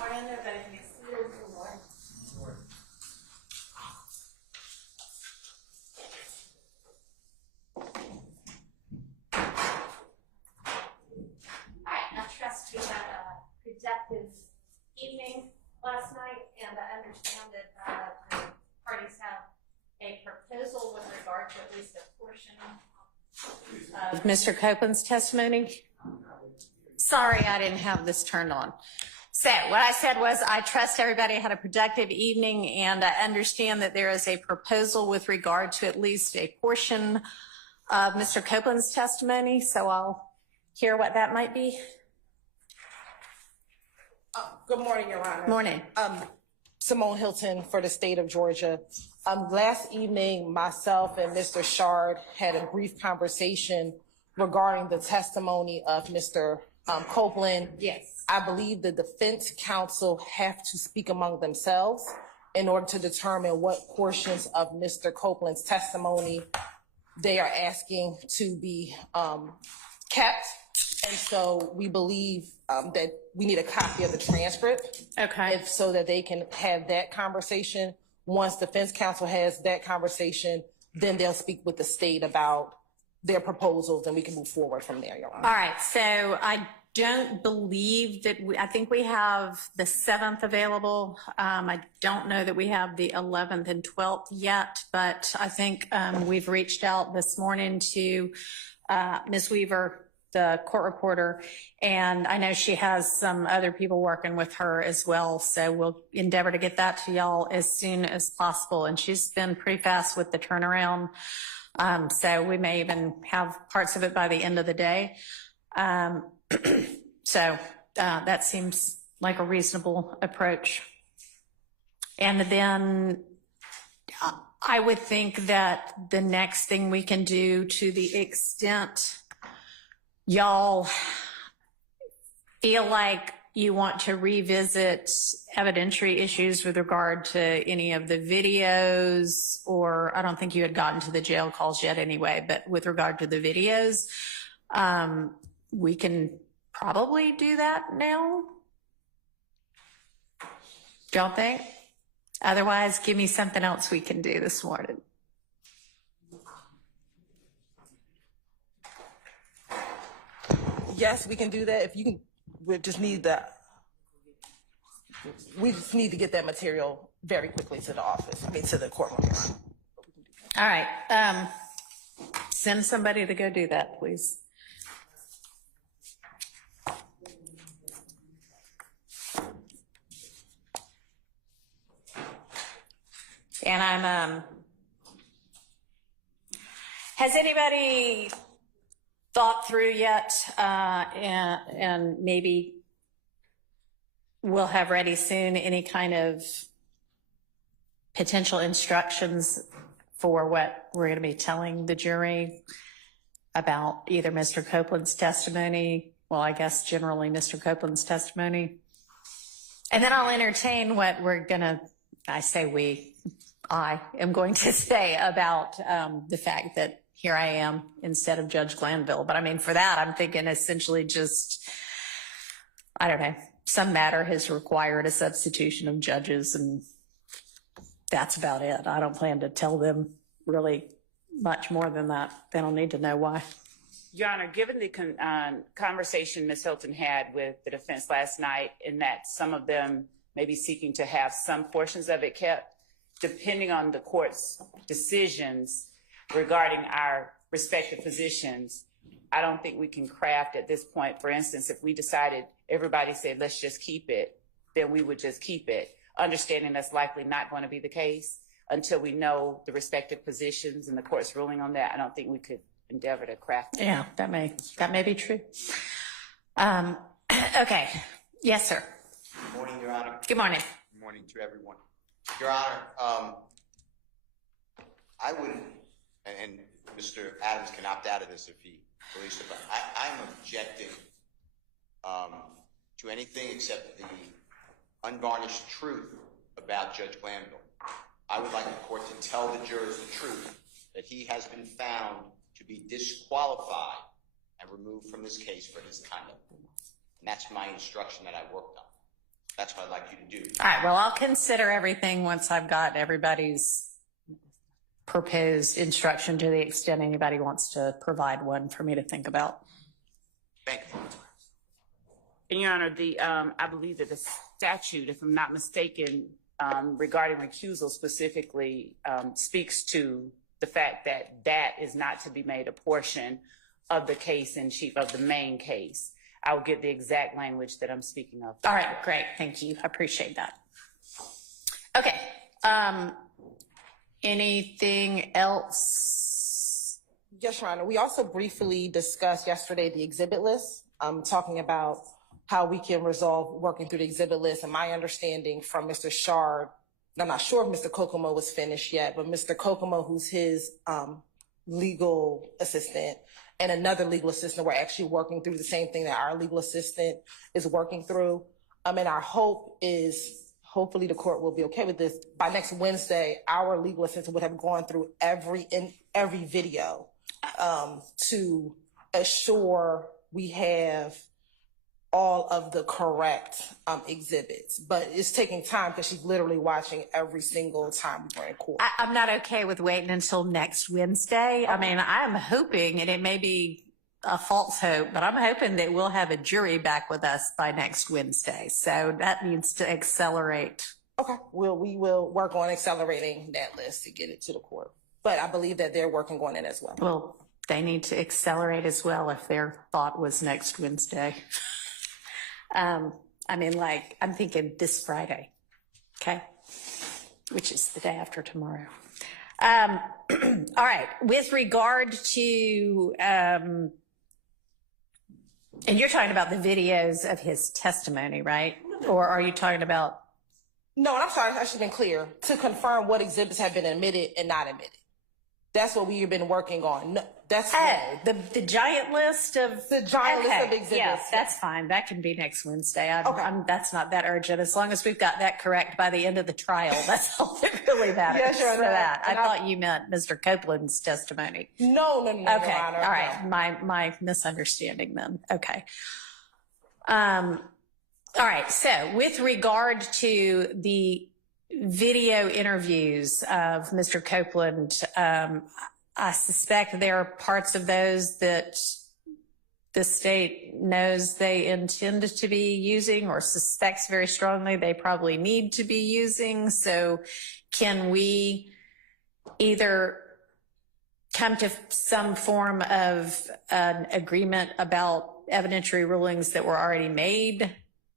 morning. Everybody can get seated. Good morning. All right, I trust you had a productive evening last night, and I understand that the parties have a proposal with regard to at least a portion of Mr. Copeland's testimony. Sorry, I didn't have this turned on. So what I said was I trust everybody had a productive evening, and I understand that there is a proposal with regard to at least a portion of Mr. Copeland's testimony, so I'll hear what that might be. Good morning, Your Honor. Morning. Simone Hilton for the state of Georgia. Last evening, myself and Mr. Shard had a brief conversation regarding the testimony of Mr. Copeland. Yes. I believe the defense counsel have to speak among themselves in order to determine what portions of Mr. Copeland's testimony they are asking to be kept. And so we believe that we need a copy of the transcript. Okay. So that they can have that conversation. Once defense counsel has that conversation, then they'll speak with the state about their proposals and we can move forward from there, Your Honor. All right. So I don't believe that I think we have the 7th available. I don't know that we have the 11th and 12th yet, but I think we've reached out this morning to Ms. Weaver, the court reporter, and I know she has some other people working with her as well. So we'll endeavor to get that to y'all as soon as possible. And she's been pretty fast with the turnaround. So we may even have parts of it by the end of the day. So that seems like a reasonable approach. And then I would think that the next thing we can do, to the extent y'all feel like you want to revisit evidentiary issues with regard to any of the videos, or I don't think you had gotten to the jail calls yet anyway, but with regard to the videos, we can probably do that now. Don't think? Otherwise, give me something else we can do this morning. Yes, we can do that. If you can, we just need to get that material very quickly to the office. I mean, to the courtroom. All right. Send somebody to go do that, please. And has anybody thought through yet, and maybe we'll have ready soon any kind of potential instructions for what we're going to be telling the jury about either Mr. Copeland's testimony, well, I guess generally Mr. Copeland's testimony, and then I'll entertain what we're going to, I am going to say about the fact that here I am instead of Judge Glanville. But I mean, for that, I'm thinking essentially just, I don't know, some matter has required a substitution of judges, and that's about it. I don't plan to tell them really much more than that. They don't need to know why. Your Honor, given the conversation Ms. Hilton had with the defense last night, in that some of them may be seeking to have some portions of it kept, depending on the court's decisions regarding our respective positions, I don't think we can craft at this point. For instance, if we decided, everybody said, let's just keep it, then we would just keep it, understanding that's likely not going to be the case until we know the respective positions and the court's ruling on that. I don't think we could endeavor to craft it. Yeah, that may be true. Okay. Yes, sir. Good morning, Your Honor. Good morning. Good morning to everyone. Your Honor, I wouldn't, and Mr. Adams can opt out of this if he believes it, but I'm objecting to anything except the unvarnished truth about Judge Glanville. I would like the court to tell the jurors the truth, that he has been found to be disqualified and removed from this case for his conduct. And that's my instruction that I worked on. That's what I'd like you to do. All right, well, I'll consider everything once I've got everybody's proposed instruction to the extent anybody wants to provide one for me to think about. Thank you. And Your Honor, I believe that the statute, if I'm not mistaken, regarding recusal specifically, speaks to the fact that that is not to be made a portion of the case in chief, of the main case. I will get the exact language that I'm speaking of. All right, great, thank you, I appreciate that. Okay, anything else? Yes, Your Honor. We also briefly discussed yesterday the exhibit list, talking about how we can resolve working through the exhibit list. And my understanding from Mr. Shard, and I'm not sure if Mr. Kokomo was finished yet, but Mr. Kokomo, who's his legal assistant, and another legal assistant, we're actually working through the same thing that our legal assistant is working through. And our hope is, hopefully the court will be okay with this. By next Wednesday, our legal assistant would have gone through every video to assure we have all of the correct exhibits. But it's taking time because she's literally watching every single time we're in court. I'm not okay with waiting until next Wednesday. I mean, I'm hoping, and it may be a false hope, but I'm hoping that we'll have a jury back with us by next Wednesday. So that needs to accelerate. Okay, we will work on accelerating that list to get it to the court. But I believe that they're working on it as well. Well, they need to accelerate as well if their thought was next Wednesday. I mean, like, I'm thinking this Friday, okay? Which is the day after tomorrow. All right, with regard to, and you're talking about the videos of his testimony, right? Or are you talking about? No, and I'm sorry, I should have been clear. To confirm what exhibits have been admitted and not admitted. That's what we've been working on. No, that's the giant list of the giant list of exhibits. Yeah, that's fine. That can be next Wednesday. Okay. That's not that urgent. As long as we've got that correct by the end of the trial, that's all that really matters. Yes, Your Honor. For that. I thought you meant Mr. Copeland's testimony. No, Okay. Your Honor. All right. My misunderstanding then. Okay. All right. So with regard to the video interviews of Mr. Copeland, I suspect there are parts of those that the state knows they intend to be using or suspects very strongly they probably need to be using. So can we either come to some form of an agreement about evidentiary rulings that were already made,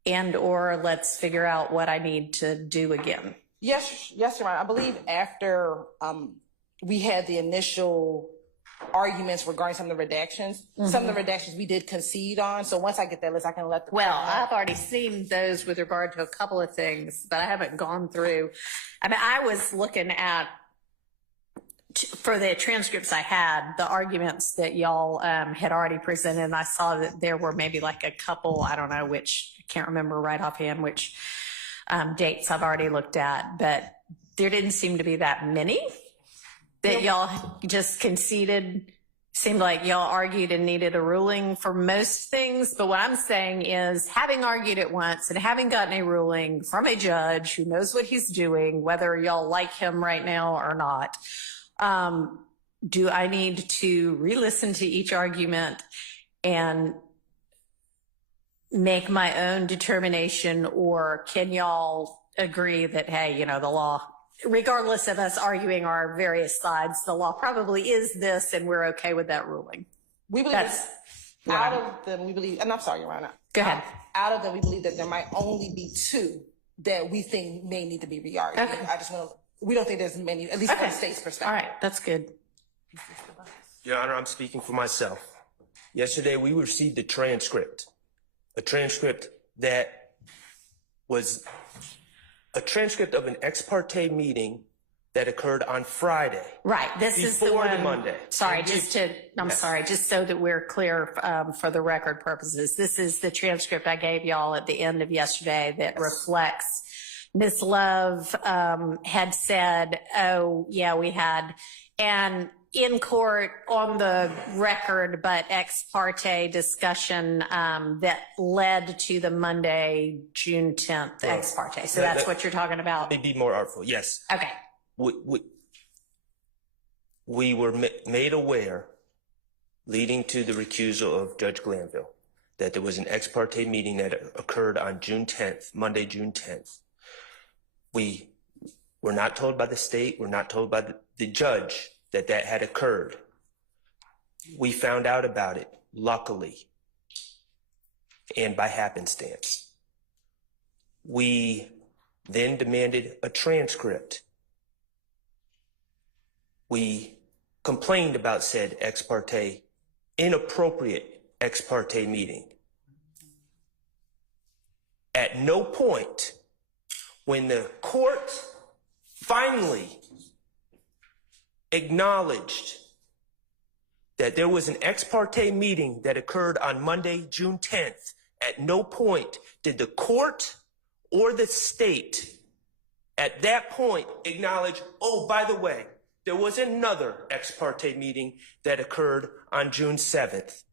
and or let's figure out what I need to do again? Yes, Your Honor. I believe after we had the initial arguments regarding some of the redactions, some of the redactions we did concede on. So once I get that list, I can let the Well, I've already seen those with regard to a couple of things, but I haven't gone through. I mean, I was looking at, for the transcripts I had, the arguments that y'all had already presented, and I saw that there were maybe like a couple, I don't know which, I can't remember right offhand which dates I've already looked at, but there didn't seem to be that many that y'all just conceded. Seemed like y'all argued and needed a ruling for most things. But what I'm saying is, having argued it once and having gotten a ruling from a judge who knows what he's doing, whether y'all like him right now or not, do I need to re-listen to each argument and make my own determination, or can y'all agree that, hey, you know, the law, regardless of us arguing our various sides, the law probably is this and we're okay with that ruling? We believe out of them, we believe, and I'm sorry, Your Honor. Go ahead. Out of them, we believe that there might only be two that we think may need to be re-argued. Okay. I just want to, we don't think there's many, at least from the state's perspective. All right, that's good. Your Honor, I'm speaking for myself. Yesterday, we received a transcript that was a transcript of an ex parte meeting that occurred on Friday. Right, this is the before one. the Monday. Sorry, just so that we're clear for the record purposes. This is the transcript I gave y'all at the end of yesterday that reflects Ms. Love had said, oh, yeah, we had, and in court on the record, but ex parte discussion that led to the Monday, June 10th ex parte. So that's what you're talking about? Let me be more artful. Yes. Okay. We were made aware, leading to the recusal of Judge Glanville, that there was an ex parte meeting that occurred on June 10th, Monday, June 10th. We were not told by the state, we're not told by the judge that had occurred. We found out about it, luckily, and by happenstance. We then demanded a transcript. We complained about said ex parte, inappropriate ex parte meeting. At no point, when the court finally acknowledged that there was an ex parte meeting that occurred on Monday, June 10th, at no point did the court or the state at that point acknowledge, oh, by the way, there was another ex parte meeting that occurred on June 7th.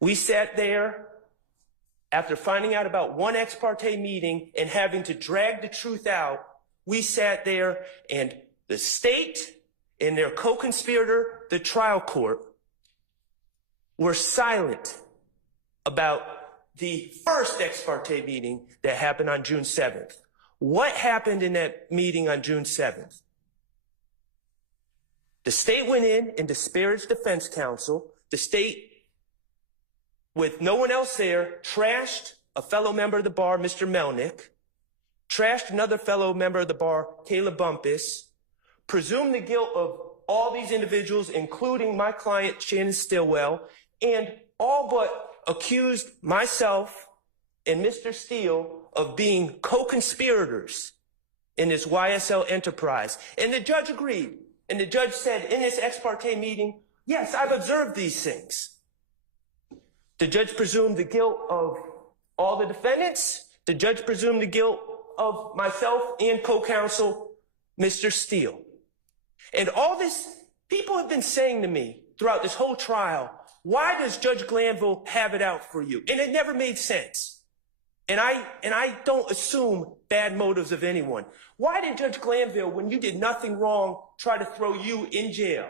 We sat there after finding out about one ex parte meeting and having to drag the truth out. We sat there and the state and their co-conspirator, the trial court, were silent about the first ex parte meeting that happened on June 7th. What happened in that meeting on June 7th? The state went in and disparaged defense counsel. The state, with no one else there, trashed a fellow member of the bar, Mr. Melnick, trashed another fellow member of the bar, Caleb Bumpus, presumed the guilt of all these individuals, including my client, Shannon Stillwell, and all but accused myself and Mr. Steele of being co-conspirators in this YSL enterprise. And the judge agreed. And the judge said in this ex parte meeting, yes, I've observed these things. The judge presumed the guilt of all the defendants. The judge presumed the guilt of myself and co-counsel, Mr. Steele. And all this, people have been saying to me throughout this whole trial, why does Judge Glanville have it out for you? And it never made sense. And I don't assume bad motives of anyone. Why did Judge Glanville, when you did nothing wrong, try to throw you in jail?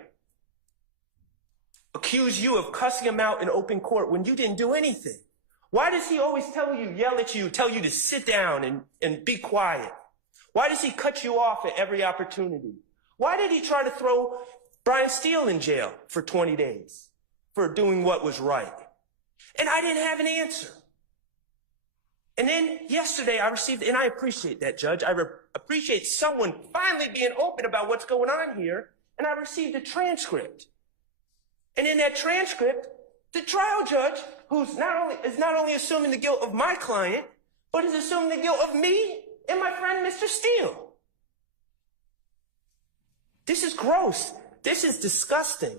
Accuse you of cussing him out in open court when you didn't do anything? Why does he always tell you, yell at you, tell you to sit down and be quiet? Why does he cut you off at every opportunity? Why did he try to throw Brian Steele in jail for 20 days for doing what was right? And I didn't have an answer. And then yesterday I received, and I appreciate that, Judge. I appreciate someone finally being open about what's going on here. And I received a transcript. And in that transcript, the trial judge, who's not only assuming the guilt of my client, but is assuming the guilt of me and my friend, Mr. Steele. This is gross. This is disgusting.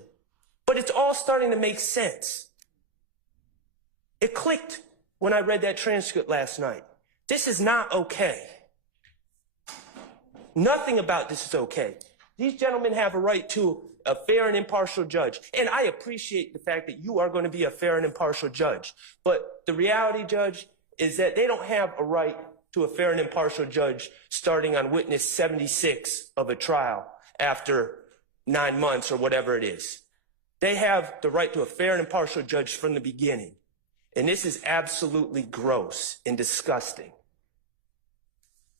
But it's all starting to make sense. It clicked when I read that transcript last night. This is not okay. Nothing about this is okay. These gentlemen have a right to a fair and impartial judge. And I appreciate the fact that you are going to be a fair and impartial judge. But the reality, Judge, is that they don't have a right to a fair and impartial judge starting on witness 76 of a trial after 9 months or whatever it is. They have the right to a fair and impartial judge from the beginning. And this is absolutely gross and disgusting.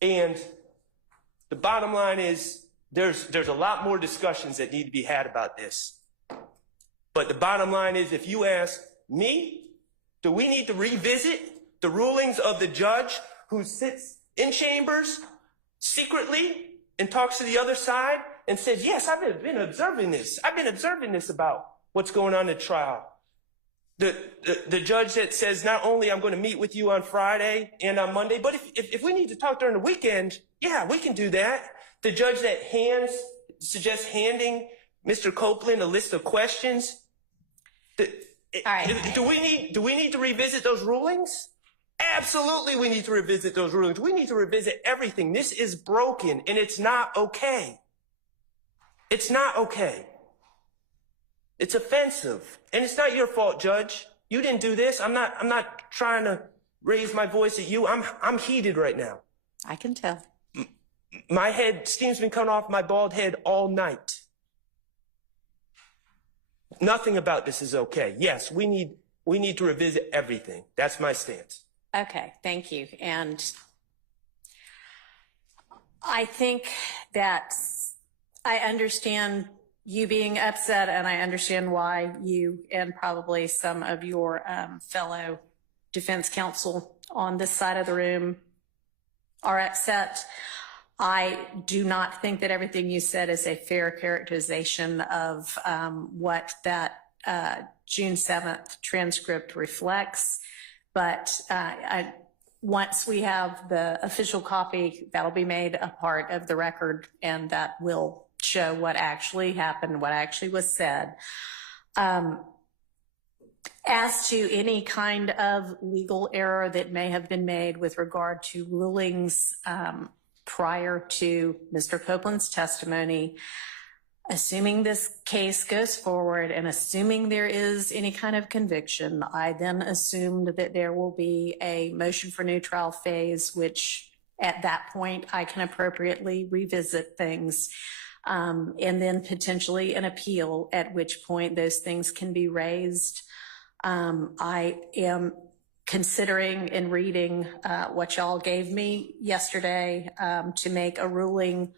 And the bottom line is there's a lot more discussions that need to be had about this. But the bottom line is, if you ask me, do we need to revisit the rulings of the judge who sits in chambers secretly and talks to the other side and says, yes, I've been observing this. I've been observing this about what's going on in the trial. The judge that says, not only I'm going to meet with you on Friday and on Monday, but if we need to talk during the weekend, yeah, we can do that. The judge that suggests handing Mr. Copeland a list of questions. All right. Do we need to revisit those rulings? Absolutely, we need to revisit those rulings. We need to revisit everything. This is broken, and it's not okay. It's not okay. It's offensive. And it's not your fault, Judge. You didn't do this. I'm not trying to raise my voice at you. I'm heated right now. I can tell. My steam's been coming off my bald head all night. Nothing about this is okay. Yes, we need to revisit everything. That's my stance. Okay, thank you. And I think that I understand you being upset, and I understand why you and probably some of your fellow defense counsel on this side of the room are upset. I do not think that everything you said is a fair characterization of what that June 7th transcript reflects. But once we have the official copy, that'll be made a part of the record, and that will show what actually happened, what actually was said. As to any kind of legal error that may have been made with regard to rulings prior to Mr. Copeland's testimony, assuming this case goes forward and assuming there is any kind of conviction, I then assumed that there will be a motion for new trial phase, which at that point I can appropriately revisit things, and then potentially an appeal, at which point those things can be raised. I am considering and reading what y'all gave me yesterday to make a ruling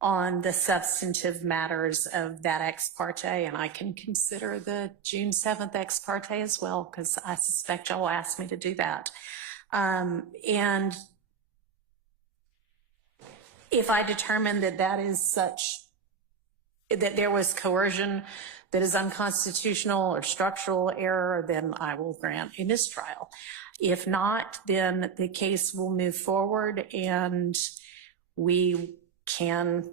on the substantive matters of that ex parte, and I can consider the June 7th ex parte as well, because I suspect y'all will ask me to do that. And if I determine that that is such, that there was coercion that is unconstitutional or structural error, then I will grant a mistrial. If not, then the case will move forward and we can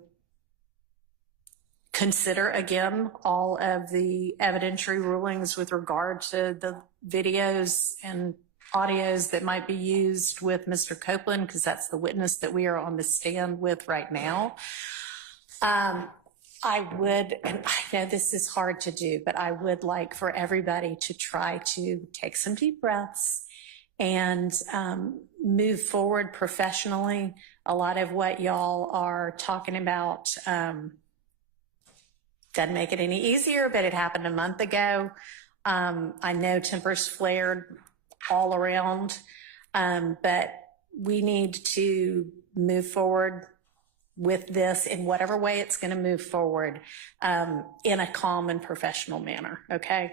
consider again all of the evidentiary rulings with regard to the videos and audios that might be used with Mr. Copeland, because that's the witness that we are on the stand with right now. I would, and I know this is hard to do, but I would like for everybody to try to take some deep breaths and move forward professionally. A lot of what y'all are talking about doesn't make it any easier, but it happened a month ago. I know tempers flared all around, but we need to move forward with this in whatever way it's going to move forward in a calm and professional manner, okay?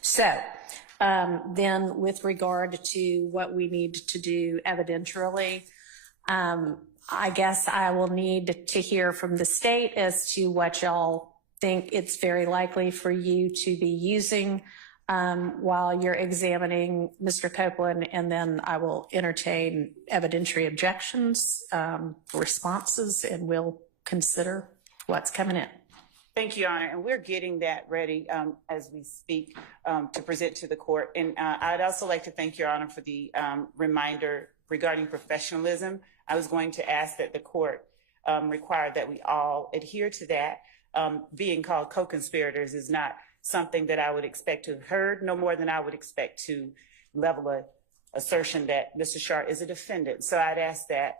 So then with regard to what we need to do evidentially, I guess I will need to hear from the state as to what y'all think it's very likely for you to be using while you're examining Mr. Copeland, and then I will entertain evidentiary objections, responses, and we'll consider what's coming in. Thank you, Your Honor, and we're getting that ready as we speak to present to the court. And I'd also like to thank Your Honor for the reminder regarding professionalism. I was going to ask that the court require that we all adhere to that. Being called co-conspirators is not something that I would expect to have heard, no more than I would expect to level a assertion that Mr. Sharp is a defendant. So I'd ask that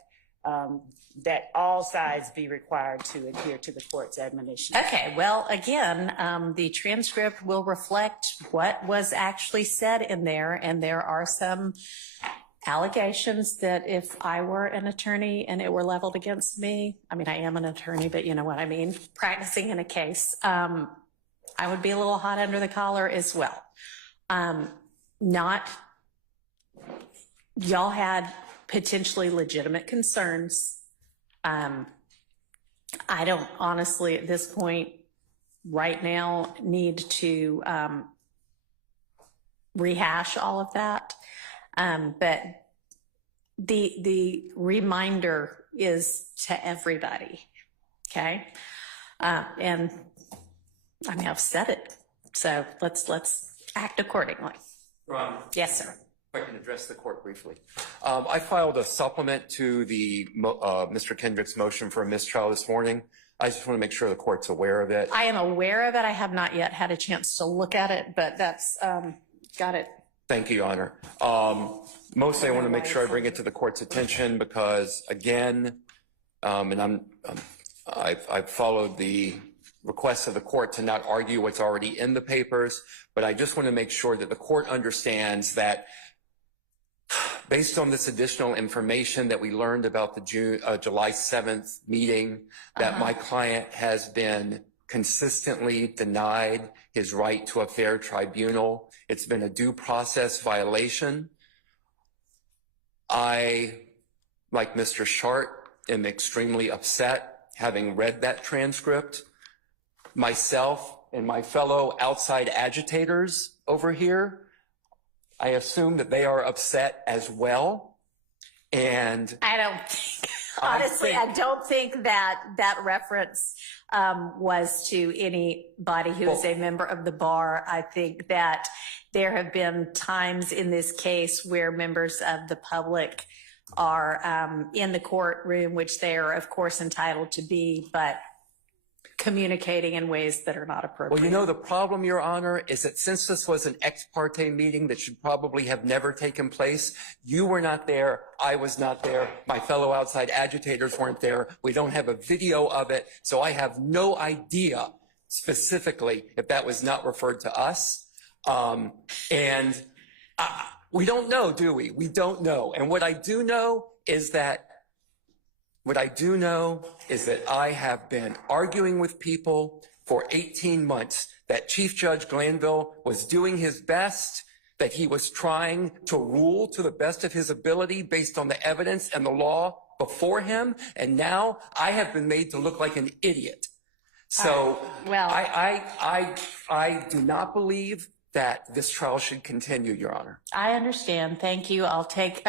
that all sides be required to adhere to the court's admonition. Okay, well, again, the transcript will reflect what was actually said in there, and there are some allegations that if I were an attorney and it were leveled against me, I mean, I am an attorney, but you know what I mean, practicing in a case, I would be a little hot under the collar as well. Y'all had potentially legitimate concerns. I don't honestly at this point right now need to rehash all of that. But the reminder is to everybody, okay? And I mean, I've said it, so let's act accordingly. Ron, Yes, sir. I can address the court briefly. I filed a supplement to the Mr. Kendrick's motion for a mistrial this morning. I just want to make sure the court's aware of it. I am aware of it. I have not yet had a chance to look at it, but that's, got it. Thank you, Your Honor. Mostly I want to make sure I bring it to the court's attention because, again, and I've followed the request of the court to not argue what's already in the papers, but I just want to make sure that the court understands that based on this additional information that we learned about the July 7th meeting, that my client has been consistently denied his right to a fair tribunal. It's been a due process violation. I, like Mr. Shart, am extremely upset having read that transcript. Myself and my fellow outside agitators over here, I assume that they are upset as well. And I don't think, honestly, I don't think that that reference was to anybody who is a member of the bar. I think that there have been times in this case where members of the public are in the courtroom, which they are, of course, entitled to be, but communicating in ways that are not appropriate. well, you know, the problem, Your Honor, is that since this was an ex parte meeting that should probably have never taken place, you were not there, I was not there, my fellow outside agitators weren't there, we don't have a video of it, so I have no idea specifically if that was not referred to us. We don't know, do we? We don't know. And what I do know is that I have been arguing with people for 18 months that Chief Judge Glanville was doing his best, that he was trying to rule to the best of his ability based on the evidence and the law before him, and now I have been made to look like an idiot. So well, I do not believe that this trial should continue, Your Honor. I understand. Thank you. I'll take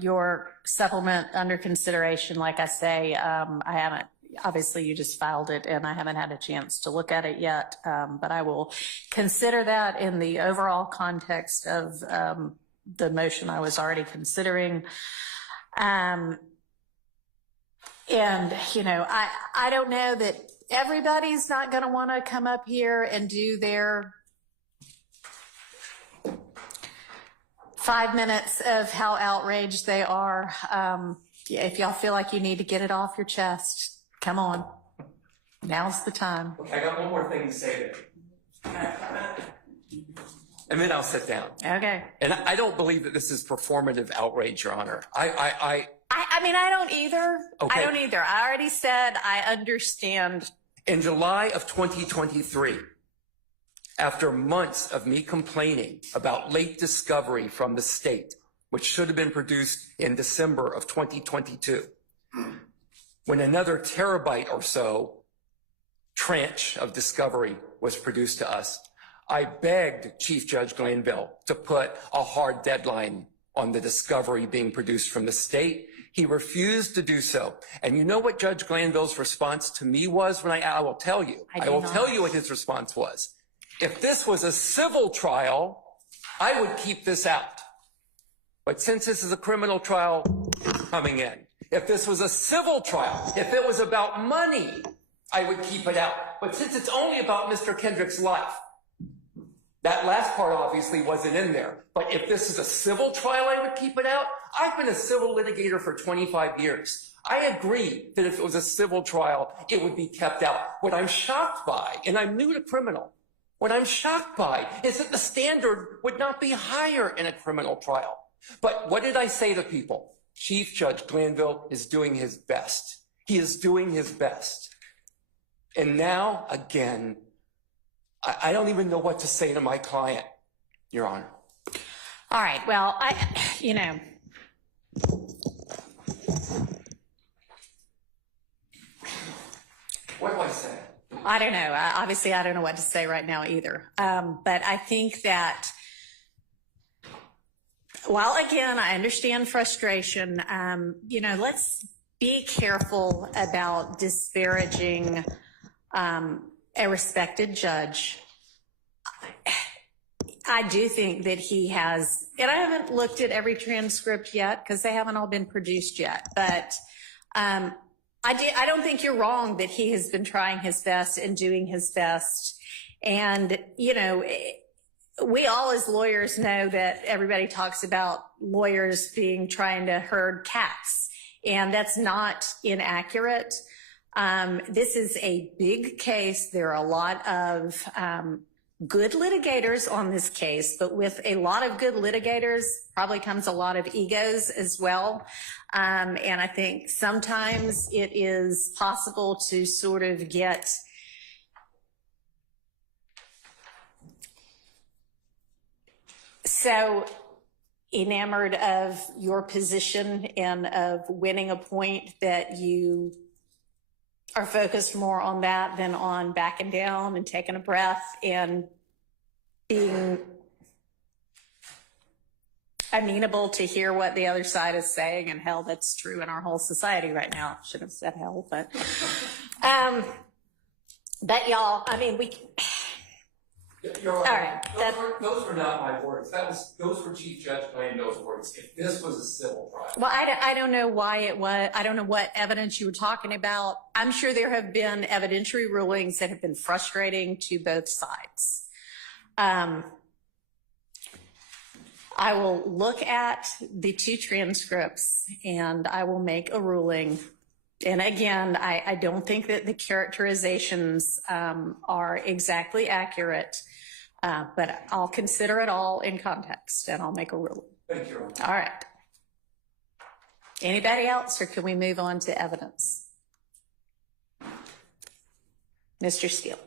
your supplement under consideration. Like I say, I haven't, obviously you just filed it and I haven't had a chance to look at it yet, but I will consider that in the overall context of the motion I was already considering. And, you know, I don't know that everybody's not going to want to come up here and do their 5 minutes of how outraged they are. If y'all feel like you need to get it off your chest, come on. Now's the time. Okay, I got one more thing to say there. And then I'll sit down. Okay. And I don't believe that this is performative outrage, Your Honor. I mean, I don't either. Okay. I don't either. I already said I understand. In July of 2023, after months of me complaining about late discovery from the state, which should have been produced in December of 2022, when another terabyte or so tranche of discovery was produced to us, I begged Chief Judge Glanville to put a hard deadline on the discovery being produced from the state. He refused to do so. And you know what Judge Glanville's response to me was when I will tell you. I will tell you what his response was. If this was a civil trial, I would keep this out. But since this is a criminal trial, it's coming in. If this was a civil trial, if it was about money, I would keep it out. But since it's only about Mr. Kendrick's life, that last part obviously wasn't in there. But if this is a civil trial, I would keep it out. I've been a civil litigator for 25 years. I agree that if it was a civil trial, it would be kept out. What I'm shocked by, and I'm new to criminal, what I'm shocked by is that the standard would not be higher in a criminal trial. But what did I say to people? Chief Judge Glanville is doing his best. He is doing his best. And now, again, I don't even know what to say to my client, Your Honor. All right. Well, you know. What do I say? I don't know. Obviously, I don't know what to say right now either. But I think that, while again, I understand frustration, you know, let's be careful about disparaging a respected judge. I do think that he has, and I haven't looked at every transcript yet because they haven't all been produced yet, but I don't think you're wrong that he has been trying his best and doing his best. And, you know, we all as lawyers know that everybody talks about lawyers trying to herd cats, and that's not inaccurate. This is a big case. There are a lot of good litigators on this case, but with a lot of good litigators probably comes a lot of egos as well. And I think sometimes it is possible to sort of get so enamored of your position and of winning a point that you are focused more on that than on backing down and taking a breath and being amenable to hear what the other side is saying. And hell, that's true in our whole society right now. Should have said hell, but y'all, I mean, You're all right. Those were not my words. Those were Chief Judge Blando's words. If this was a civil trial. Well, I don't know why it was. I don't know what evidence you were talking about. I'm sure there have been evidentiary rulings that have been frustrating to both sides. I will look at the two transcripts and I will make a ruling. And again, I don't think that the characterizations are exactly accurate, but I'll consider it all in context and I'll make a ruling. Thank you. All right. Anybody else, or can we move on to evidence? Mr. Steele.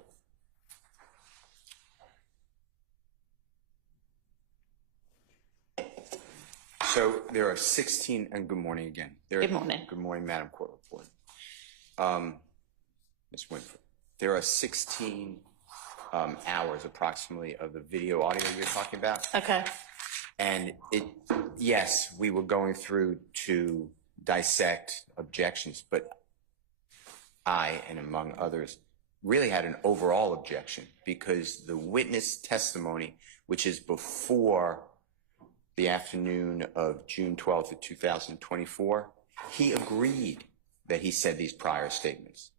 So there are 16, and good morning again. Good morning. Good morning, Madam Court Reporter. Ms. Winfrey, there are 16 hours approximately of the video audio you're talking about. Okay. And yes, we were going through to dissect objections, but I, and among others, really had an overall objection because the witness testimony, which is before the afternoon of June 12th of 2024, he agreed that he said these prior statements.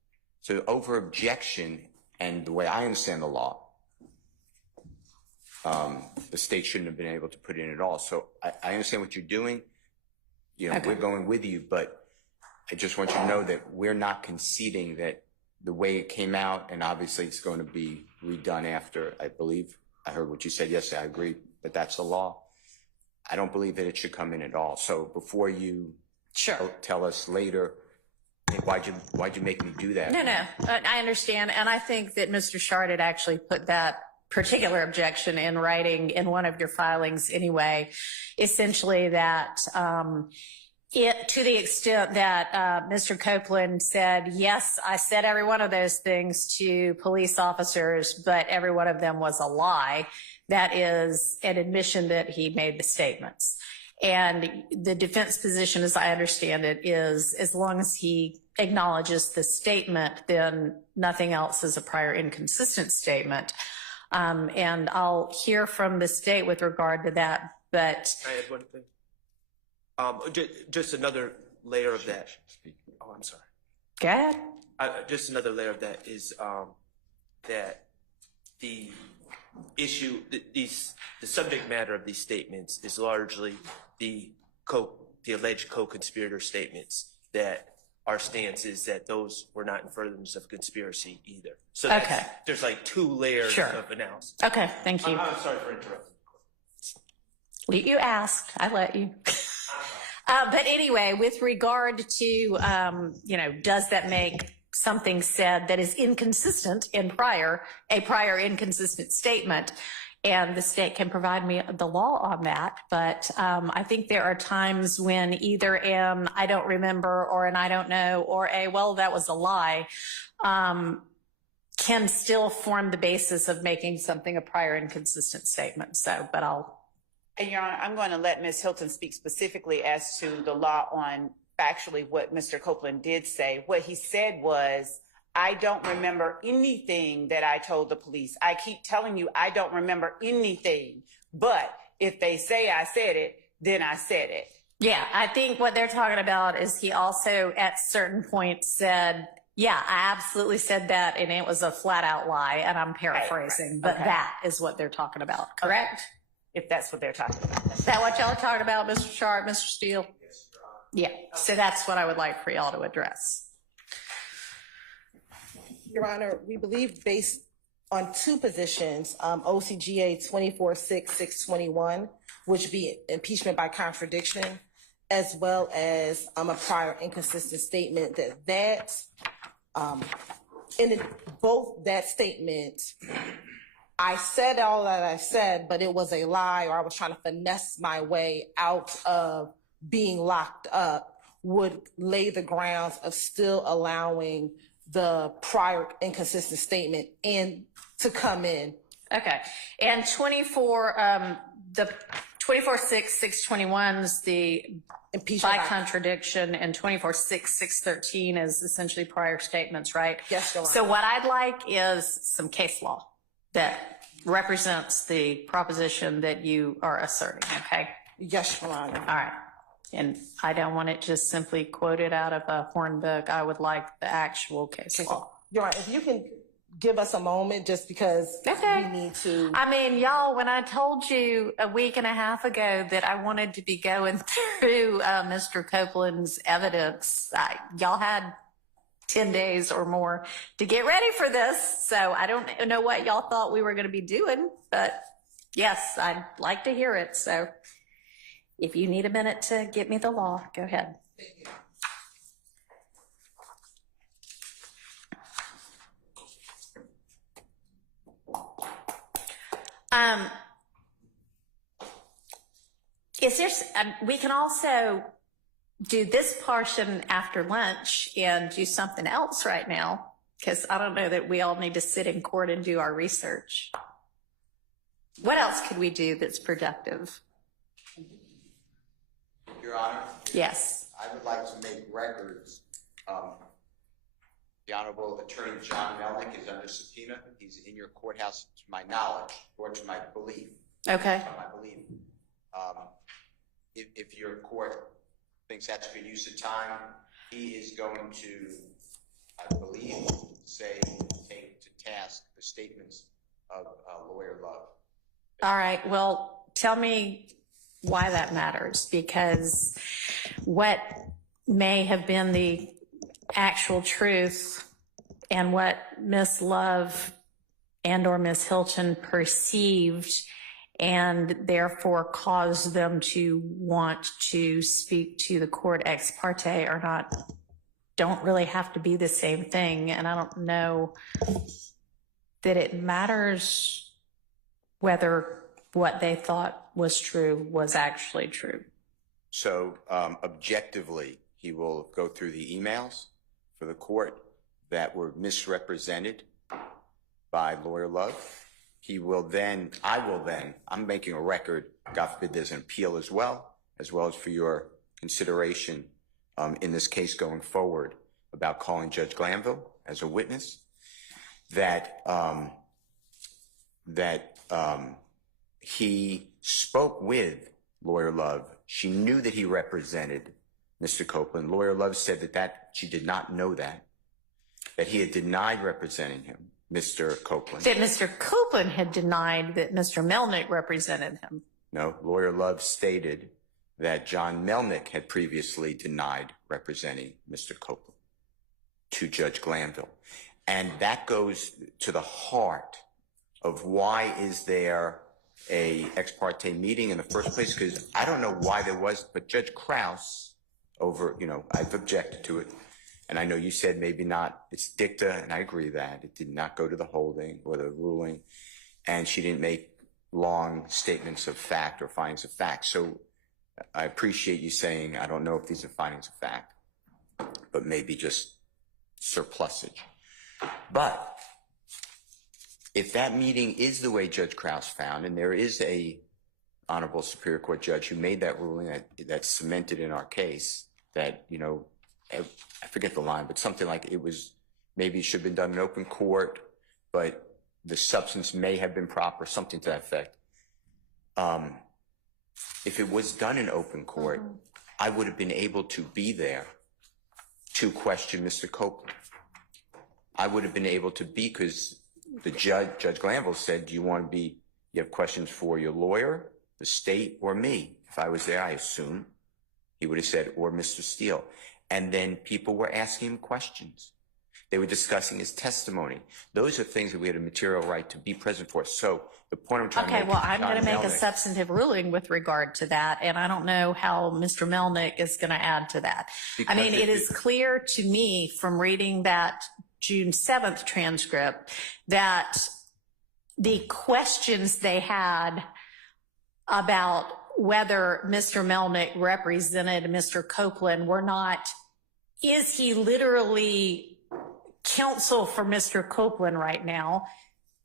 So over objection, and the way I understand the law, the state shouldn't have been able to put it in at all. So I understand what you're doing. You know, Okay. We're going with you, but I just want you to know that we're not conceding that the way it came out, and obviously it's going to be redone after, I believe. I heard what you said yesterday. I agree, but that's the law. I don't believe that it should come in at all. So before you tell us later, hey, why'd you make me do that? No, I understand. And I think that Mr. Shard had actually put that particular objection in writing in one of your filings anyway, essentially that to the extent that Mr. Copeland said, yes, I said every one of those things to police officers, but every one of them was a lie. That is an admission that he made the statements. And the defense position, as I understand it, is as long as he acknowledges the statement, then nothing else is a prior inconsistent statement. And I'll hear from the state with regard to that, but... I add one thing. Just another layer of that. Oh, I'm sorry. Go ahead. Just another layer of that is that the issue, the subject matter of these statements is largely the alleged co-conspirator statements, that our stance is that those were not in furtherance of conspiracy either. So Okay. There's like two layers Sure. of analysis. Okay, thank you. I'm sorry for interrupting. You asked, I let you. But anyway, with regard to, does that make something said that is inconsistent in a prior inconsistent statement? And the state can provide me the law on that. But I think there are times when either an I don't remember or an I don't know or a, well, that was a lie, can still form the basis of making something a prior inconsistent statement. So, but And Your Honor, I'm going to let Ms. Hilton speak specifically as to the law on factually what Mr. Copeland did say. What he said was, I don't remember anything that I told the police. I keep telling you, I don't remember anything. But if they say I said it, then I said it. Yeah, I think what they're talking about is he also at certain points said, yeah, I absolutely said that, and it was a flat out lie, and I'm paraphrasing, but Okay. that is what they're talking about, correct? If that's what they're talking about. Is that what y'all are talking about, Mr. Sharp, Mr. Steele? Yeah, so that's what I would like for y'all to address. Your Honor, we believe based on two positions, OCGA 24-6-621, which be impeachment by contradiction, as well as a prior inconsistent statement, both that statement, I said all that I said, but it was a lie, or I was trying to finesse my way out of being locked up, would lay the grounds of still allowing the prior inconsistent statement in to come in. Okay, and 24-6-621 is the Impeachment by contradiction, and 24-6-613 is essentially prior statements, right? Yes, Your Honor. So what I'd like is some case law that represents the proposition that you are asserting, okay? Yes, Your Honor. All right. And I don't want it just simply quoted out of a horn book. I would like the actual case law. Your Honor, if you can give us a moment, just because Okay. we need to. I mean, y'all, when I told you a week and a half ago that I wanted to be going through Mr. Copeland's evidence, y'all had 10 days or more to get ready for this. So I don't know what y'all thought we were going to be doing, but yes, I'd like to hear it. So if you need a minute to get me the law, go ahead. Is there, we can also do this portion after lunch and do something else right now, because I don't know that we all need to sit in court and do our research. What else could we do that's productive? Your Honor, Yes. I would like to make records. The Honorable Attorney John Melnick is under subpoena. He's in your courthouse, to my knowledge, or to my belief. Okay. To my belief. If your court thinks that's good use of time, he is going to, I believe, take to task the statements of Lawyer Love. All right. Well, tell me why that matters, because what may have been the actual truth and what Miss Love and or Miss Hilton perceived and therefore caused them to want to speak to the court ex parte or not, don't really have to be the same thing. And I don't know that it matters whether what they thought was true was actually true. So objectively, he will go through the emails for the court that were misrepresented by Lawyer Love. He will then, I'm making a record, God forbid there's an appeal as well as for your consideration in this case going forward about calling Judge Glanville as a witness, that he spoke with Lawyer Love. She knew that he represented Mr. Copeland. Lawyer Love said that she did not know that he had denied representing him, Mr. Copeland. That Mr. Copeland had denied that Mr. Melnick represented him. No, Lawyer Love stated that John Melnick had previously denied representing Mr. Copeland to Judge Glanville. And that goes to the heart of why is there a ex parte meeting in the first place, because I don't know why there was, but Judge Krause I've objected to it. And I know you said maybe not, it's dicta, and I agree that it did not go to the holding or the ruling, and she didn't make long statements of fact or findings of fact. So I appreciate you saying, I don't know if these are findings of fact, but maybe just surplusage. But if that meeting is the way Judge Krause found, and there is a Honorable Superior Court judge who made that ruling that's cemented in our case, that, I forget the line, but something like it was maybe it should have been done in open court, but the substance may have been proper, something to that effect. If it was done in open court, I would have been able to be there to question Mr. Copeland. I would have been able to be, because the Judge Glanville said, do you want to be, you have questions for your lawyer, the state, or me? If I was there, I assume he would have said, or Mr. Steele. And then people were asking him questions. They were discussing his testimony. Those are things that we had a material right to be present for. So the point I'm trying to make. Okay, well, I'm going to make a substantive ruling with regard to that, and I don't know how Mr. Melnick is going to add to that. I mean, it is clear to me from reading that June 7th transcript that the questions they had about whether Mr. Melnick represented Mr. Copeland were not, is he literally counsel for Mr. Copeland right now?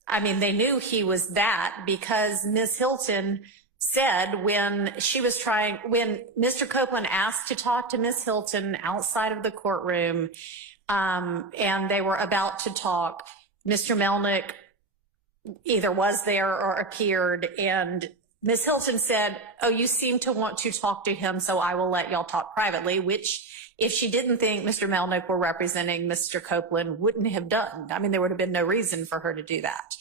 I mean, they knew he was that because Ms. Hilton said when Mr. Copeland asked to talk to Ms. Hilton outside of the courtroom, and they were about to talk, Mr. Melnick either was there or appeared, and Ms. Hilton said, oh, you seem to want to talk to him, so I will let y'all talk privately, which if she didn't think Mr. Melnick were representing Mr. Copeland, wouldn't have done. I mean, there would have been no reason for her to do that.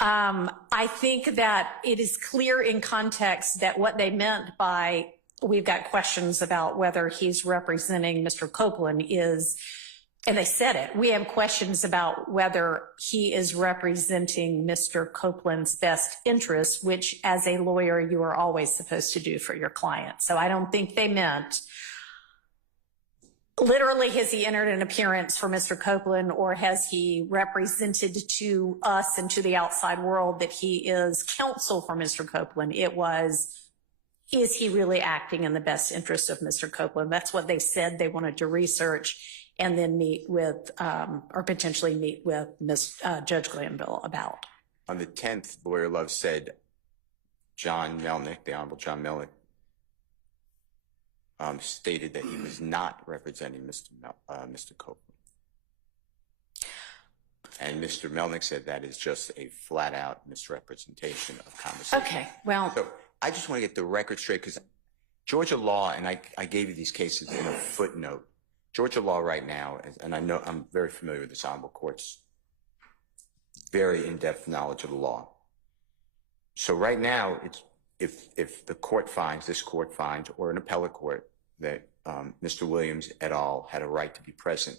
I think that it is clear in context that what they meant by, we've got questions about whether he's representing Mr. Copeland is, and they said it, we have questions about whether he is representing Mr. Copeland's best interests, which as a lawyer, you are always supposed to do for your client. So I don't think they meant literally, has he entered an appearance for Mr. Copeland, or has he represented to us and to the outside world that he is counsel for Mr. Copeland? It was, is he really acting in the best interest of Mr. Copeland? That's what they said they wanted to research and then meet with, or potentially meet with Judge Glanville about. On the 10th, Lawyer Love said John Melnick, the Honorable John Melnick, stated that he was not representing Mr. Copeland. And Mr. Melnick said that is just a flat-out misrepresentation of conversation. Okay, well. So I just want to get the record straight, because Georgia law, and I gave you these cases in a footnote, Georgia law right now, and I know I'm very familiar with this Honorable Court's very in-depth knowledge of the law. So right now, it's if the court finds, this court finds, or an appellate court, that Mr. Williams et al. Had a right to be present,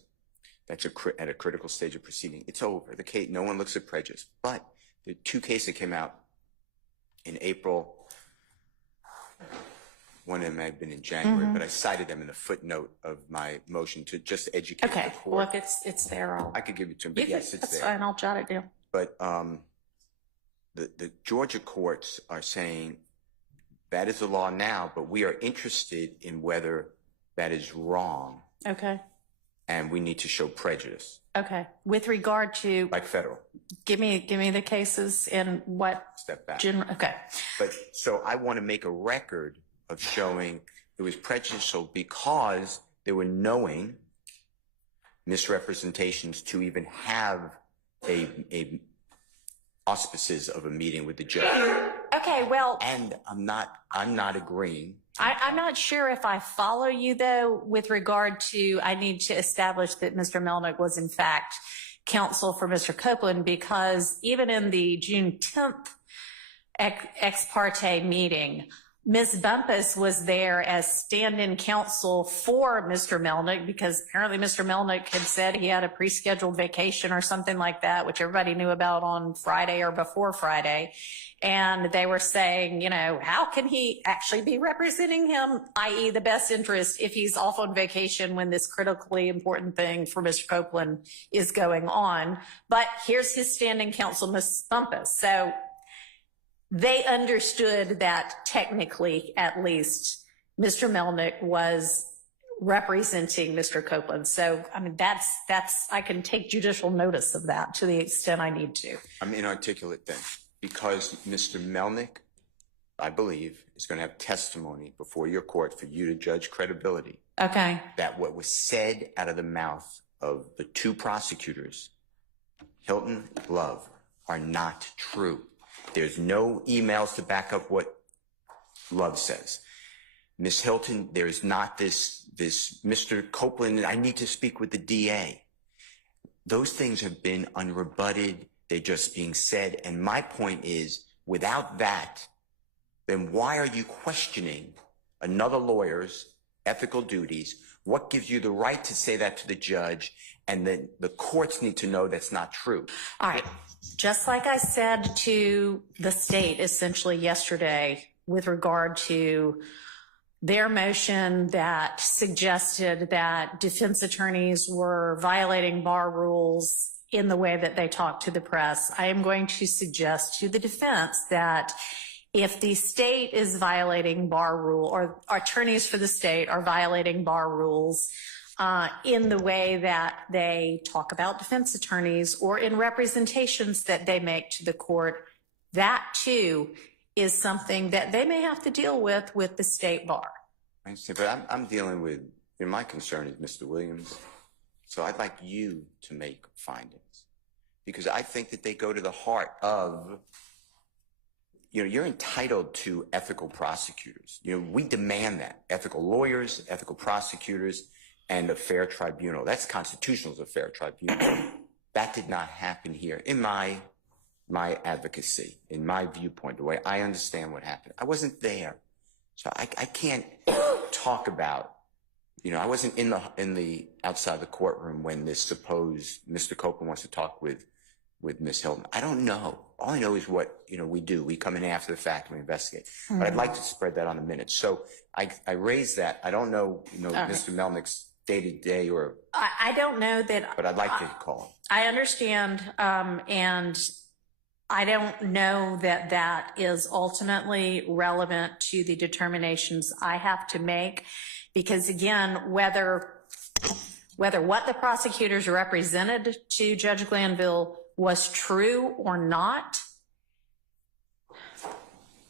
that's at a critical stage of proceeding, it's over. The case, no one looks at prejudice. But the two cases that came out in April, one of them may have been in January, but I cited them in the footnote of my motion to just educate the court. Well, if it's there, I could give it to him, but yes, it's there. That's fine, I'll jot it down. But the Georgia courts are saying that is the law now, but we are interested in whether that is wrong. Okay. And we need to show prejudice. Okay. With regard to, like federal. Give me the cases and what. Step back. Okay. But so I want to make a record of showing it was prejudicial because there were knowing misrepresentations to even have a auspices of a meeting with the judge. Okay, well. And I'm not agreeing. I'm not sure if I follow you though, with regard to, I need to establish that Mr. Melnick was in fact counsel for Mr. Copeland, because even in the June 10th ex parte meeting, Ms. Bumpus was there as stand-in counsel for Mr. Melnick, because apparently Mr. Melnick had said he had a pre-scheduled vacation or something like that, which everybody knew about on Friday or before Friday. And they were saying, you know, how can he actually be representing him, i.e. the best interest, if he's off on vacation when this critically important thing for Mr. Copeland is going on. But here's his standing counsel, Ms. Bumpus. So they understood that technically, at least, Mr. Melnick was representing Mr. Copeland. So, I mean, that's, I can take judicial notice of that to the extent I need to. I'm inarticulate then, because Mr. Melnick, I believe, is going to have testimony before your court for you to judge credibility. Okay. That what was said out of the mouth of the two prosecutors, Hilton, Love, are not true. There's no emails to back up what Love says. Ms. Hilton, there's not this Mr. Copeland, I need to speak with the DA. Those things have been unrebutted. They're just being said. And my point is, without that, then why are you questioning another lawyer's ethical duties? What gives you the right to say that to the judge? And then the courts need to know that's not true. All right. Just like I said to the state essentially yesterday with regard to their motion that suggested that defense attorneys were violating bar rules in the way that they talk to the press, I am going to suggest to the defense that if the state is violating bar rule, or attorneys for the state are violating bar rules in the way that they talk about defense attorneys or in representations that they make to the court, that too is something that they may have to deal with the state bar. I understand, but I'm dealing with, my concern is Mr. Williams. So I'd like you to make findings, because I think that they go to the heart of, you're entitled to ethical prosecutors. We demand that. Ethical lawyers, ethical prosecutors, and a fair tribunal. That's constitutional as a fair tribunal. That did not happen here in my advocacy, in my viewpoint, the way I understand what happened. I wasn't there. So I can't talk about, I wasn't in the outside the courtroom when this supposed Mr. Copeland wants to talk with Ms. Hilton. I don't know. All I know is what, we do. We come in after the fact and we investigate. But I'd like to spread that on the minutes. So I raised that. I don't know, Mr. Melnick's day-to-day or. I don't know that. But I'd like to call him. I understand. And I don't know that that is ultimately relevant to the determinations I have to make, because again, whether what the prosecutors represented to Judge Glanville was true or not,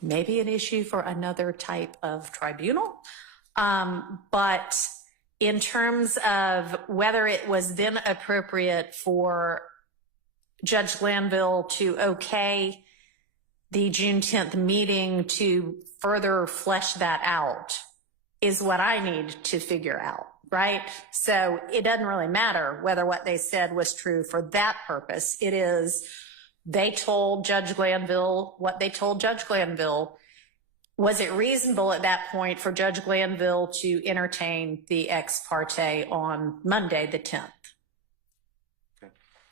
maybe an issue for another type of tribunal. But in terms of whether it was then appropriate for Judge Glanville to okay the June 10th meeting to further flesh that out is what I need to figure out, right? So it doesn't really matter whether what they said was true for that purpose. It is, they told Judge Glanville what they told Judge Glanville. Was it reasonable at that point for Judge Glanville to entertain the ex parte on Monday the 10th?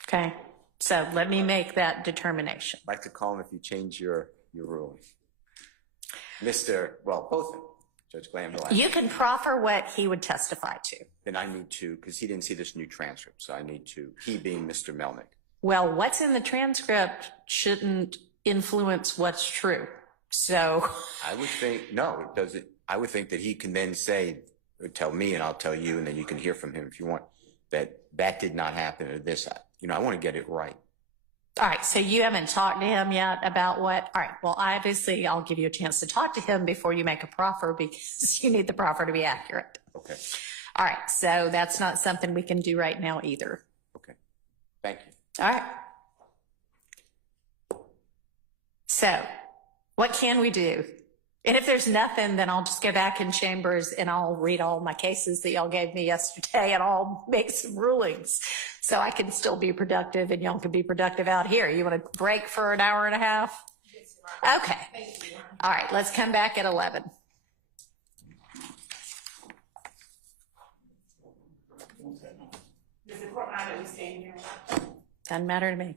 Okay. So let me make that determination. I'd like to call him if you change your ruling. Both of them, Judge Glanville. You can proffer what he would testify to. Then I need to, because he didn't see this new transcript, so I need to, he being Mr. Melnick. Well, what's in the transcript shouldn't influence what's true. So I would think, no, it doesn't. I would think that he can then say, tell me and I'll tell you, and then you can hear from him if you want, that did not happen or this. I want to get it right. All right. So you haven't talked to him yet about what? All right. Well, obviously, I'll give you a chance to talk to him before you make a proffer, because you need the proffer to be accurate. Okay. All right. So that's not something we can do right now either. Okay. Thank you. All right. So what can we do? And if there's nothing, then I'll just go back in chambers and I'll read all my cases that y'all gave me yesterday and I'll make some rulings so I can still be productive and y'all can be productive out here. You want to break for an hour and a half? Okay. All right. Let's come back at 11. Does the court mind that we stay in here? Doesn't matter to me.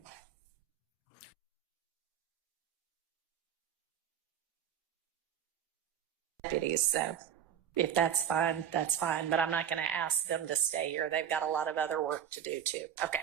Deputies, so if that's fine, that's fine. But I'm not going to ask them to stay here. They've got a lot of other work to do too. Okay.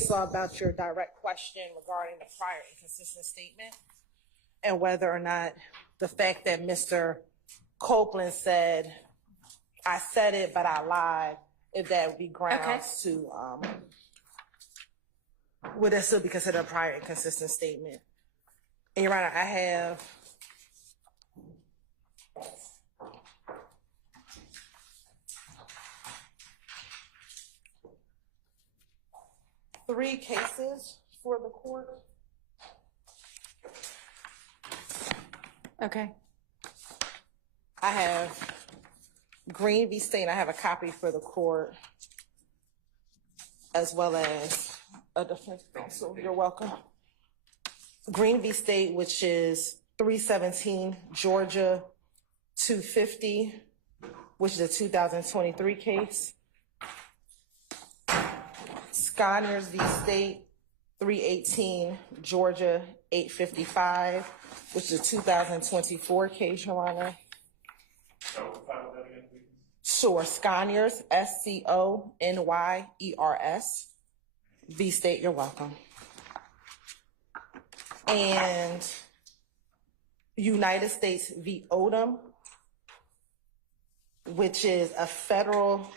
case law about your direct question regarding the prior inconsistent statement and whether or not the fact that Mr. Copeland said, I said it, but I lied, if that would be grounds to, would that still be considered a prior inconsistent statement? And Your Honor, I have three cases for the court. Okay. I have Green v. State, and I have a copy for the court, as well as a defense counsel. You're welcome. Green v. State, which is 317 Georgia 250, which is a 2023 case. Sconners v. State, 318 Georgia 855, which is a 2024 case, Your Honor. Sure, Sconyers, SCONYERS, v. State, you're welcome. And United States v. Odom, which is a federal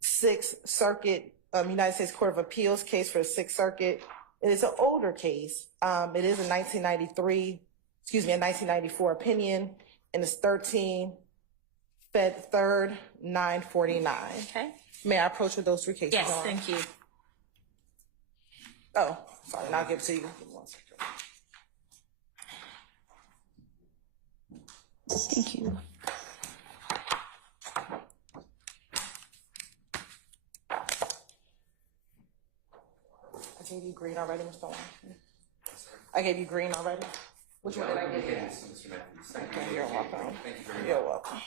Sixth Circuit, United States Court of Appeals case for the Sixth Circuit. It is an older case. It is a 1994 opinion, and it's 13 Fed 3rd 949. Okay. May I approach with those three cases? Yes, thank you. Oh, sorry, and I'll give it to you. Give me 1 second. Thank you. I gave you green already, Mr. Warren. I gave you green already. Which one did I give you? Okay, you're welcome. You're welcome.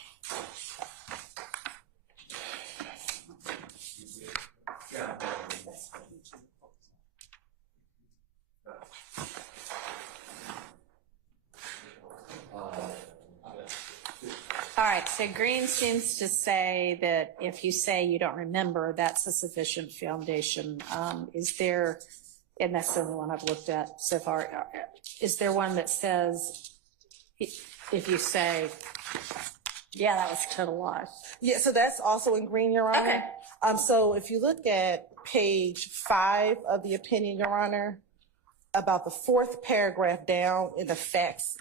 All right, so Green seems to say that if you say you don't remember, that's a sufficient foundation. Is there, and that's the only one I've looked at so far, is there one that says, if you say, yeah, that was a total lie? Yeah, so that's also in green, Your Honor. Okay. So if you look at page 5 of the opinion, Your Honor, about the 4th paragraph down in the facts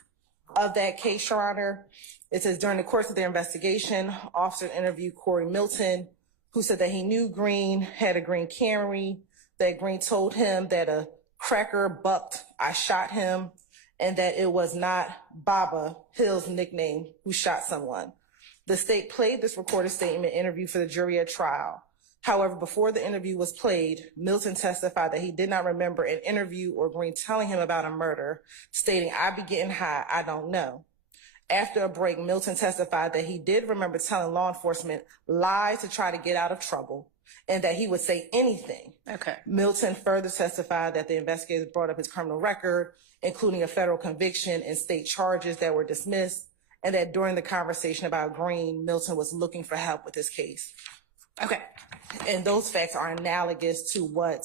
of that case, Your Honor, it says, during the course of their investigation, officers interviewed Corey Milton, who said that he knew Green had a green Camry, that Green told him that a cracker bucked, I shot him, and that it was not Baba, Hill's nickname, who shot someone. The state played this recorded statement interview for the jury at trial. However, before the interview was played, Milton testified that he did not remember an interview or Green telling him about a murder, stating, I be getting high, I don't know. After a break, Milton testified that he did remember telling law enforcement lies to try to get out of trouble and that he would say anything. Okay. Milton further testified that the investigators brought up his criminal record, including a federal conviction and state charges that were dismissed, and that during the conversation about Green, Milton was looking for help with his case. Okay. And those facts are analogous to what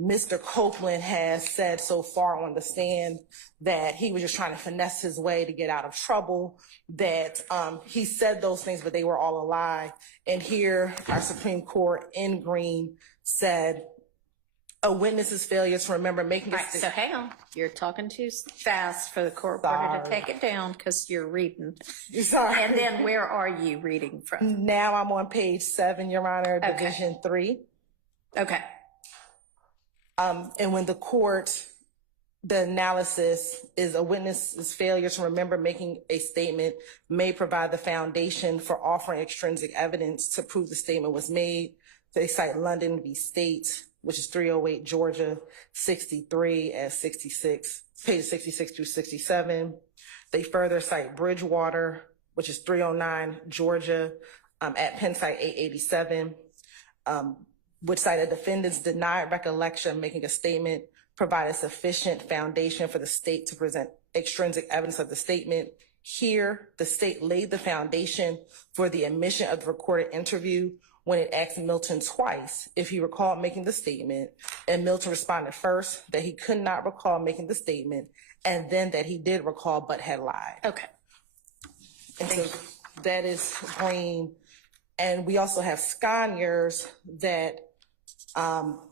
Mr. Copeland has said so far on the stand, that he was just trying to finesse his way to get out of trouble, that he said those things, but they were all a lie. And here, our Supreme Court in Green said a witness's failure to remember making a All right, so hang on. You're talking too fast for the court reporter to take it down because you're reading. Sorry. And then where are you reading from? Now I'm on page 7, Your Honor, Division 3. Okay. And when the court, the analysis is a witness's failure to remember making a statement may provide the foundation for offering extrinsic evidence to prove the statement was made. They cite London v. State, which is 308 Georgia 63 at 66, pages 66 through 67. They further cite Bridgewater, which is 309 Georgia at Penn site 887. Which cited defendants denied recollection of making a statement, provided sufficient foundation for the state to present extrinsic evidence of the statement. Here, the state laid the foundation for the admission of the recorded interview when it asked Milton twice if he recalled making the statement, and Milton responded first that he could not recall making the statement, and then that he did recall but had lied. Okay. And so that is green. And we also have Scaniers that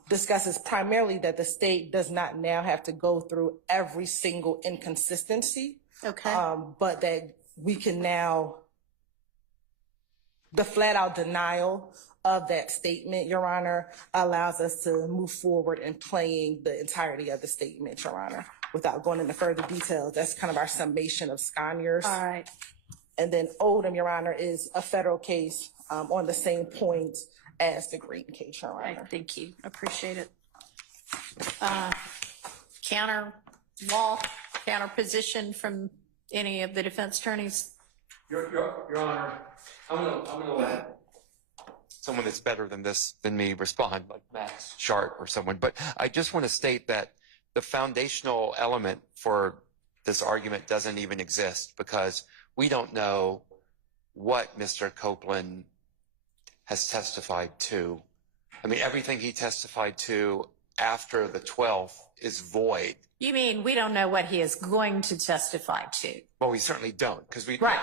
discusses primarily that the state does not now have to go through every single inconsistency. Okay. But that we can now, the flat out denial of that statement, Your Honor, allows us to move forward in playing the entirety of the statement, Your Honor, without going into further details. That's kind of our summation of Scaniers. All right. And then Odom, Your Honor, is a federal case on the same point as the Green case, Your Right, Honor. thank you. Appreciate it. Counter law, counter position from any of the defense attorneys? Your Honor, I'm gonna let someone that's better than me respond, like Max Sharp or someone. But I just want to state that the foundational element for this argument doesn't even exist, because we don't know what Mr. Copeland has testified to. I mean, everything he testified to after the 12th is void. You mean we don't know what he is going to testify to? Well, we certainly don't, because we... Right.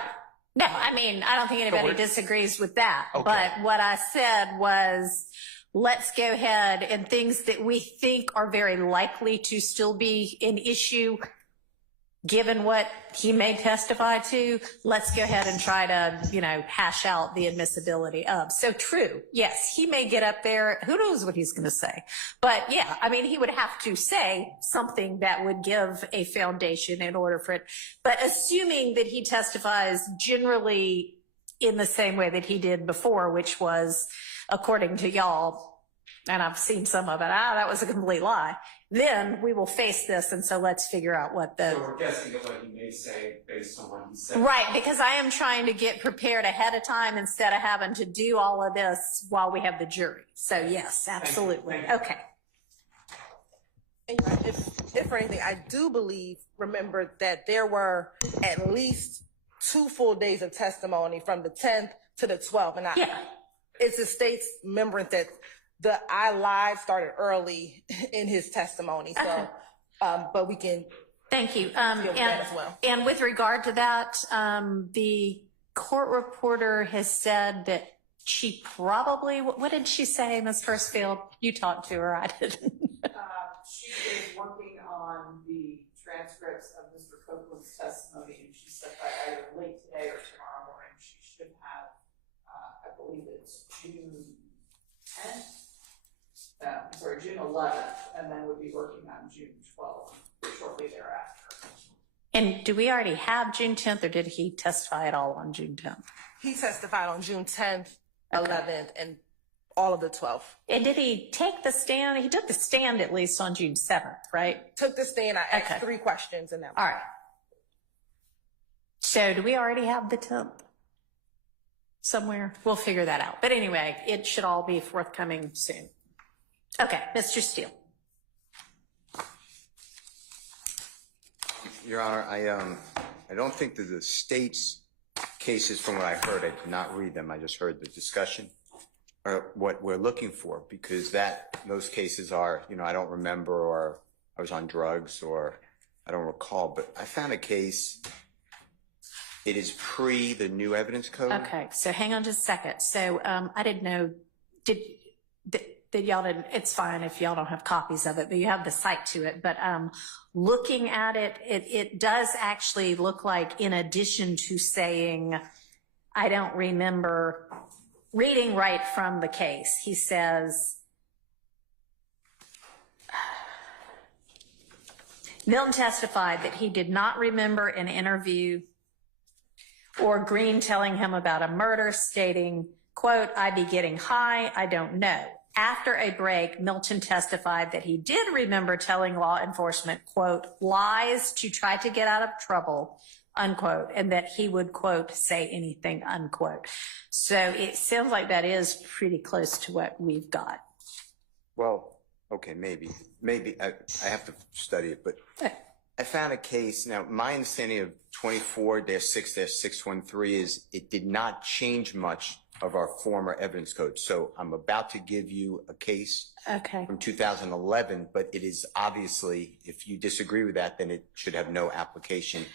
No, I mean, I don't think anybody disagrees with that. Okay. But what I said was, let's go ahead and things that we think are very likely to still be an issue, given what he may testify to, let's go ahead and try to, hash out the admissibility of. So true. Yes, he may get up there. Who knows what he's going to say? But yeah, I mean, he would have to say something that would give a foundation in order for it. But assuming that he testifies generally in the same way that he did before, which was, according to y'all, and I've seen some of it, that was a complete lie, then we will face this, and so let's figure out what the... So we're guessing at what he may say based on what he said. Right, because I am trying to get prepared ahead of time instead of having to do all of this while we have the jury. So yes, absolutely. Thank you. Okay. And if for anything, I do remember that there were at least 2 full days of testimony from the 10th to the 12th. And it's the state's remembrance that the I lied started early in his testimony. So, Okay. but we can. Thank you. Deal with that as well. And with regard to that, the court reporter has said that she probably, what did she say, Ms. Hurstfield? You talked to her, I didn't. She is working on the transcripts of Mr. Copeland's testimony, and she said by either late today or tomorrow morning, she should have, I believe it's June 10th. June 11th, and then would be working on June 12th, shortly thereafter. And do we already have June 10th, or did he testify at all on June 10th? He testified on June 10th, 11th, and all of the 12th. And did he take the stand? He took the stand at least on June 7th, right? Took the stand. I asked Okay. 3 questions in that. All right. So do we already have the 10th somewhere? We'll figure that out. But anyway, it should all be forthcoming soon. Okay, Mr. Steele. Your Honor, I don't think that the state's cases, from what I heard, I did not read them, I just heard the discussion, are what we're looking for, because those cases are, I don't remember, or I was on drugs, or I don't recall, but I found a case, it is pre the new evidence code. Okay, so hang on just a second. So I didn't know, that y'all didn't, it's fine if y'all don't have copies of it, but you have the site to it. But looking at it, it does actually look like, in addition to saying, I don't remember, reading right from the case, he says, Milton testified that he did not remember an interview or Green telling him about a murder, stating, quote, I'd be getting high, I don't know. After a break, Milton testified that he did remember telling law enforcement, quote, lies to try to get out of trouble, unquote, and that he would, quote, say anything, unquote. So it sounds like that is pretty close to what we've got. Well, okay, maybe I have to study it, but I found a case. Now, my understanding of 24-6-613 is it did not change much of our former evidence code. So I'm about to give you a case Okay. from 2011, but it is obviously, if you disagree with that, then it should have no application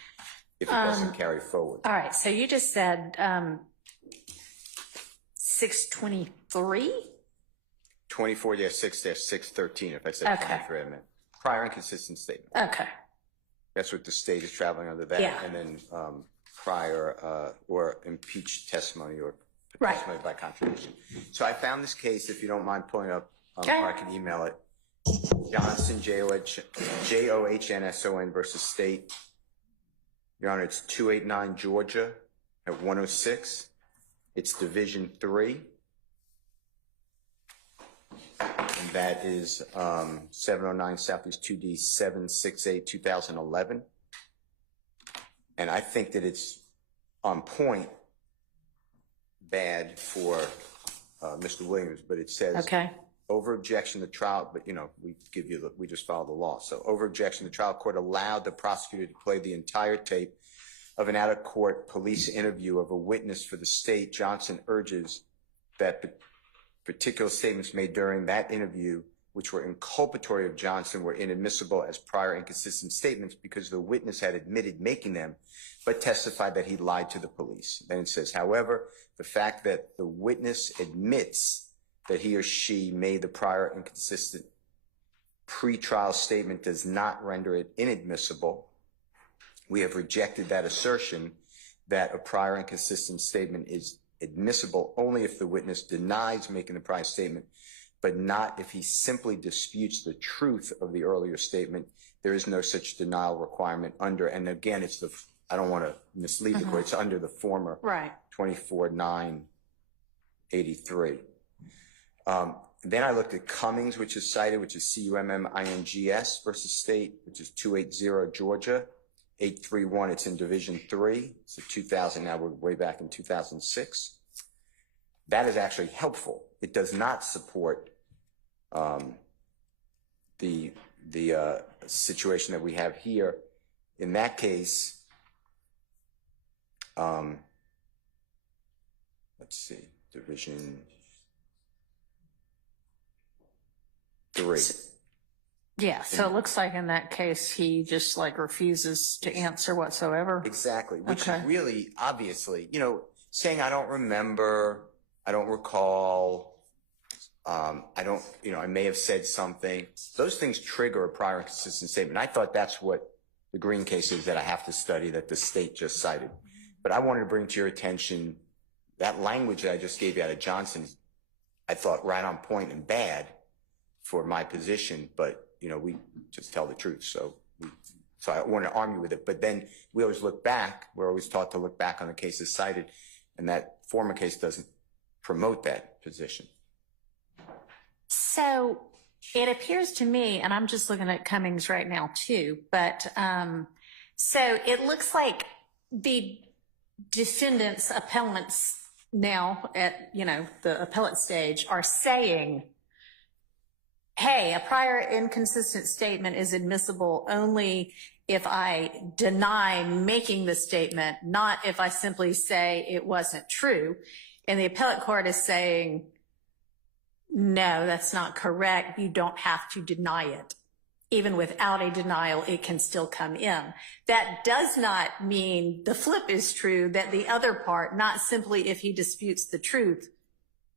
if it doesn't carry forward. All right, so you just said 623? 24-6-613, if I said Okay. 23, I meant prior inconsistent statement. Okay. That's what the state is traveling under that. Yeah. And then prior or impeached testimony or Right. testimony by contradiction. So I found this case, if you don't mind pulling up, Okay. or I can email it. Johnson, Johnsson versus State. Your Honor, it's 289 Georgia at 106. It's Division 3. And that is 709 Southeast 2D 768 2011. And I think that it's on point bad for Mr. Williams, but it says Okay. over objection to trial, but we just follow the law. So over objection, the trial court allowed the prosecutor to play the entire tape of an out-of-court police interview of a witness for the state. Johnson urges that the particular statements made during that interview, which were inculpatory of Johnson, were inadmissible as prior inconsistent statements because the witness had admitted making them, but testified that he lied to the police. Then it says, however, the fact that the witness admits that he or she made the prior inconsistent pre-trial statement does not render it inadmissible. We have rejected that assertion that a prior inconsistent statement is admissible only if the witness denies making the prior statement, but not if he simply disputes the truth of the earlier statement. There is no such denial requirement under, and again, it's I don't want to mislead the court, it's under the former Right. 24-983. Then I looked at Cummings, which is cited, which is Cummings versus State, which is 280 Georgia, 831. It's in Division 3. It's a 2000. Now we're way back in 2006. That is actually helpful. It does not support the situation that we have here. In that case, let's see, Division 3. Yeah, so it looks like in that case, he just like refuses to answer whatsoever. Exactly, which Okay. is really obviously, saying I don't remember, I don't recall, I don't, I may have said something. Those things trigger a prior inconsistent statement. I thought that's what the Green case is that I have to study that the state just cited. But I wanted to bring to your attention that language that I just gave you out of Johnson, I thought right on point and bad for my position, but we just tell the truth. So I want to arm you with it. But then we always look back. We're always taught to look back on the cases cited, and that former case doesn't promote that position. So it appears to me, and I'm just looking at Cummings right now too, but so it looks like the defendants, appellants now at, the appellate stage are saying, hey, a prior inconsistent statement is admissible only if I deny making the statement, not if I simply say it wasn't true. And the appellate court is saying, no, that's not correct. You don't have to deny it. Even without a denial, it can still come in. That does not mean the flip is true, that the other part, not simply if he disputes the truth,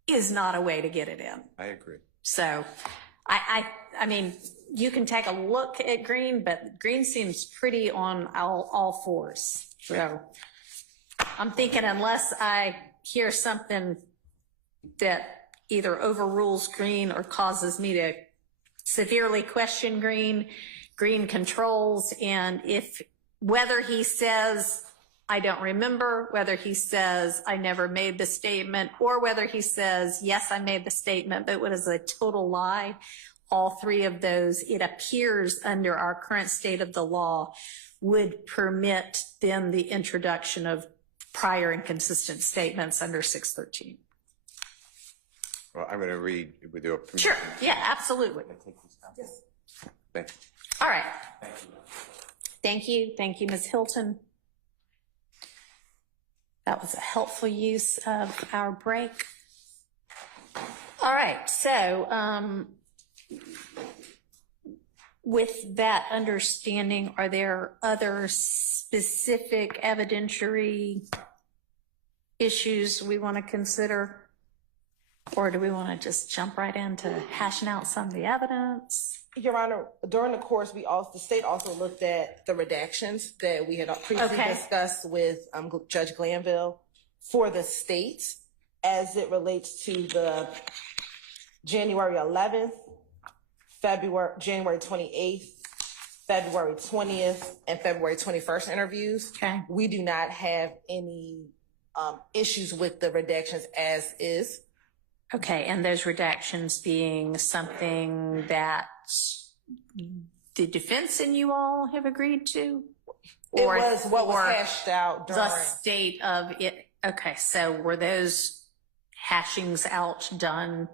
is not a way to get it in. I agree. So I mean, you can take a look at Green, but Green seems pretty on all fours. So I'm thinking unless I hear something that either overrules Green or causes me to severely question Green, Green controls. And whether he says, I don't remember, whether he says, I never made the statement, or whether he says, yes, I made the statement, but it was a total lie, all three of those, it appears under our current state of the law, would permit then the introduction of prior inconsistent statements under 613. Well, I'm going to read with your permission. Sure. Yeah, absolutely. Yes. Thank you. All right. Thank you. Thank you, Ms. Hilton. That was a helpful use of our break. All right, so with that understanding, are there other specific evidentiary issues we want to consider? Or do we want to just jump right into hashing out some of the evidence? Your Honor, during the course, the state also looked at the redactions that we had previously discussed with Judge Glanville for the states as it relates to the January 11th, January 28th, February 20th, and February 21st interviews. Okay. We do not have any issues with the redactions as is. Okay, and those redactions being something that the defense and you all have agreed to? Or it was what was hashed out during the state of it. Okay, so were those hashings out done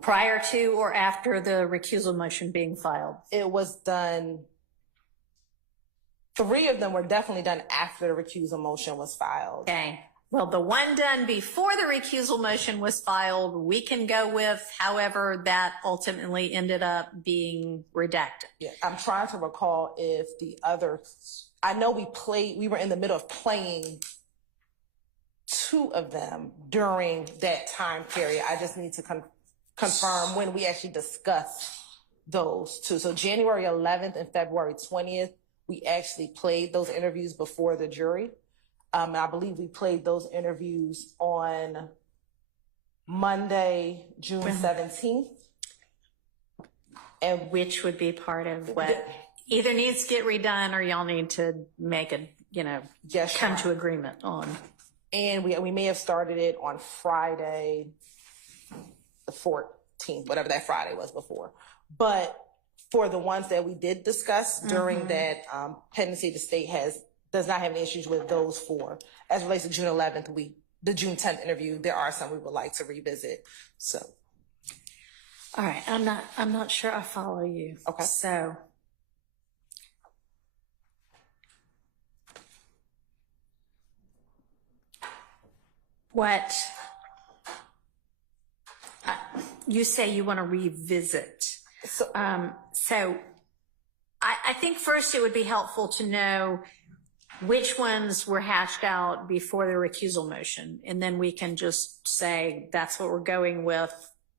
prior to or after the recusal motion being filed? It was done. 3 of them were definitely done after the recusal motion was filed. Okay. Well, the one done before the recusal motion was filed, we can go with, however, that ultimately ended up being redacted. Yeah, I'm trying to recall if the other, I know we were in the middle of playing 2 of them during that time period. I just need to confirm when we actually discussed those 2. So January 11th and February 20th, we actually played those interviews before the jury. I believe we played those interviews on Monday, June 17th. And which would be part of what either needs to get redone or y'all need to make a, come to agreement on. And we may have started it on Friday, the 14th, whatever that Friday was before. But for the ones that we did discuss during that pendency, the state does not have any issues with those 4. As it relates to June 11th, the June 10th interview, there are some we would like to revisit. So, all right, I'm not sure I follow you. Okay. So, what you say you want to revisit? So I think first it would be helpful to know which ones were hashed out before the recusal motion. And then we can just say that's what we're going with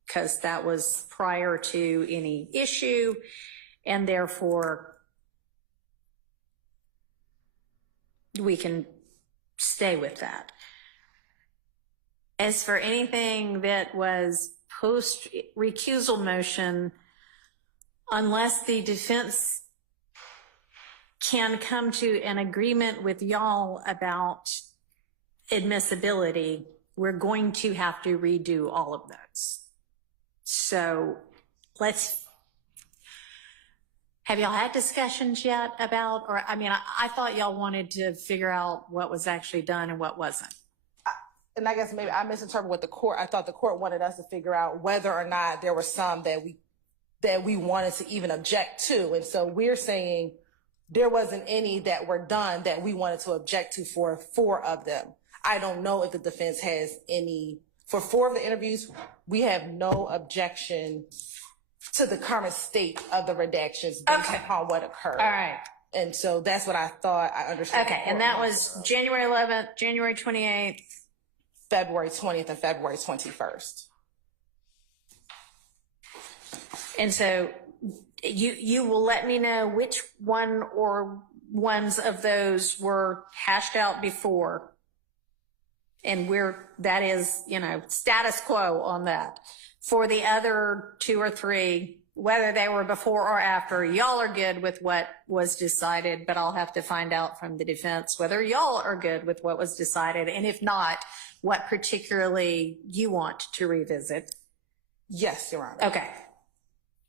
because that was prior to any issue. And therefore, we can stay with that. As for anything that was post-recusal motion, unless the defense can come to an agreement with y'all about admissibility, we're going to have to redo all of those. So have y'all had discussions yet about, or I thought y'all wanted to figure out what was actually done and what wasn't. And I guess maybe I misinterpreted what I thought the court wanted us to figure out whether or not there were some that we wanted to even object to. And so we're saying there wasn't any that were done that we wanted to object to for 4 of them. I don't know if the defense has any. For 4 of the interviews, we have no objection to the current state of the redactions based upon what occurred. All right. And so that's what I thought I understood. Okay, and that was January 11th, January 28th. February 20th and February 21st. And so you will let me know which one or ones of those were hashed out before. And that is, status quo on that. For the other 2 or 3, whether they were before or after, y'all are good with what was decided, but I'll have to find out from the defense whether y'all are good with what was decided. And if not, what particularly you want to revisit. Yes, Your Honor. Okay.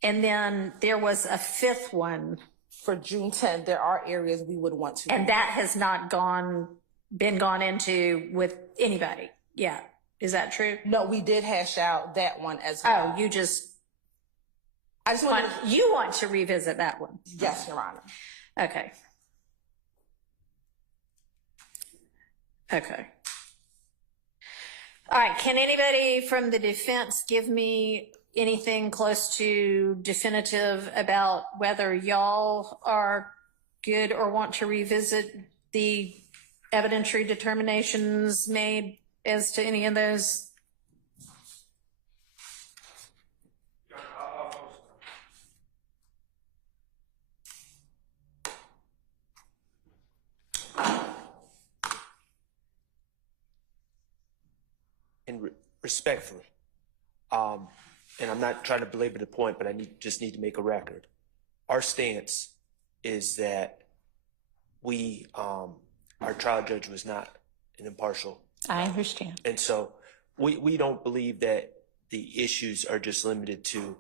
And then there was a 5th one. For June 10th, there are areas we would want to. And that has not been gone into with anybody yet. Is that true? No, we did hash out that one as well. Oh, you want to revisit that one? Yes, Your Honor. Okay. Okay. All right, can anybody from the defense give me anything close to definitive about whether y'all are good or want to revisit the evidentiary determinations made as to any of those? And respectfully, and I'm not trying to belabor the point, but I just need to make a record. Our stance is that our trial judge was not an impartial. I understand. And so we don't believe that the issues are just limited to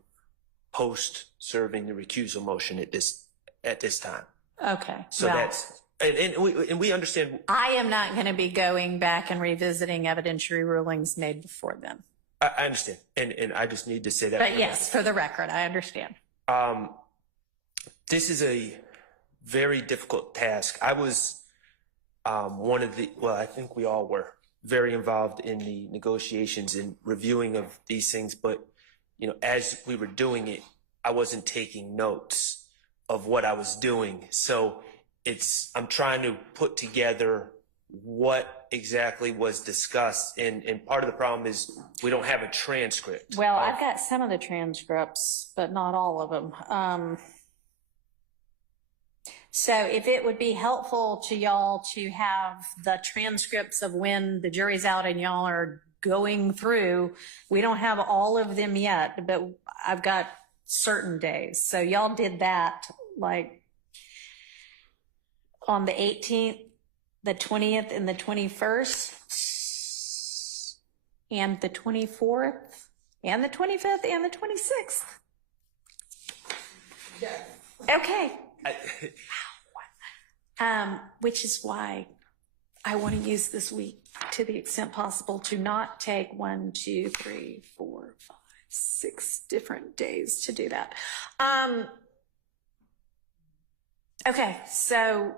post-serving the recusal motion at this time. Okay. So well, that's, and we understand. I am not going to be going back and revisiting evidentiary rulings made before then. I understand. And I just need to say that. But yes, for the record, I understand. This is a very difficult task. I was I think we all were very involved in the negotiations and reviewing of these things. But, as we were doing it, I wasn't taking notes of what I was doing. So I'm trying to put together what exactly was discussed. And part of the problem is we don't have a transcript. Well, I've got some of the transcripts, but not all of them. So if it would be helpful to y'all to have the transcripts of when the jury's out and y'all are going through, we don't have all of them yet, but I've got certain days. So y'all did that like on the 18th, the 20th, and the 21st, and the 24th, and the 25th, and the 26th. Yes. Okay. Which is why I want to use this week to the extent possible to not take 1, 2, 3, 4, 5, 6 different days to do that. Okay, so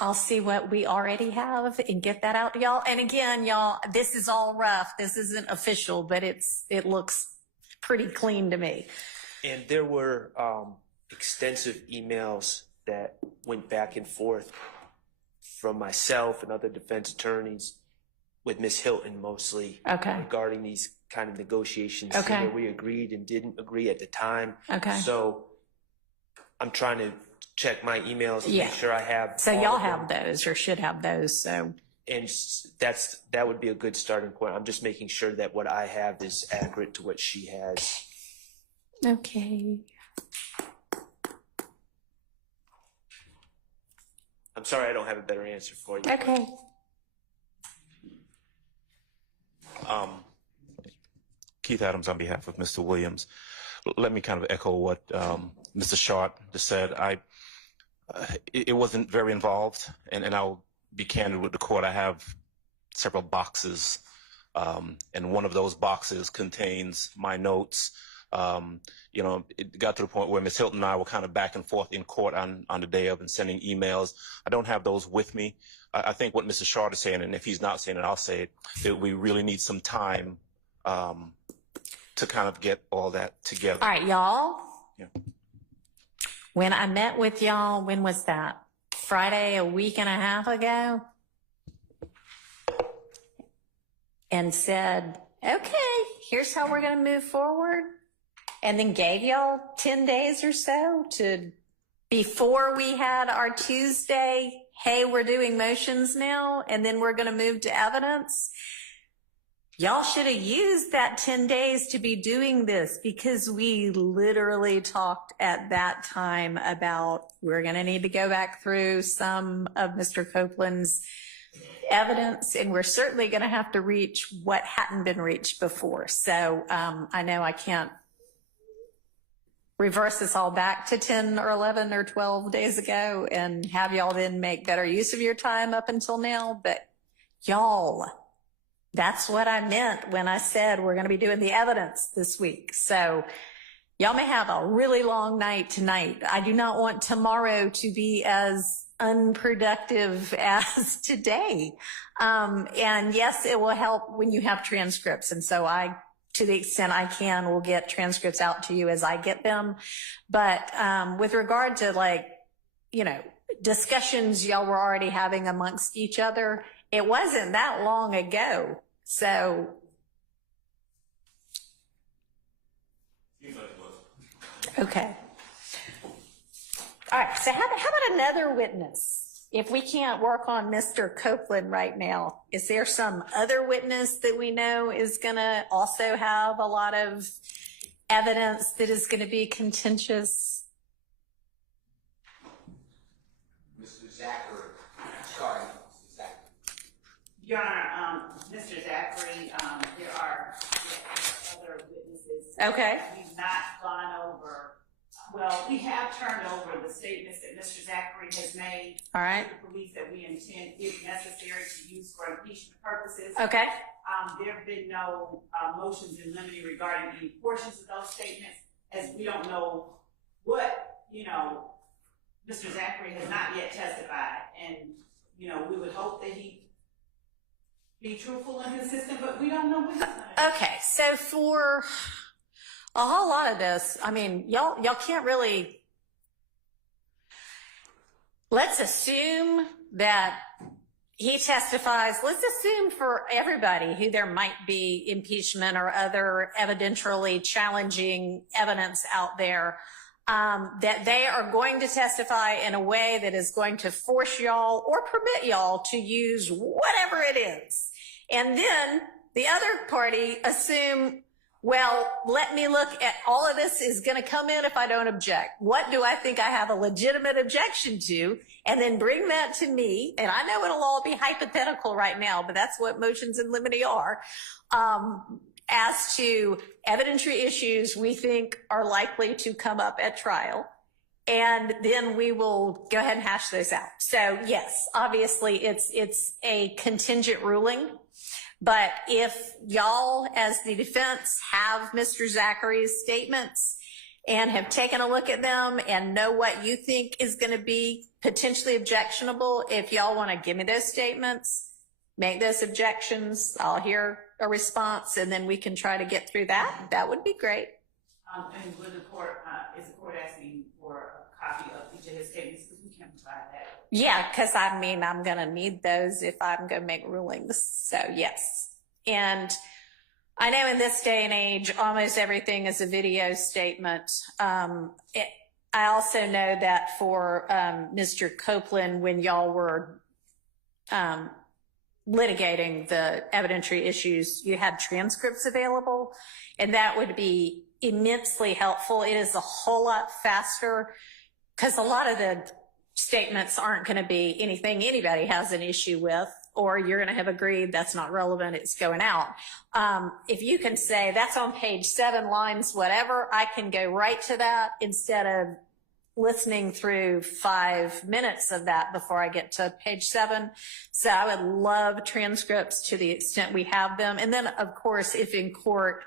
I'll see what we already have and get that out to y'all. And again, y'all, this is all rough. This isn't official, but it looks pretty clean to me. And there were extensive emails that went back and forth from myself and other defense attorneys with Ms. Hilton mostly regarding these kind of negotiations where we agreed and didn't agree at the time. Okay. So I'm trying to check my emails and make sure I have. So y'all have those or should have those. So. And that would be a good starting point. I'm just making sure that what I have is accurate to what she has. Okay. I'm sorry I don't have a better answer for you. Okay. Keith Adams on behalf of Mr. Williams. Let me kind of echo what Mr. Sharp just said. It wasn't very involved, and I'll be candid with the court. I have several boxes, and one of those boxes contains my notes. It got to the point where Ms. Hilton and I were kind of back and forth in court on the day of and sending emails. I don't have those with me. I think what Mr. Shard is saying, and if he's not saying it, I'll say it, that we really need some time to kind of get all that together. All right, y'all. Yeah. When I met with y'all, when was that? Friday, a week and a half ago? And said, okay, here's how we're going to move forward. And then gave y'all 10 days or so before we had our Tuesday, hey, we're doing motions now, and then we're going to move to evidence. Y'all should have used that 10 days to be doing this, because we literally talked at that time about we're going to need to go back through some of Mr. Copeland's evidence, and we're certainly going to have to reach what hadn't been reached before. So I know I can't reverse this all back to 10 or 11 or 12 days ago and have y'all then make better use of your time up until now. But y'all, that's what I meant when I said we're going to be doing the evidence this week. So y'all may have a really long night tonight. I do not want tomorrow to be as unproductive as today. And yes, it will help when you have transcripts. And so to the extent I can, will get transcripts out to you as I get them. But with regard to discussions y'all were already having amongst each other, it wasn't that long ago. So. Okay. All right. So how about another witness? If we can't work on Mr. Copeland right now, is there some other witness that we know is going to also have a lot of evidence that is going to be contentious? Mr. Zachary. Sorry, Mr. Zachary. Your Honor, Mr. Zachary, there are other witnesses. Okay. We've not gone over. Well, we have turned over the statements that Mr. Zachary has made. All right. To the police that we intend, if necessary, to use for impeachment purposes. Okay. There have been no motions in limine regarding any portions of those statements, as we don't know what, Mr. Zachary has not yet testified. And, we would hope that he be truthful and consistent, but we don't know what he's going to do. Okay. So for a whole lot of this, I mean, y'all can't really, let's assume that he testifies. Let's assume for everybody who there might be impeachment or other evidentially challenging evidence out there, that they are going to testify in a way that is going to force y'all or permit y'all to use whatever it is. And then the other party assume, well, let me look at all of this is going to come in if I don't object. What do I think I have a legitimate objection to? And then bring that to me. And I know it'll all be hypothetical right now, but that's what motions in limine are. As to evidentiary issues we think are likely to come up at trial. And then we will go ahead and hash those out. So yes, obviously it's a contingent ruling. But if y'all, as the defense, have Mr. Zachary's statements and have taken a look at them and know what you think is going to be potentially objectionable, if y'all want to give me those statements, make those objections, I'll hear a response, and then we can try to get through that. That would be great. And would the court, is the court asking for a copy of each of his statements? Because we can't provide that. Yeah, because I mean, I'm going to need those if I'm going to make rulings. So yes. And I know in this day and age, almost everything is a video statement. I also know that for Mr. Copeland, when y'all were litigating the evidentiary issues, you had transcripts available, and that would be immensely helpful. It is a whole lot faster because a lot of the statements aren't going to be anything anybody has an issue with, or you're going to have agreed that's not relevant, it's going out. If you can say that's on page 7, lines whatever, I can go right to that instead of listening through 5 minutes of that before I get to page 7. So I would love transcripts to the extent we have them. And then, of course, if in court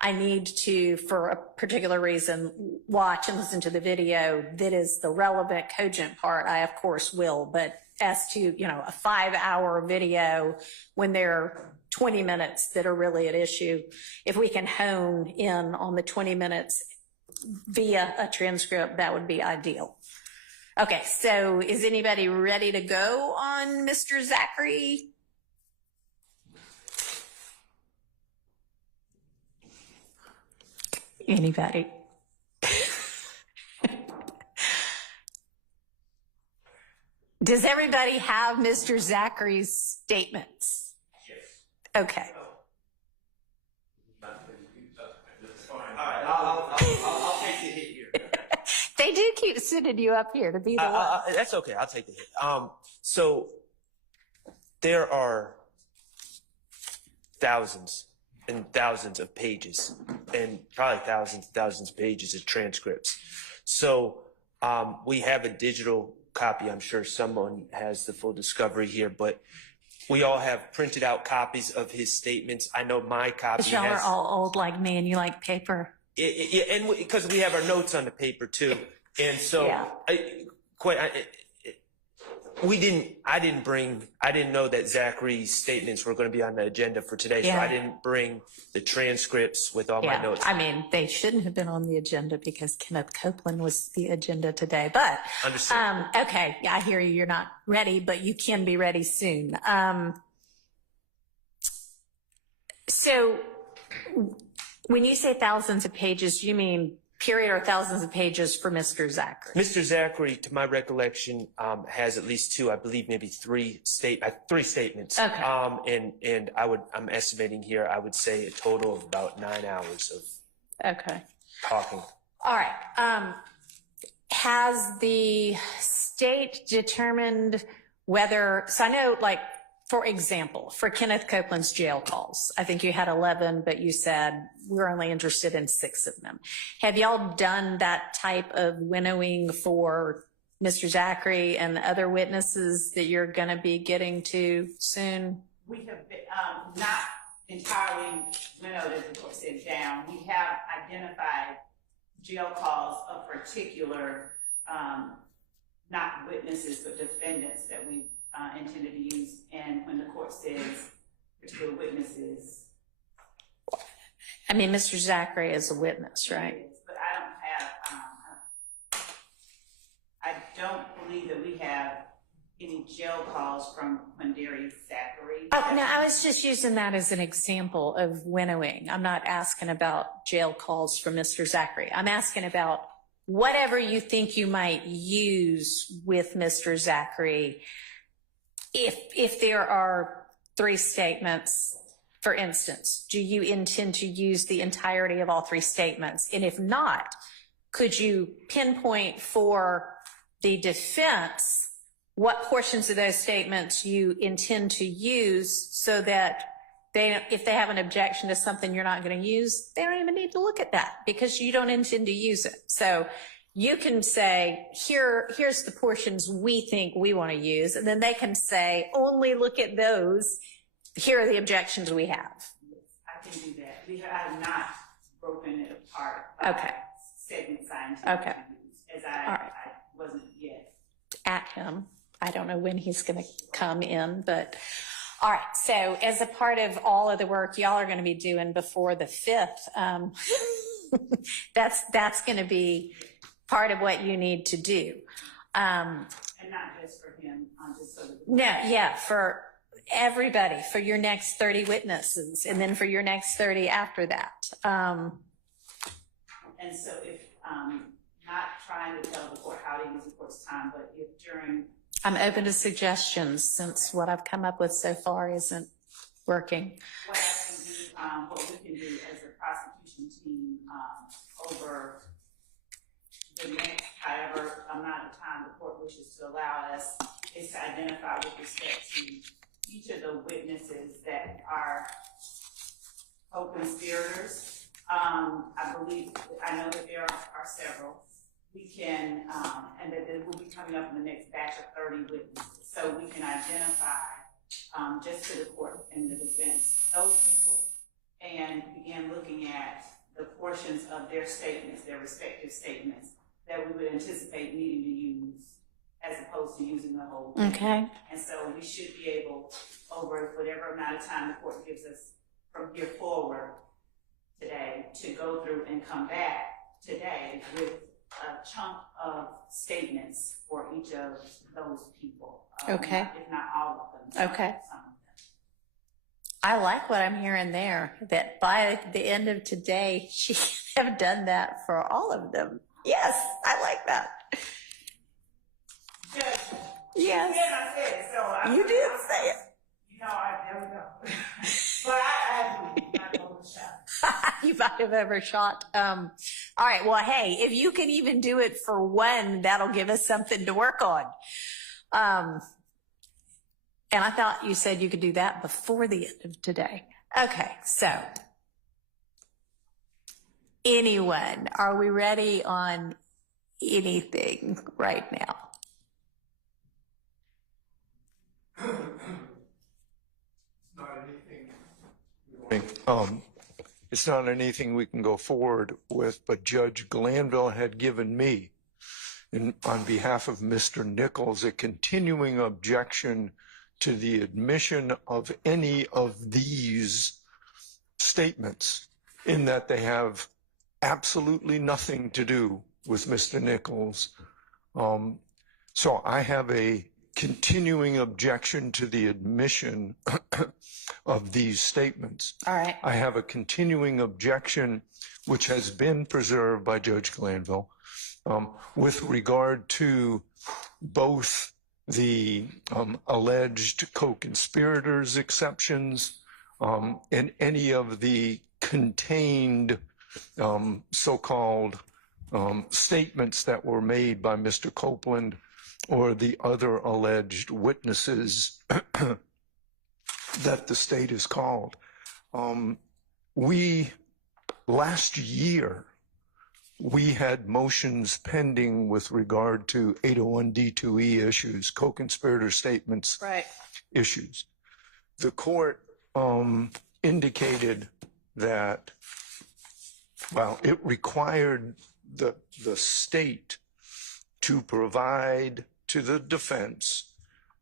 I need to, for a particular reason, watch and listen to the video that is the relevant, cogent part, I, of course, will. But as to, a 5-hour video when there are 20 minutes that are really at issue, if we can hone in on the 20 minutes via a transcript, that would be ideal. Okay, so is anybody ready to go on Mr. Zachary? Anybody? Does everybody have Mr. Zachary's statements? Yes. Okay. I'll take the hit here. They do keep sending you up here to be the one. That's okay. I'll take the hit. So there are thousands and thousands of pages, and probably thousands and thousands of pages of transcripts. So we have a digital copy. I'm sure someone has the full discovery here, but we all have printed out copies of his statements. I know my copy Y'all has. are all old like me, and you like paper. Yeah, and because we have our notes on the paper too, and so Yeah. I didn't know that Zachary's statements were going to be on the agenda for today, so Yeah. I didn't bring the transcripts with all my Yeah, notes. I mean, they shouldn't have been on the agenda because Kenneth Copeland was the agenda today, but, Understood. okay, yeah, I hear you, you're not ready, but you can be ready soon. So when you say thousands of pages, you mean period or thousands of pages for Mr. Zachary? Mr. Zachary, to my recollection, has at least two, I believe maybe three statements. Okay. And I'm estimating here, I would say a total of about 9 hours of Okay. talking. All right. Has the state determined whether, so I know, like, for example, for Kenneth Copeland's jail calls, I think you had 11, but you said we're only interested in 6 of them. Have y'all done that type of winnowing for Mr. Zachary and other witnesses that you're going to be getting to soon? We have been, not entirely winnowed, as the court said, down. We have identified jail calls of particular, not witnesses, but defendants that we intended to use. And when the court says particular witnesses, I mean, Mr. Zachary is a witness, right? but I don't believe that we have any jail calls from Quindarius Zachary. Oh, no, I was just using that as an example of winnowing. I'm not asking about jail calls from Mr. Zachary. I'm asking about whatever you think you might use with Mr. Zachary. If there are 3 statements, for instance, do you intend to use the entirety of all 3 statements? And if not, could you pinpoint for the defense what portions of those statements you intend to use so that if they have an objection to something you're not going to use, they don't even need to look at that because you don't intend to use it. So you can say, here's the portions we think we want to use, and then they can say, only look at those. Here are the objections we have. I can do that. I have not broken it apart by Okay. segments I intend Okay. to use, as I wasn't yet. At him. I don't know when he's going to come in, but all right. So as a part of all of the work y'all are going to be doing before the 5th, that's going to be part of what you need to do. And not just for him, just so that No, yeah, for everybody, for your next 30 witnesses, and then for your next 30 after that. And so if, not trying to tell the court how to use the court's time, but if during. I'm open to suggestions since what I've come up with so far isn't working. What I can do, what we can do as a prosecution team, over the next, however amount of time the court wishes to allow us, is to identify with respect to each of the witnesses that are co-conspirators. I know that there are several. We can, and that it will be coming up in the next batch of 30 witnesses. So we can identify, just to the court and the defense, those people, and begin looking at the portions of their statements, their respective statements, that we would anticipate needing to use, as opposed to using the whole thing. Okay. And so we should be able, over whatever amount of time the court gives us from here forward today, to go through and come back today with a chunk of statements for each of those people. Okay. If not all of them. Okay. Some of them. I like what I'm hearing there, that by the end of today, she have done that for all of them. Yes, I like that. Judge, Yes. I said it, so You did say it. You know, there we go. But I not overshot. You might have overshot. All right. Well, hey, if you can even do it for one, that'll give us something to work on. And I thought you said you could do that before the end of today. Okay. So anyone, are we ready on anything right now? It's not anything we can go forward with, but Judge Glanville had given me on behalf of Mr. Nichols, a continuing objection to the admission of any of these statements, in that they have absolutely nothing to do with Mr. Nichols. So I have a continuing objection to the admission of these statements. All right. I have a continuing objection, which has been preserved by Judge Glanville, with regard to both the alleged co-conspirators exceptions and any of the contained so-called statements that were made by Mr. Copeland or the other alleged witnesses that the state has called. Last year, we had motions pending with regard to 801D2E issues, co-conspirator statements issues. The court indicated that, well, it required the state to provide to the defense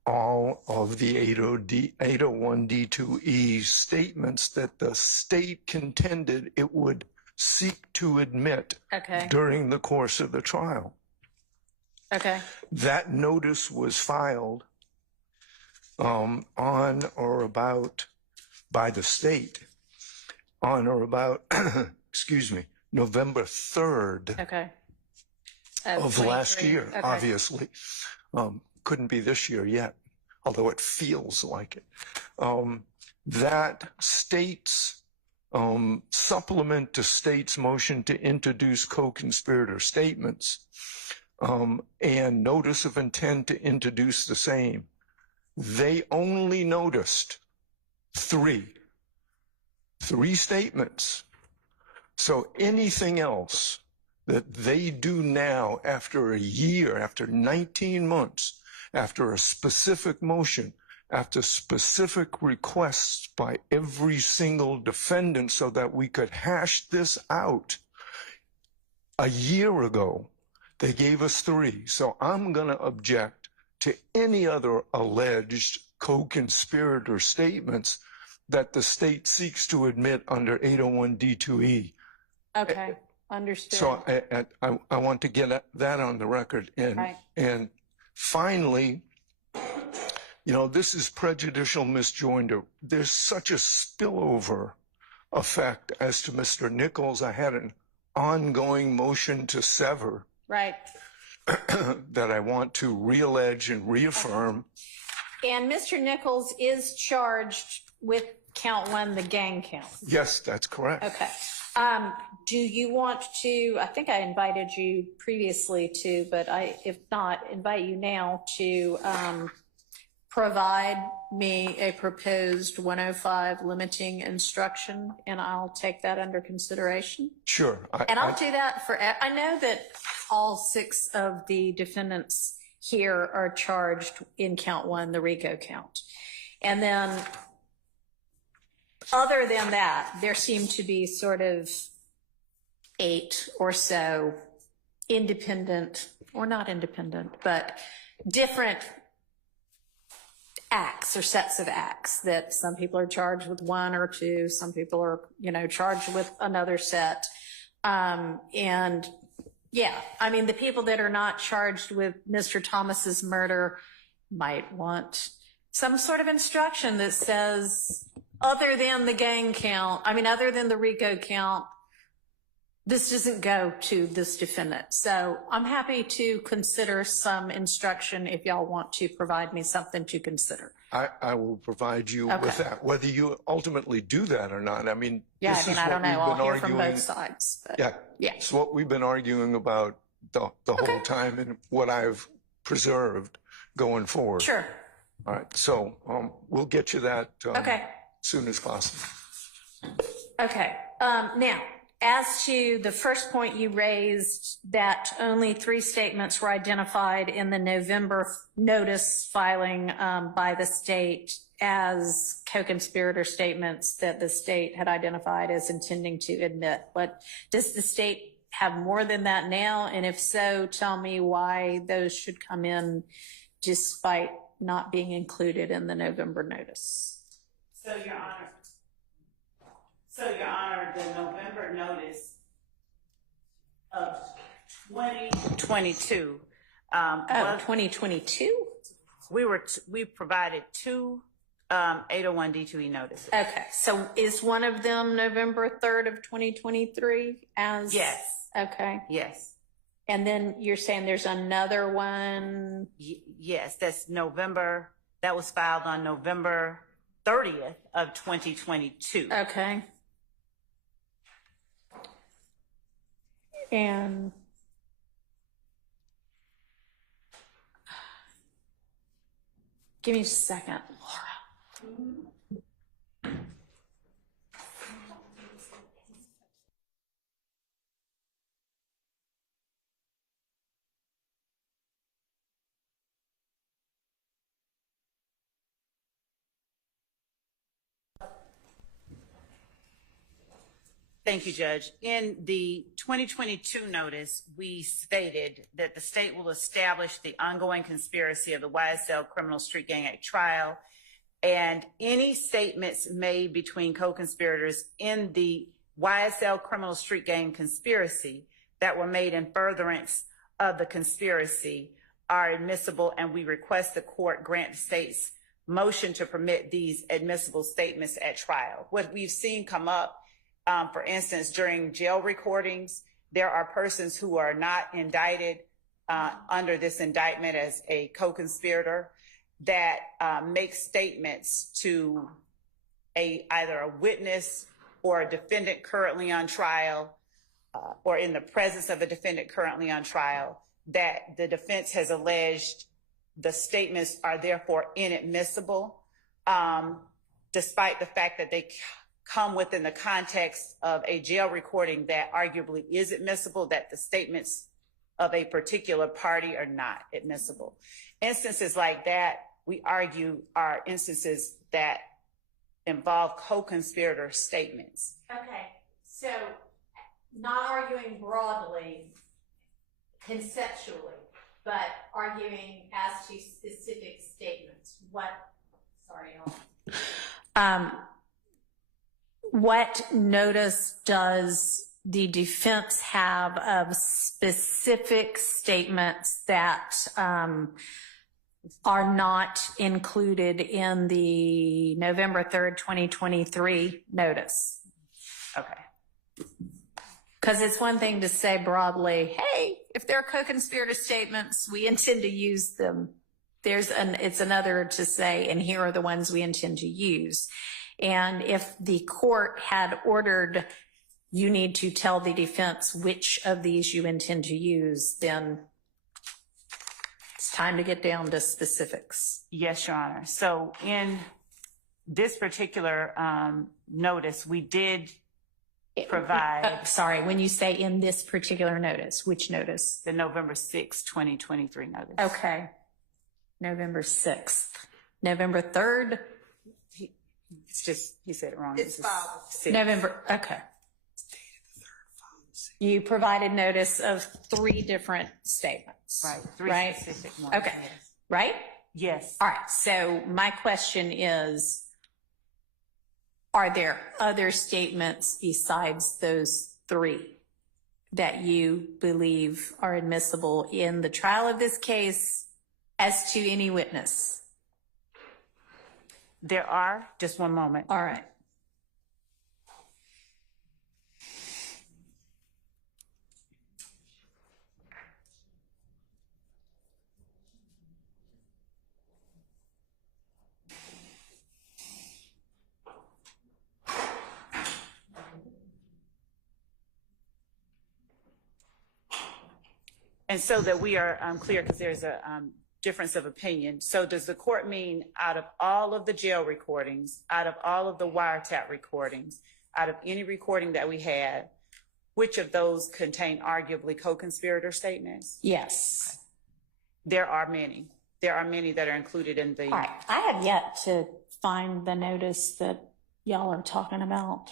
all of the 801D2E statements that the state contended it would seek to admit during the course of the trial. Okay. That notice was filed on or about by the state on or about, excuse me, November 3rd of last year, obviously. Couldn't be this year yet, although it feels like it. That state's supplement to state's motion to introduce co-conspirator statements and notice of intent to introduce the same, they only noticed three statements. So anything else that they do now after a year, after 19 months, after a specific motion, after specific requests by every single defendant so that we could hash this out. A year ago, they gave us three. So I'm going to object to any other alleged co-conspirator statements that the state seeks to admit under 801D2E. Okay, understood. So I want to get that on the record. And finally, you know, this is prejudicial misjoinder. There's such a spillover effect as to Mr. Nichols. I had an ongoing motion to sever that I want to reallege and reaffirm. And Mr. Nichols is charged with count one, the gang count. Yes, that's correct. Okay. Do you want to, I think I invited you previously to, but if not, invite you now to provide me a proposed 105 limiting instruction, and I'll take that under consideration. Sure. I'll do that for, I know that all 6 of the defendants here are charged in count one, the RICO count. And then other than that, there seem to be sort of 8 or so independent, or not independent, but different acts or sets of acts that some people are charged with 1 or 2, some people are, you know, charged with another set. And yeah, I mean, the people that are not charged with Mr. Thomas's murder might want some sort of instruction that says, other than the gang count, I mean, other than the RICO count, this doesn't go to this defendant. So I'm happy to consider some instruction if y'all want to provide me something to consider. I will provide you with that. Whether you ultimately do that or not, I mean, yeah, I mean, I don't know. I'll hear from both sides. But yeah, it's what we've been arguing about the whole time and what I've preserved going forward. Sure. All right, so we'll get you that as soon as possible. Okay. Now, as to the first point you raised, that only 3 statements were identified in the November notice filing by the state as co-conspirator statements that the state had identified as intending to admit. What does the state have more than that now? And if so, tell me why those should come in despite not being included in the November notice. So, Your Honor, the November notice of 2022. 2022? We provided two 801 D2E notices. Okay, so is one of them November 3rd of 2023 as? Yes. Okay. Yes. And then you're saying there's another one? Yes, that's November, that was filed on November 30th of 2022. Okay. And give me just a second, Laura. Thank you, Judge. In the 2022 notice, we stated that the state will establish the ongoing conspiracy of the YSL Criminal Street Gang Act trial, and any statements made between co-conspirators in the YSL Criminal Street Gang conspiracy that were made in furtherance of the conspiracy are admissible, and we request the court grant the state's motion to permit these admissible statements at trial. What we've seen come up, for instance, during jail recordings, there are persons who are not indicted under this indictment as a co-conspirator that make statements to either a witness or a defendant currently on trial or in the presence of a defendant currently on trial that the defense has alleged the statements are therefore inadmissible, despite the fact that they come within the context of a jail recording that arguably is admissible, that the statements of a particular party are not admissible. Instances like that, we argue, are instances that involve co-conspirator statements. Okay, so not arguing broadly, conceptually, but arguing as to specific statements. What notice does the defense have of specific statements that are not included in the November 3rd, 2023 notice? Okay. Because it's one thing to say broadly, hey, if they're co-conspirator statements, we intend to use them. It's another to say, and here are the ones we intend to use. And if the court had ordered, you need to tell the defense which of these you intend to use, then it's time to get down to specifics. Yes, Your Honor. So in this particular notice, we did provide. Sorry, when you say in this particular notice, which notice? The November 6th, 2023 notice. Okay. November 6th. November 3rd? It's just, he said it wrong. It's filed. November, okay. You provided notice of 3 different statements. Right. 3 right? specific ones. Okay. Yes. Right? Yes. All right. So my question is, are there other statements besides those 3 that you believe are admissible in the trial of this case as to any witness? There are, just one moment. All right. And so that we are clear, because there's a difference of opinion. So does the court mean out of all of the jail recordings, out of all of the wiretap recordings, out of any recording that we had, which of those contain arguably co-conspirator statements? Yes. There are many. There are many that are included in the... All right. I have yet to find the notice that y'all are talking about.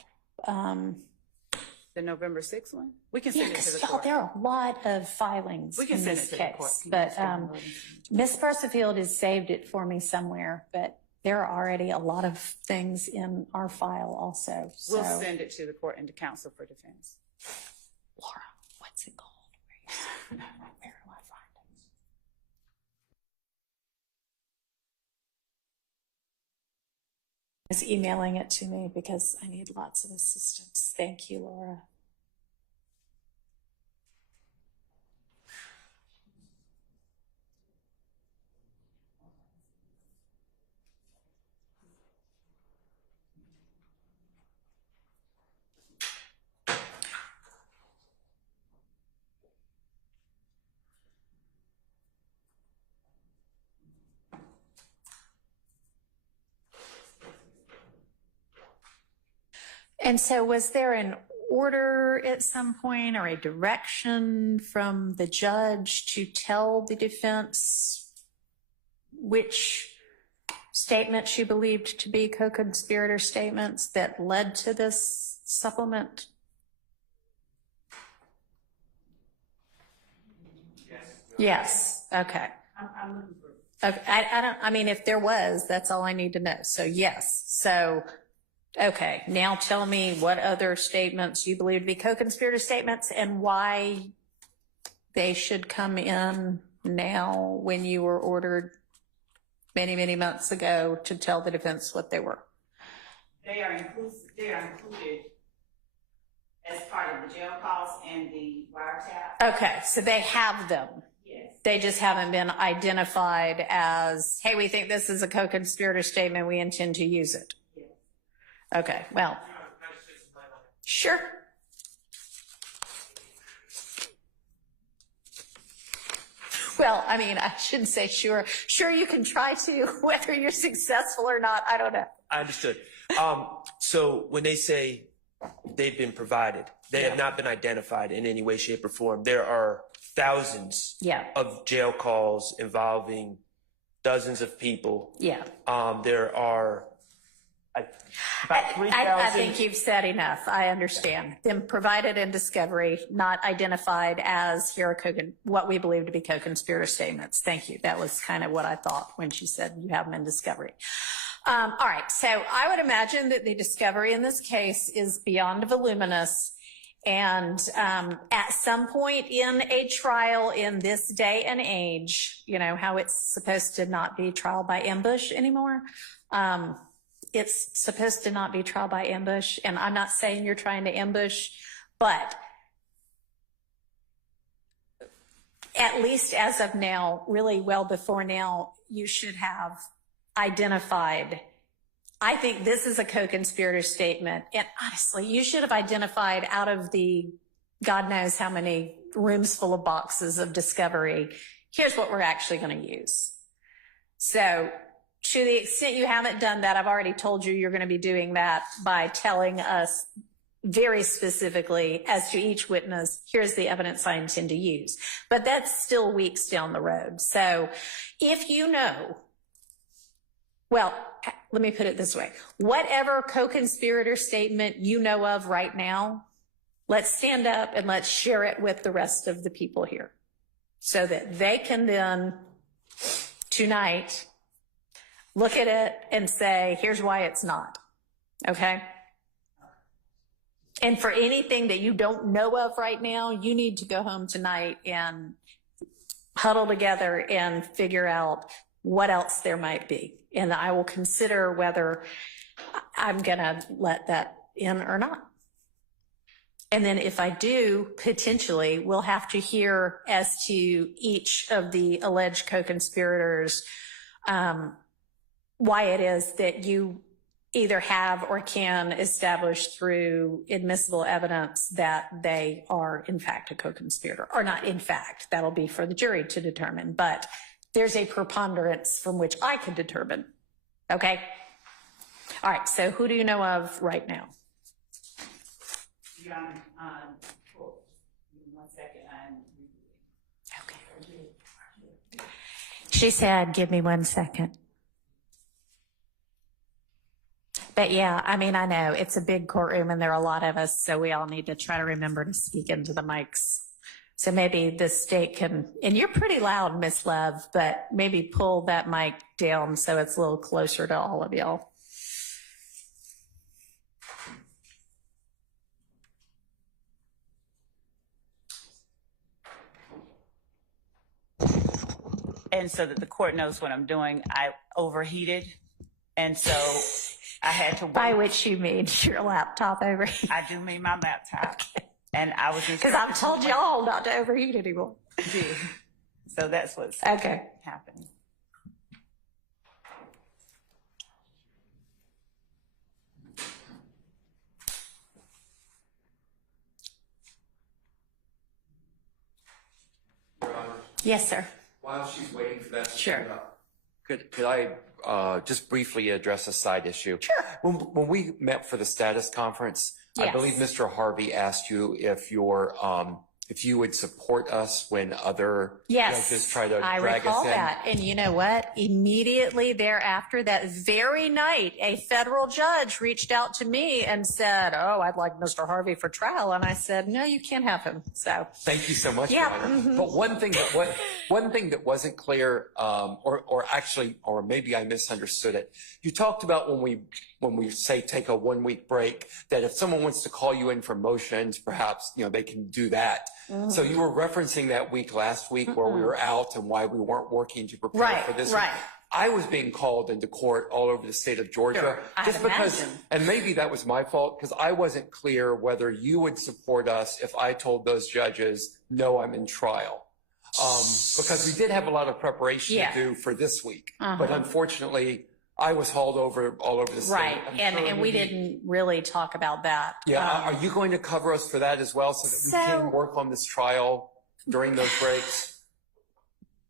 The November 6th one? We can send it to Because the y'all, court. there are a lot of filings We can in send this it to the court. case. Can you But just download and send it to Ms. Percifield has saved it for me somewhere, but there are already a lot of things in our file also. So, We'll send it to the court and to counsel for defense. Laura, what's it called? Where do I find it? Is emailing it to me because I need lots of assistance. Thank you, Laura. And so was there an order at some point or a direction from the judge to tell the defense which statements you believed to be co-conspirator statements that led to this supplement? Yes. Okay. I'm looking for Okay. I mean, if there was, that's all I need to know. So yes. So, okay. Now tell me what other statements you believe to be co-conspirator statements and why they should come in now when you were ordered many, many months ago to tell the defense what they were. They are included as part of the jail calls and the wiretap. Okay. So they have them. Yes. They just haven't been identified as, hey, we think this is a co-conspirator statement. We intend to use it. Yes. Okay. Well, sure. Well, I mean, I shouldn't say sure. Sure, you can try to, whether you're successful or not, I don't know. I understood. So when they say they've been provided, they have not been identified in any way, shape, or form. There are thousands of jail calls involving dozens of people. Yeah. There are about 3,000. I think you've said enough. I understand. Them provided in discovery, not identified as here are what we believe to be co-conspirator statements. Thank you. That was kind of what I thought when she said you have them in discovery. All right. So I would imagine that the discovery in this case is beyond voluminous. And at some point in a trial in this day and age, you know, how it's supposed to not be trial by ambush anymore. It's supposed to not be trial by ambush. And I'm not saying you're trying to ambush, but at least as of now, really well before now, you should have identified, I think this is a co-conspirator statement. And honestly, you should have identified out of the God knows how many rooms full of boxes of discovery, here's what we're actually going to use. So to the extent you haven't done that, I've already told you you're going to be doing that by telling us very specifically as to each witness, here's the evidence I intend to use. But that's still weeks down the road. So if you know, well, let me put it this way. Whatever co-conspirator statement you know of right now, let's stand up and let's share it with the rest of the people here so that they can then tonight look at it and say, here's why it's not. Okay? And for anything that you don't know of right now, you need to go home tonight and huddle together and figure out what else there might be. And I will consider whether I'm going to let that in or not. And then if I do, potentially, we'll have to hear as to each of the alleged co-conspirators why it is that you either have or can establish through admissible evidence that they are in fact a co-conspirator, or not in fact. That'll be for the jury to determine, but there's a preponderance from which I can determine. Okay? All right, so who do you know of right now? Your Honor, hold on 1 second. Okay. She said, give me 1 second. But yeah, I mean, I know it's a big courtroom and there are a lot of us, so we all need to try to remember to speak into the mics. So maybe the state can, and you're pretty loud, Miss Love, but maybe pull that mic down so it's a little closer to all of y'all. And so that the court knows what I'm doing, I overheated. And so I had to wait. By which you mean your laptop overheated. I do mean my laptop. Okay. And I was because I've told y'all not to overheat anymore. So that's what's happening. Your Honor. Yes, sir. While she's waiting for that to Sure. come up, could I just briefly address a side issue? Sure. When we met for the status conference, I Yes. believe Mr. Harvey asked you if if you would support us when other judges try to I drag recall us in. that. And you know what? Immediately thereafter, that very night, a federal judge reached out to me and said, "Oh, I'd like Mr. Harvey for trial." And I said, "No, you can't have him." So Thank you so much, Yeah, Your Honor. mhm. But one thing that wasn't clear, or maybe I misunderstood it. You talked about when we say take a 1 week break, that if someone wants to call you in for motions, perhaps they can do that. So you were referencing that week last week where we were out and why we weren't working to prepare for this. Right. I was being called into court all over the state of Georgia, Sure, I'd imagine. and maybe that was my fault because I wasn't clear whether you would support us if I told those judges, no, I'm in trial. Because we did have a lot of preparation to do for this week, but unfortunately, I was hauled all over the state. right. I'm And sure we didn't really talk about that. Yeah, are you going to cover us for that as well so that we can work on this trial during those breaks?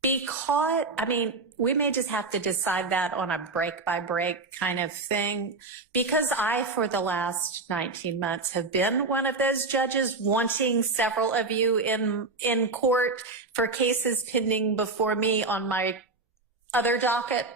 Because, I mean, we may just have to decide that on a break by break kind of thing. Because I, for the last 19 months, have been one of those judges wanting several of you in court for cases pending before me on my other docket.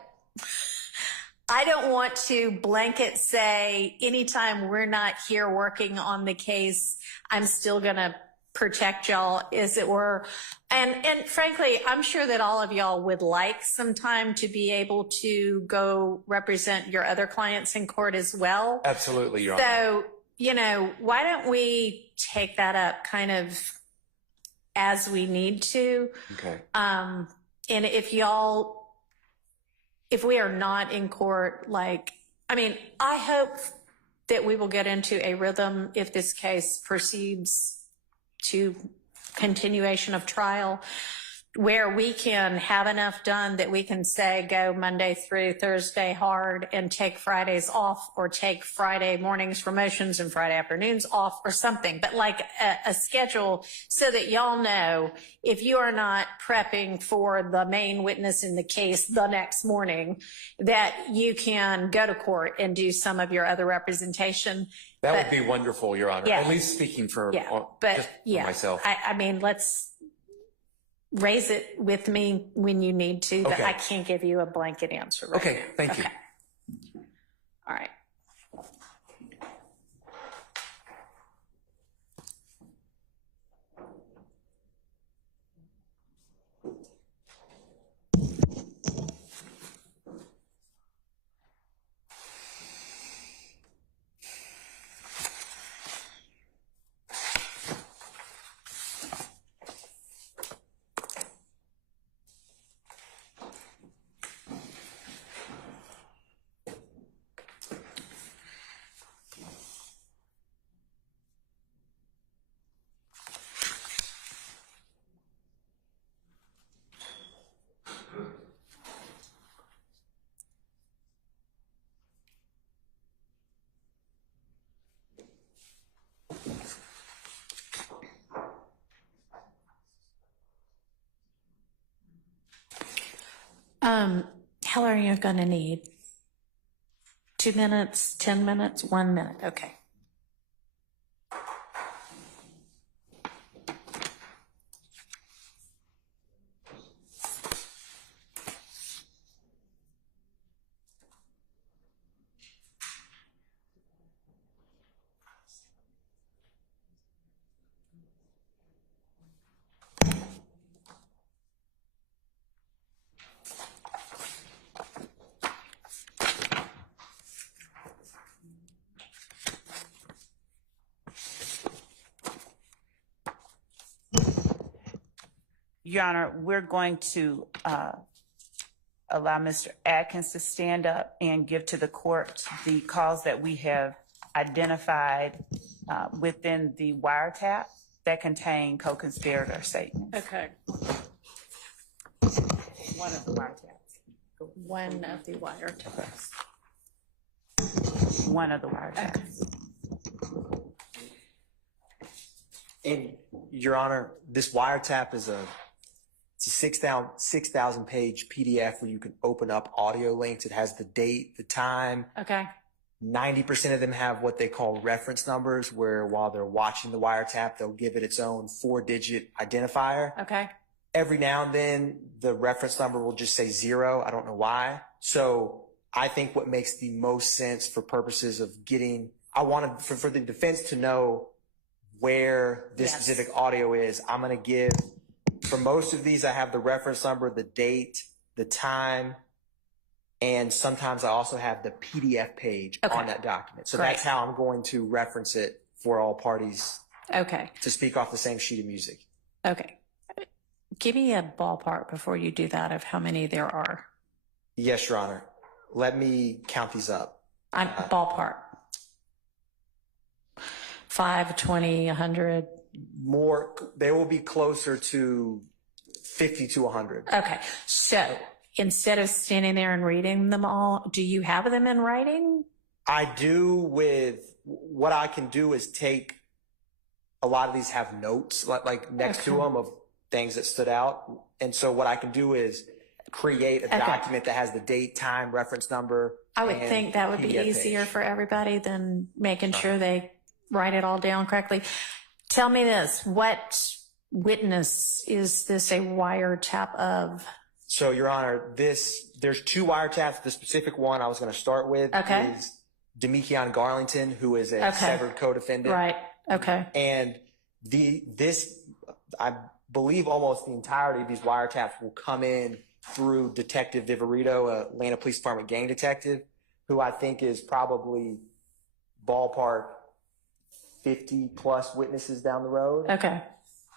I don't want to blanket say anytime we're not here working on the case, I'm still going to protect y'all, as it were. And frankly, I'm sure that all of y'all would like some time to be able to go represent your other clients in court as well. Absolutely, Your Honor. So, why don't we take that up kind of as we need to? Okay. And if we are not in court, I hope that we will get into a rhythm if this case proceeds to continuation of trial, where we can have enough done that we can say go Monday through Thursday hard and take Fridays off, or take Friday mornings for motions and Friday afternoons off or something, but like a schedule so that y'all know if you are not prepping for the main witness in the case the next morning, that you can go to court and do some of your other representation. That would be wonderful, Your Honor. Yeah. At least speaking for, just for myself. I mean, let's raise it with me when you need to, but Okay. I can't give you a blanket answer right Okay, now. thank you. All right. How long are you going to need? 2 minutes, 10 minutes, 1 minute? Okay. Your Honor, we're going to allow Mr. Atkins to stand up and give to the court the calls that we have identified within the wiretap that contain co-conspirator statements. Okay. One of the wiretaps. One of the wiretaps. One of the wiretaps. And Your Honor, this wiretap is it's a 6,000 page PDF where you can open up audio links. It has the date, the time. Okay. 90% of them have what they call reference numbers, where while they're watching the wiretap, they'll give it its own 4-digit identifier. Okay. Every now and then, the reference number will just say 0. I don't know why. So I think what makes the most sense for purposes of I wanted for the defense to know where this specific audio is. I'm going to give, for most of these, I have the reference number, the date, the time, and sometimes I also have the PDF page on that document. So that's how I'm going to reference it for all parties to speak off the same sheet of music. Okay. Give me a ballpark before you do that of how many there are. Yes, Your Honor. Let me count these up. Ballpark. 5, 20, 100. More, they will be closer to 50 to 100. Okay. So instead of standing there and reading them all, do you have them in writing? I do. What I can do is take, a lot of these have notes like next to them of things that stood out. And so what I can do is create a document that has the date, time, reference number. I would think that would be easier for everybody than making sure they write it all down correctly. Tell me this, what witness is this a wiretap of? So, Your Honor, there's 2 wiretaps. The specific one I was going to start with is Demekion Garlington, who is a severed co-defendant. Right. Okay. And I believe almost the entirety of these wiretaps will come in through Detective Viverito, a Atlanta Police Department gang detective, who I think is probably ballpark 50 plus witnesses down the road. Okay.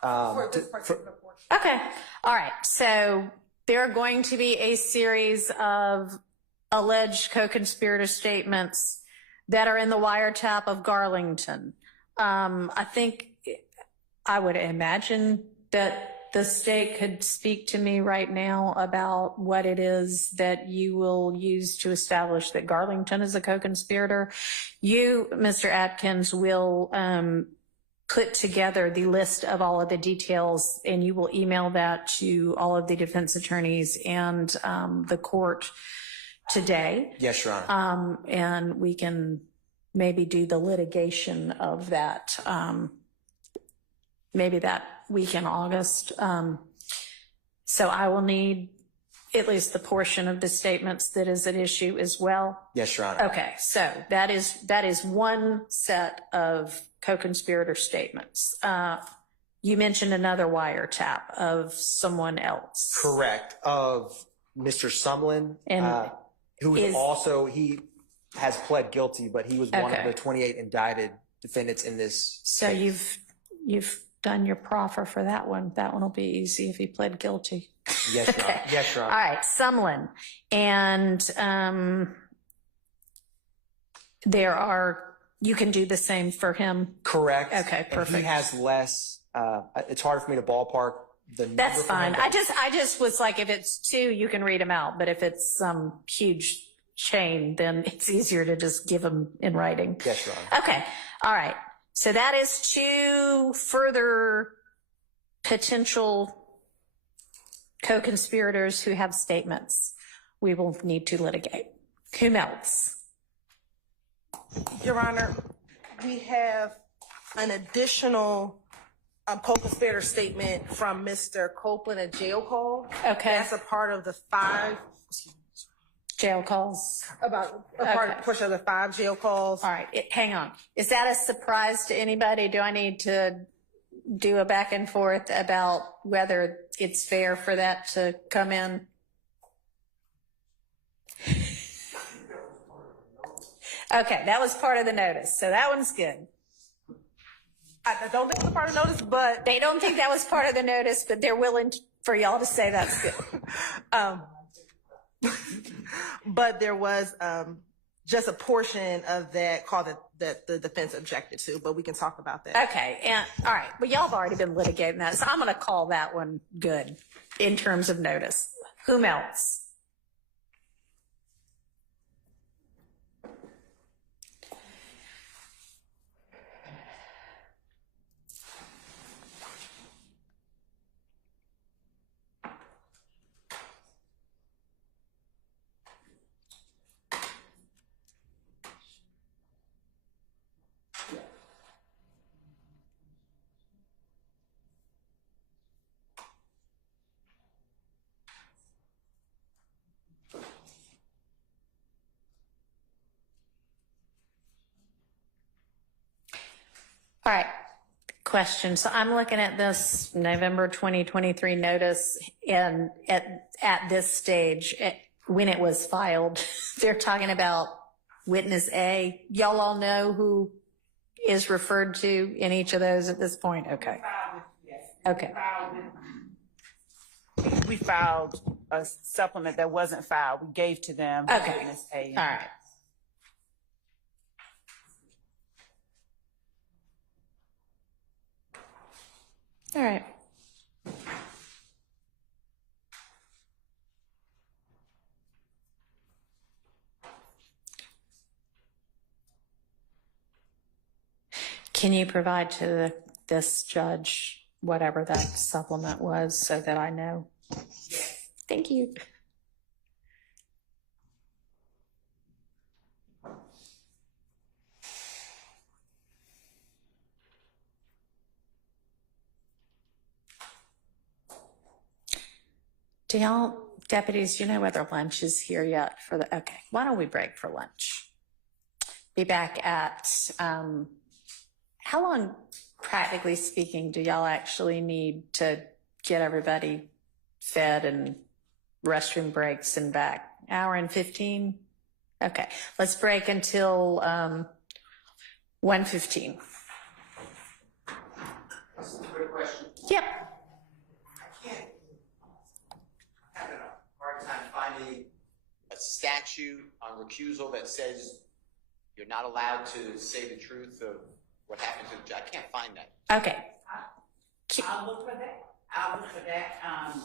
For this particular portion. Okay. All right. So there are going to be a series of alleged co-conspirator statements that are in the wiretap of Garlington. I think I would imagine that the state could speak to me right now about what it is that you will use to establish that Garlington is a co-conspirator. You, Mr. Atkins, will put together the list of all of the details, and you will email that to all of the defense attorneys and the court today. Yes, Your Honor. And we can maybe do the litigation of that, maybe that week in August. So I will need at least the portion of the statements that is at issue as well. Yes, Your Honor. Okay, so that is one set of co-conspirator statements. You mentioned another wiretap of someone else. Correct. Of Mr. Sumlin, And who is also, he has pled guilty, but he was one of the 28 indicted defendants in this So case. you've done your proffer for that one. That one will be easy if he pled guilty. Yes, Your Honor. Yes, Your Honor. All right, Sumlin. And you can do the same for him. Correct. Okay, And perfect. he has less, it's hard for me to ballpark the number. That's for fine. him, I but just was like, if it's 2, you can read them out. But if it's some huge chain, then it's easier to just give them in writing. Yes, Your Honor. Okay. All right. So that is 2 further potential co-conspirators who have statements we will need to litigate. Whom else? Your Honor, we have an additional co-conspirator statement from Mr. Copeland, a jail call. Okay. That's a part of the 5, Jail calls. about a portion of the 5 jail calls. All right. Hang on. Is that a surprise to anybody? Do I need to do a back and forth about whether it's fair for that to come in? Okay, that was part of the notice, so that one's good. I don't think it's a part of the notice, but They don't think that was part of the notice, but they're willing For y'all to say that's good. But there was just a portion of that call that the defense objected to, but we can talk about that. Okay, and all right, but y'all have already been litigating that, so I'm going to call that one good in terms of notice. Whom else? All right, question. So I'm looking at this November 2023 notice, and at this stage, when it was filed, they're talking about witness A. Y'all all know who is referred to in each of those at this point? Okay. Okay. We filed a supplement that wasn't filed. We gave to them. Okay. Witness A. All right. All right. Can you provide to this judge whatever that supplement was so that I know? Thank you. Do y'all, deputies, you know whether lunch is here yet for the, okay, why don't we break for lunch? Be back at, how long, practically speaking, do y'all actually need to get everybody fed and restroom breaks and back? Hour and 15? Okay, let's break until 1:15. That's a quick question. Yep. Finding a statute on recusal that says you're not allowed to say the truth of what happened to the judge. I can't find that. Okay. I'll look for that. I'll look for that.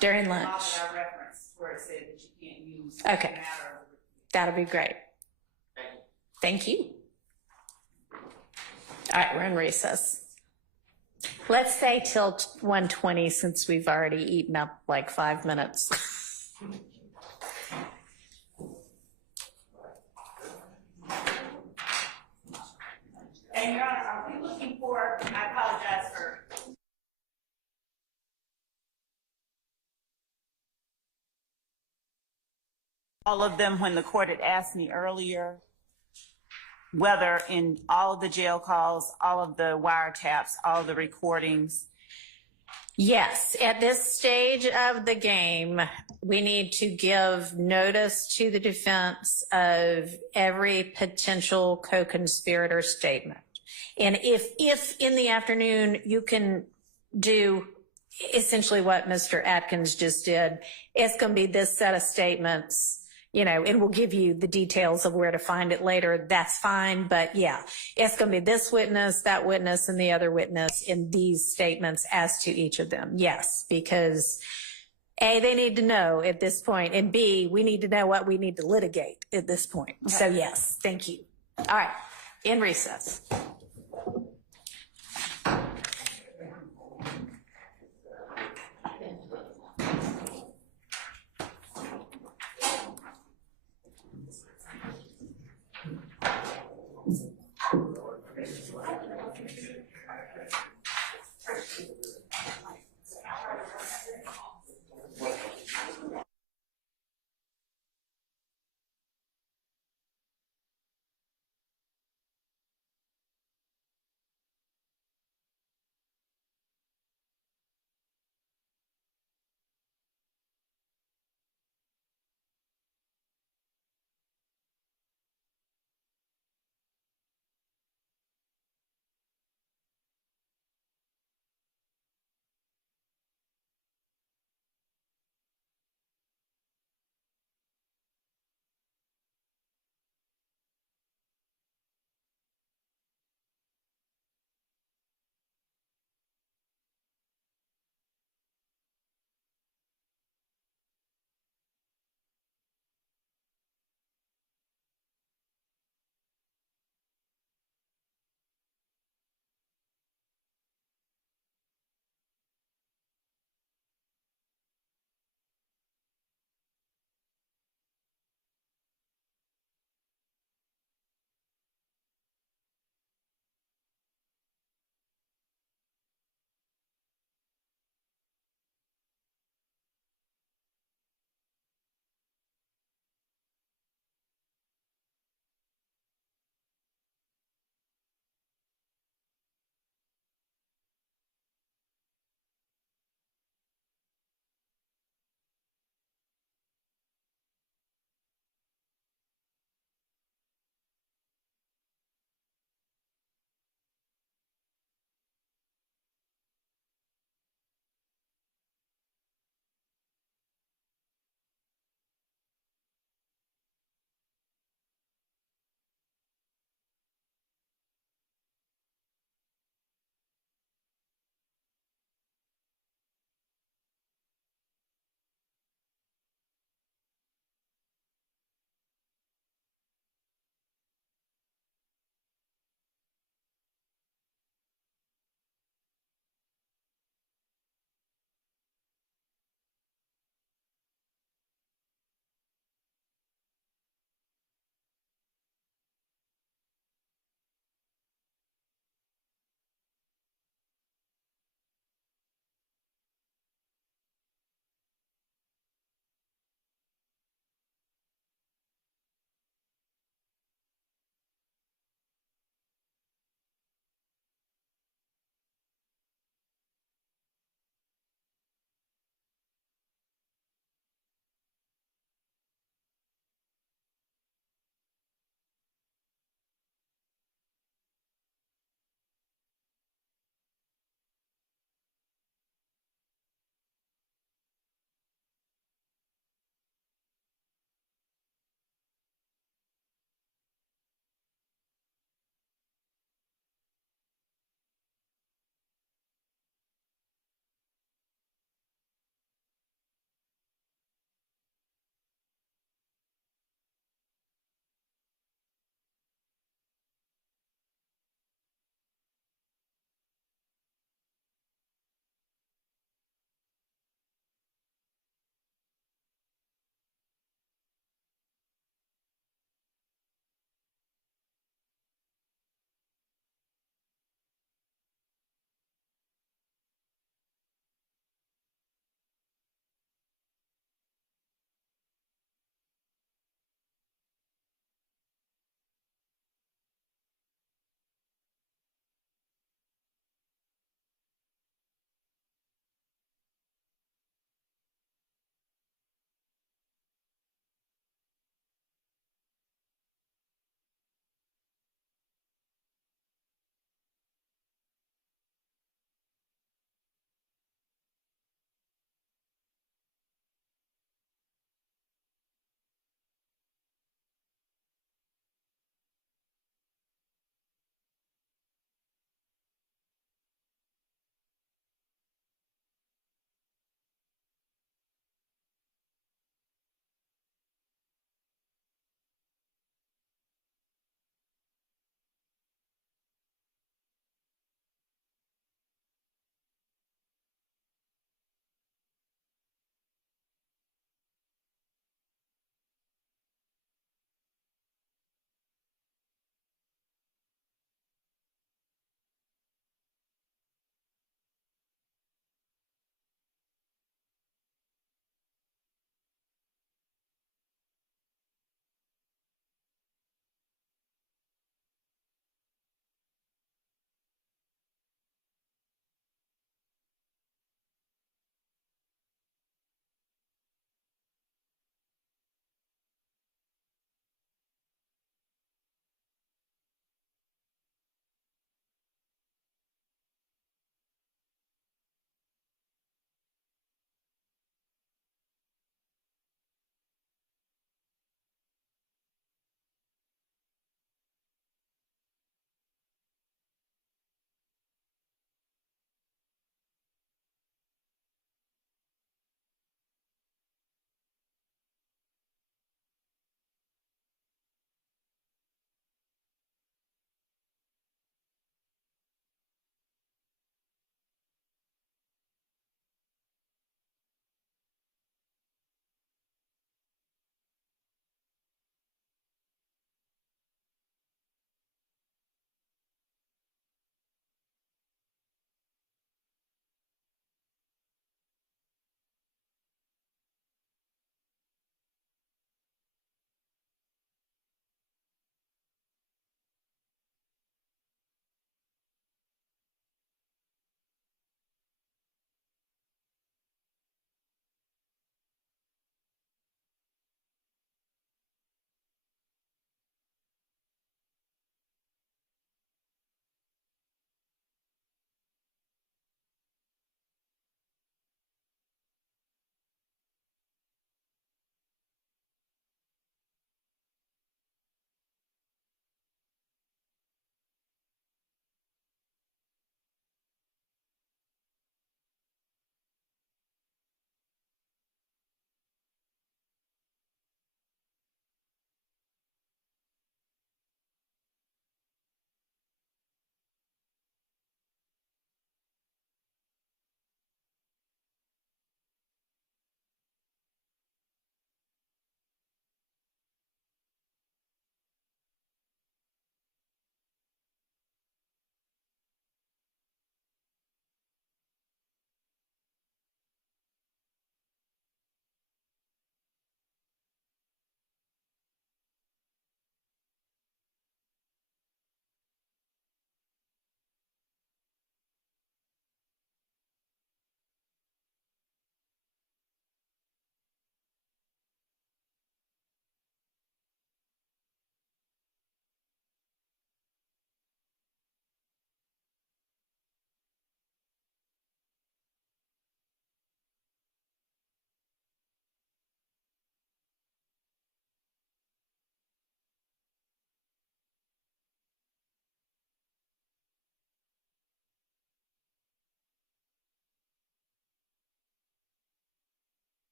During lunch. That I referenced where it said that you can't use. Okay. Matter of. That'll be great. Thank you. All right, we're in recess. Let's say till 1:20 since we've already eaten up like 5 minutes. And Your Honor, are we looking for, I apologize for. All of them, when the court had asked me earlier, whether in all of the jail calls, all of the wiretaps, all of the recordings. Yes, at this stage of the game, we need to give notice to the defense of every potential co-conspirator statement. And if in the afternoon you can do essentially what Mr. Atkins just did, it's going to be this set of statements, you know, and we'll give you the details of where to find it later. That's fine. But yeah, it's going to be this witness, that witness, and the other witness in these statements as to each of them. Yes, because A, they need to know at this point, and B, we need to know what we need to litigate at this point. Okay. So yes, thank you. All right, in recess.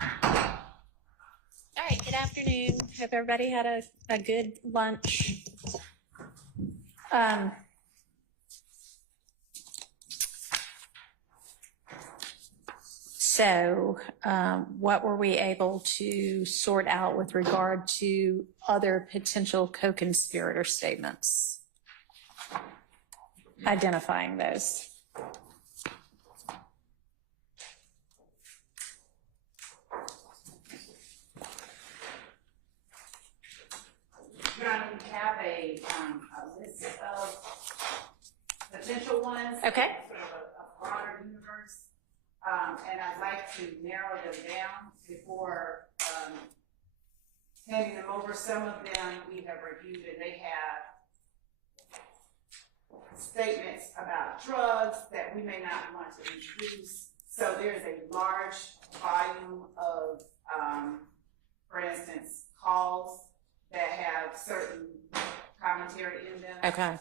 All right, good afternoon. Hope everybody had a good lunch. What were we able to sort out with regard to other potential co-conspirator statements? Identifying those. Your Honor, we have a list of potential ones. Okay. Sort of a broader universe. And I'd like to narrow them down before handing them over. Some of them we have reviewed and they have statements about drugs that we may not want to introduce. So there's a large volume of, for instance, calls that have certain commentary in them. Okay.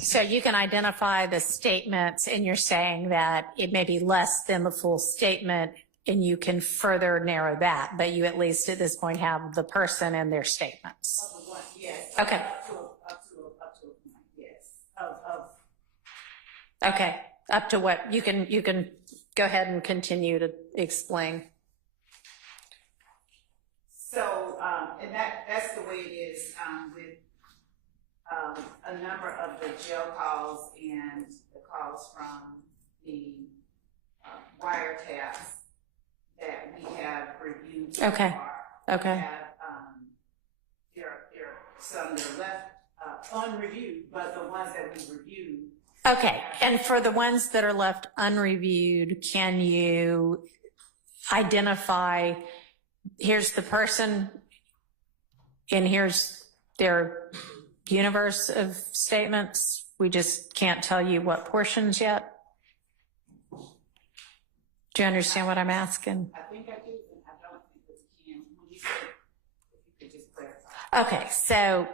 So you can identify the statements and you're saying that it may be less than the full statement and you can further narrow that, but you at least at this point have the person and their statements. Yes. Okay. Up to a point, yes. Okay. Up to what? You can go ahead and continue to explain. So, and that's the way it is with a number of the jail calls and the calls from the wiretaps that we have reviewed so Okay. far. Okay. We have, there are some that are left unreviewed, but the ones that we reviewed. Okay. And for the ones that are left unreviewed, can you identify, here's the person and here's their universe of statements? We just can't tell you what portions yet. Do you understand what I'm asking? I think I do, and I don't think that you can. When you said, if you could just clarify. Okay, so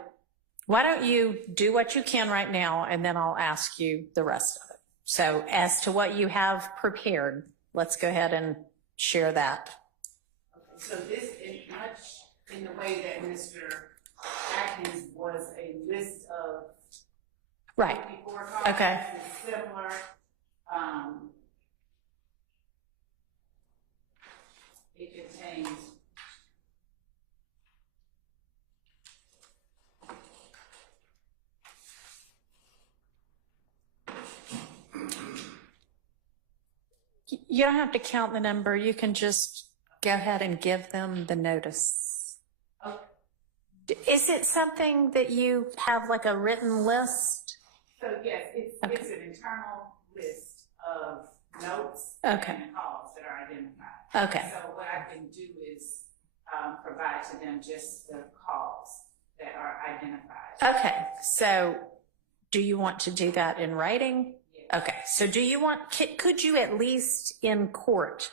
why don't you do what you can right now, and then I'll ask you the rest of it. So as to what you have prepared, let's go ahead and share that. Okay, so this is much in the way that Mr. Atkins was a list of Right. 54 calls. Okay. It's similar. It contains You don't have to count the number. You can just go ahead and give them the notice. Is it something that you have like a written list? So yes, it's an internal list of notes Okay. and calls that are identified. Okay. So what I can do is provide to them just the calls that are identified. Okay. So do you want to do that in writing? Yes. Okay. So do you want, could you at least in court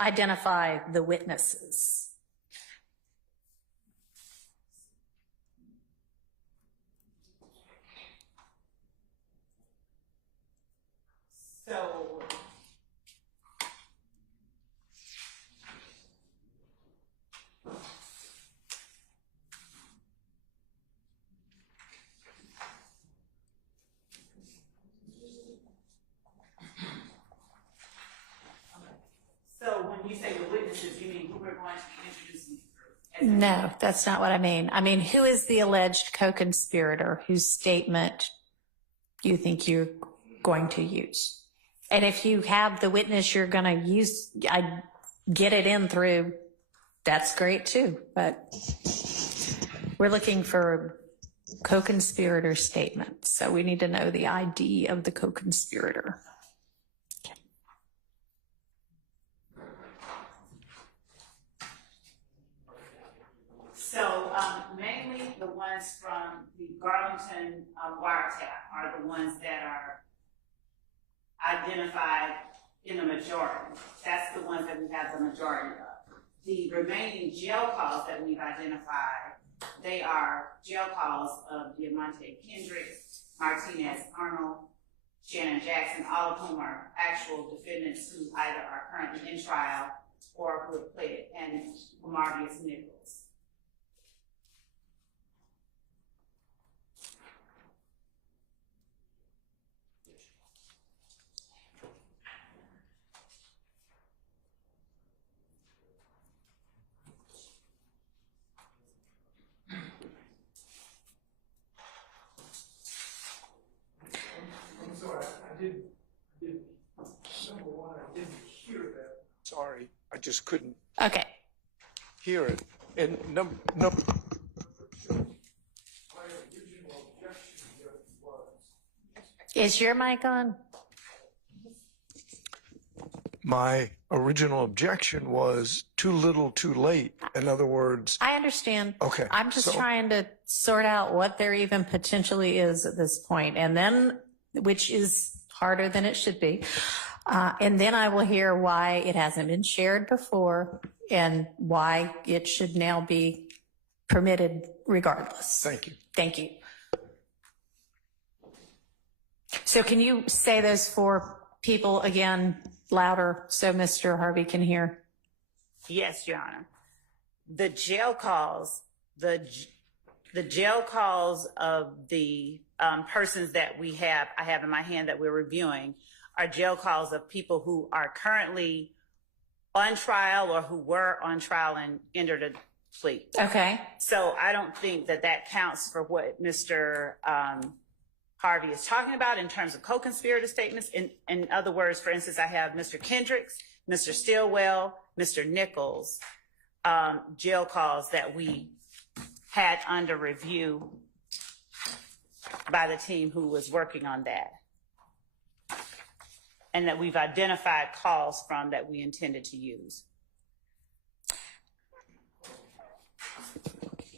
identify the witnesses? So when you say the witnesses, you mean who we're going to be introducing through? No, that's not what I mean. I mean, who is the alleged co-conspirator whose statement you think you're going to use? And if you have the witness you're going to use, I get it in through, that's great too. But we're looking for co-conspirator statements. So we need to know the ID of the co-conspirator. So mainly the ones from the Garlington wiretap are the ones that are identified in a majority. That's the ones that we have the majority of. The remaining jail calls that we've identified, they are jail calls of Diamante Kendrick, Martinez Arnold, Shannon Jackson, all of whom are actual defendants who either are currently in trial or who have pled, and Marvius Nichols. I'm sorry, I didn't, number one, I didn't hear that. Sorry, I just couldn't Okay. hear it. And number, my original objection was. Is your mic on? My original objection was too little, too late. In other words, I understand. Okay, I'm just so- trying to sort out what there even potentially is at this point, and then, which is harder than it should be. And then I will hear why it hasn't been shared before and why it should now be permitted regardless. thank you. Thank you. So can you say those for people again louder so Mr. Harvey can hear? Yes, Your Honor. The jail calls, the jail calls of the persons that I have in my hand that we're reviewing are jail calls of people who are currently on trial or who were on trial and entered a plea. Okay. So I don't think that that counts for what Mr. Harvey is talking about in terms of co-conspirator statements. In other words, for instance, I have Mr. Kendricks, Mr. Stillwell, Mr. Nichols, jail calls that we had under review by the team who was working on that. And that we've identified calls from that we intended to use.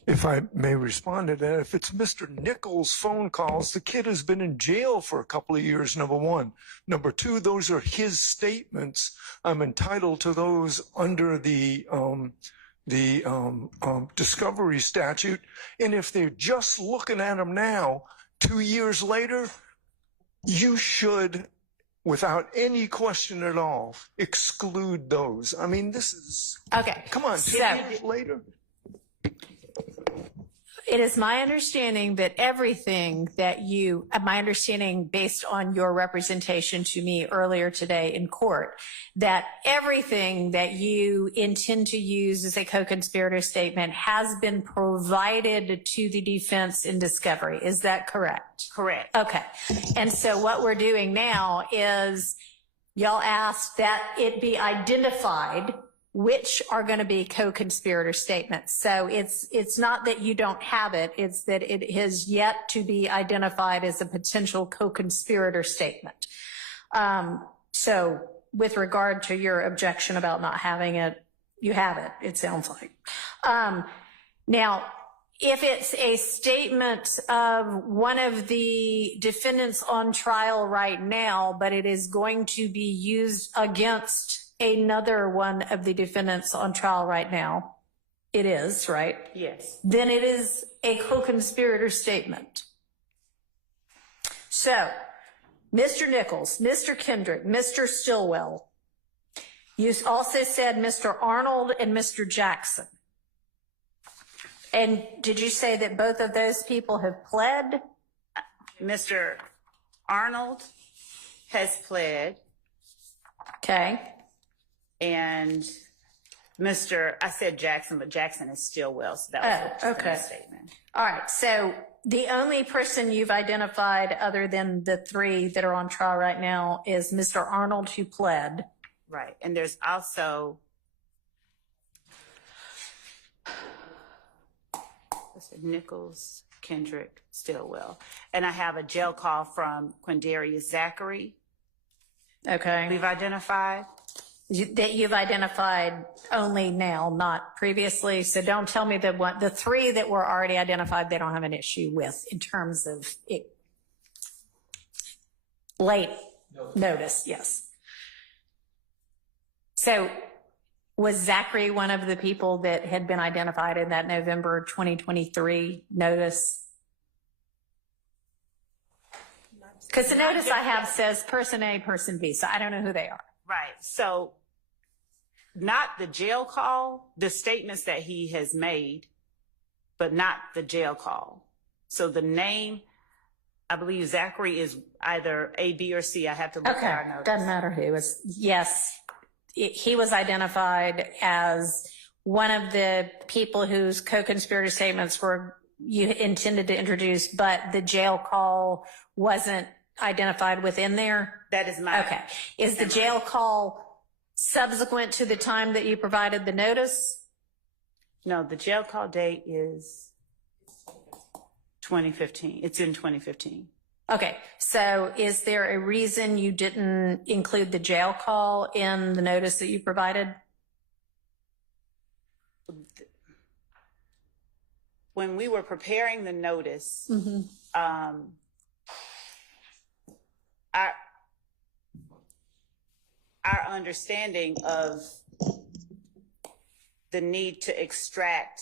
If I may respond to that, if it's Mr. Nichols' phone calls, the kid has been in jail for a couple of years, number one. Number two, those are his statements. I'm entitled to those under the discovery statute. And if they're just looking at them now, 2 years later, you should, without any question at all, exclude those. I mean, this is, Okay. come on, 2 years later. It is my understanding that everything that my understanding based on your representation to me earlier today in court, that everything that you intend to use as a co-conspirator statement has been provided to the defense in discovery. Is that correct? Correct. Okay. And so what we're doing now is y'all asked that it be identified which are going to be co-conspirator statements. So it's not that you don't have it, it's that it has yet to be identified as a potential co-conspirator statement. So with regard to your objection about not having it, you have it, it sounds like. Now, if it's a statement of one of the defendants on trial right now, but it is going to be used against another one of the defendants on trial right now, it is, right? Yes. Then it is a co-conspirator statement. So, Mr. Nichols, Mr. Kendrick, Mr. Stillwell, you also said Mr. Arnold and Mr. Jackson. And did you say that both of those people have pled? Mr. Arnold has pled. Okay. And I said Jackson, but Jackson is Stillwell, so that was okay. a statement. All right. So the only person you've identified other than the three that are on trial right now is Mr. Arnold, who pled. Right. And there's also Nichols, Kendrick, Stillwell. And I have a jail call from Quindarius Zachary. Okay. We've identified. That you've identified only now, not previously. So don't tell me that the three that were already identified, they don't have an issue with in terms of it. Late notice, yes. So was Zachary one of the people that had been identified in that November 2023 notice? Because the notice I have says person A, person B, so I don't know who they are. Right. So not the jail call, the statements that he has made, but not the jail call. So the name, I believe Zachary is either A, B, or C. I have to look at our notice. Doesn't matter who. Yes, he was identified as one of the people whose co-conspirator statements you intended to introduce, but the jail call wasn't identified within there? That is my... Okay. Is the jail call subsequent to the time that you provided the notice? No, the jail call date is 2015. It's in 2015. Okay. So is there a reason you didn't include the jail call in the notice that you provided? When we were preparing the notice, our understanding of the need to extract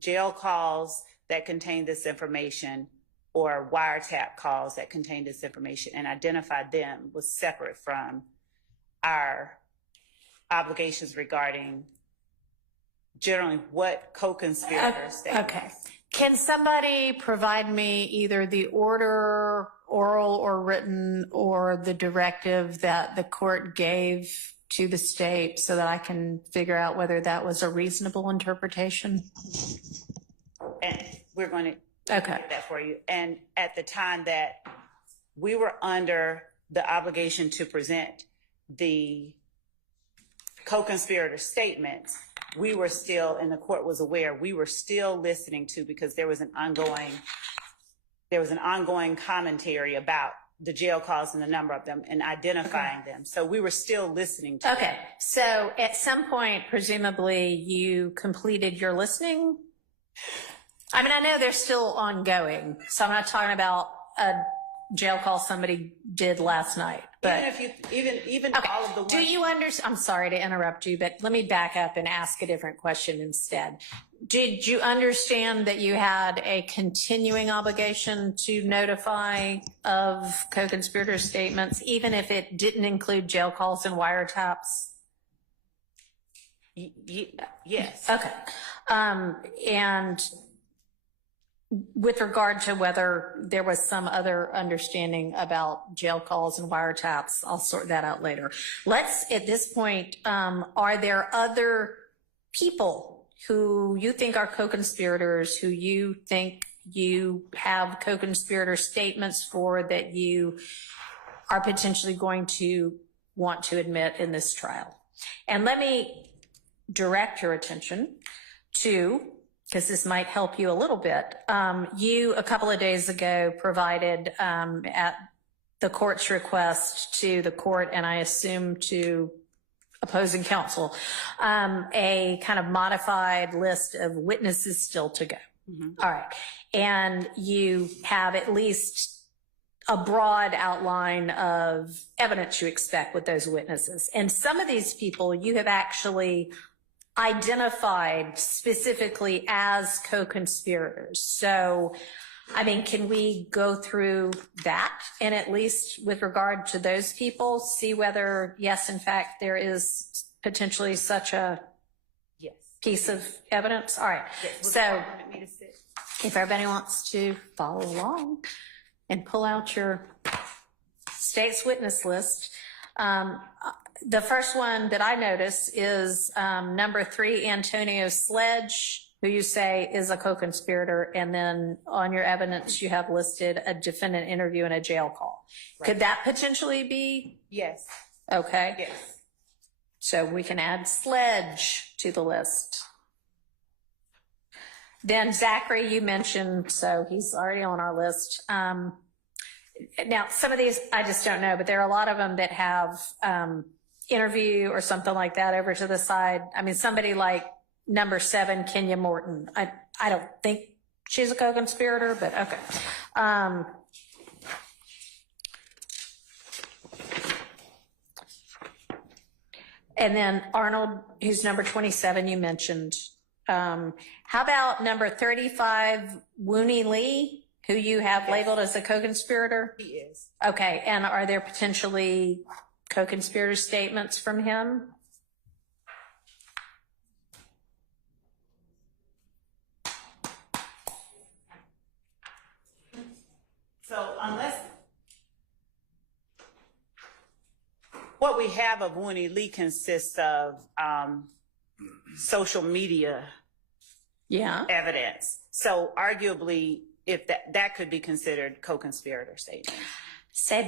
jail calls that contain this information or wiretap calls that contain this information and identify them was separate from our obligations regarding generally what co-conspirator statements. Okay. Can somebody provide me either the order, oral or written, or the directive that the court gave to the state so that I can figure out whether that was a reasonable interpretation? And we're going to Okay. get that for you. And at the time that we were under the obligation to present the co-conspirator statements, we were still, and the court was aware, we were still listening to, because there was an ongoing commentary about the jail calls and the number of them and identifying them. So we were still listening to Okay. them. So at some point, presumably, you completed your listening? I mean, I know they're still ongoing, so I'm not talking about a jail call somebody did last night. But Even okay. all of the ones. Do you understand? I'm sorry to interrupt you, but let me back up and ask a different question instead. Did you understand that you had a continuing obligation to notify of co-conspirator statements, even if it didn't include jail calls and wiretaps? Yes. Okay. And with regard to whether there was some other understanding about jail calls and wiretaps, I'll sort that out later. Let's, at this point, are there other people who you think are co-conspirators, who you think you have co-conspirator statements for that you are potentially going to want to admit in this trial? And let me direct your attention to, because this might help you a little bit. You, a couple of days ago, provided at the court's request to the court, and I assume to opposing counsel, a kind of modified list of witnesses still to go. All right. And you have at least a broad outline of evidence you expect with those witnesses. And some of these people you have actually identified specifically as co-conspirators. So, I mean, can we go through that and at least with regard to those people, see whether, yes, in fact, there is potentially such a piece of evidence? All right. So if everybody wants to follow along and pull out your state's witness list, the first one that I notice is number 3, Antonio Sledge, who you say is a co-conspirator, and then on your evidence you have listed a defendant interview and a jail call. Right. Could that potentially be? Yes. Okay. Yes. So we can add Sledge to the list. Then Zachary, you mentioned, so he's already on our list. Now, some of these I just don't know, but there are a lot of them that have interview or something like that over to the side. I mean, somebody like number 7, Kenya Morton. I don't think she's a co-conspirator, but okay. And then Arnold, who's number 27, you mentioned. How about number 35, Wooney Lee, who you have labeled as a co-conspirator? He is. Okay, and are there potentially co-conspirator statements from him? So unless, what we have of Wooney Lee consists of social media evidence. So arguably, if that could be considered co-conspirator statement.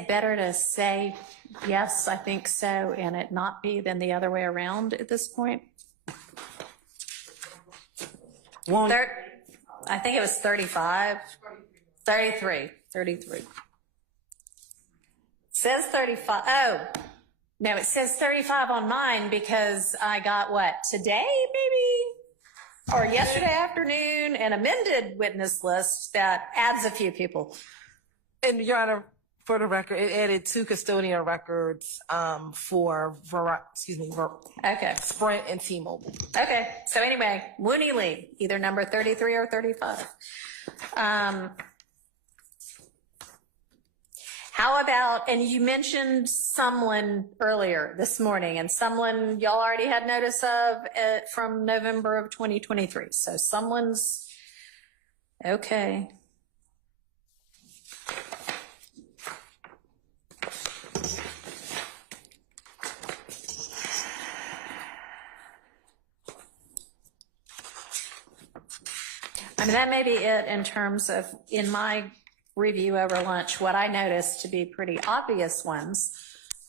Better to say yes, I think so, and it not be than the other way around at this point. I think it was 35. 33. Says 35. Oh, no, it says 35 on mine because I got what, today maybe? Or yesterday afternoon, an amended witness list that adds a few people. And Your Honor, for the record, it added 2 custodian records for Sprint and T-Mobile. Okay, so anyway, Wooney Lee, either number 33 or 35. How about, and you mentioned Sumlin earlier this morning, and Sumlin y'all already had notice of from November of 2023. So Sumlin's, okay. I mean, that may be it in terms of, in my review over lunch, what I noticed to be pretty obvious ones.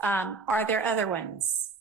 Are there other ones?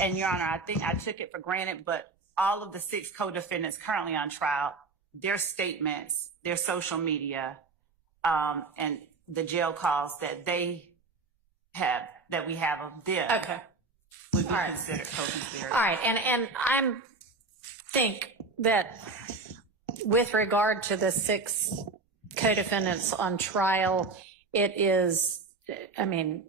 And Your Honor, I think I took it for granted, but all of the 6 co-defendants currently on trial, their statements, their social media, and the jail calls that they have, that we have of them, would be considered co-conspirator. All right, and I think that with regard to the 6 co-defendants on trial, it is, I mean,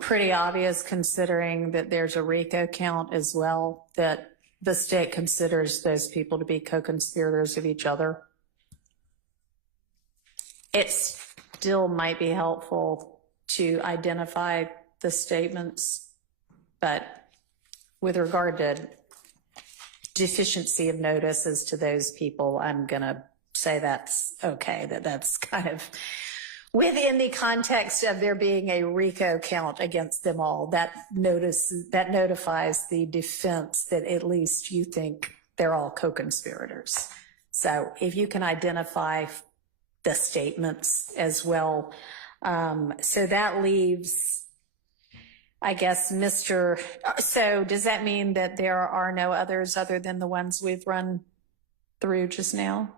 pretty obvious considering that there's a RICO count as well, that the state considers those people to be co-conspirators of each other. it still might be helpful to identify the statements, but with regard to deficiency of notices to those people, I'm going to say that's okay, that's kind of within the context of there being a RICO count against them all. That notifies the defense that at least you think they're all co-conspirators. So if you can identify the statements as well. So that leaves, I guess, so does that mean that there are no others other than the ones we've run through just now?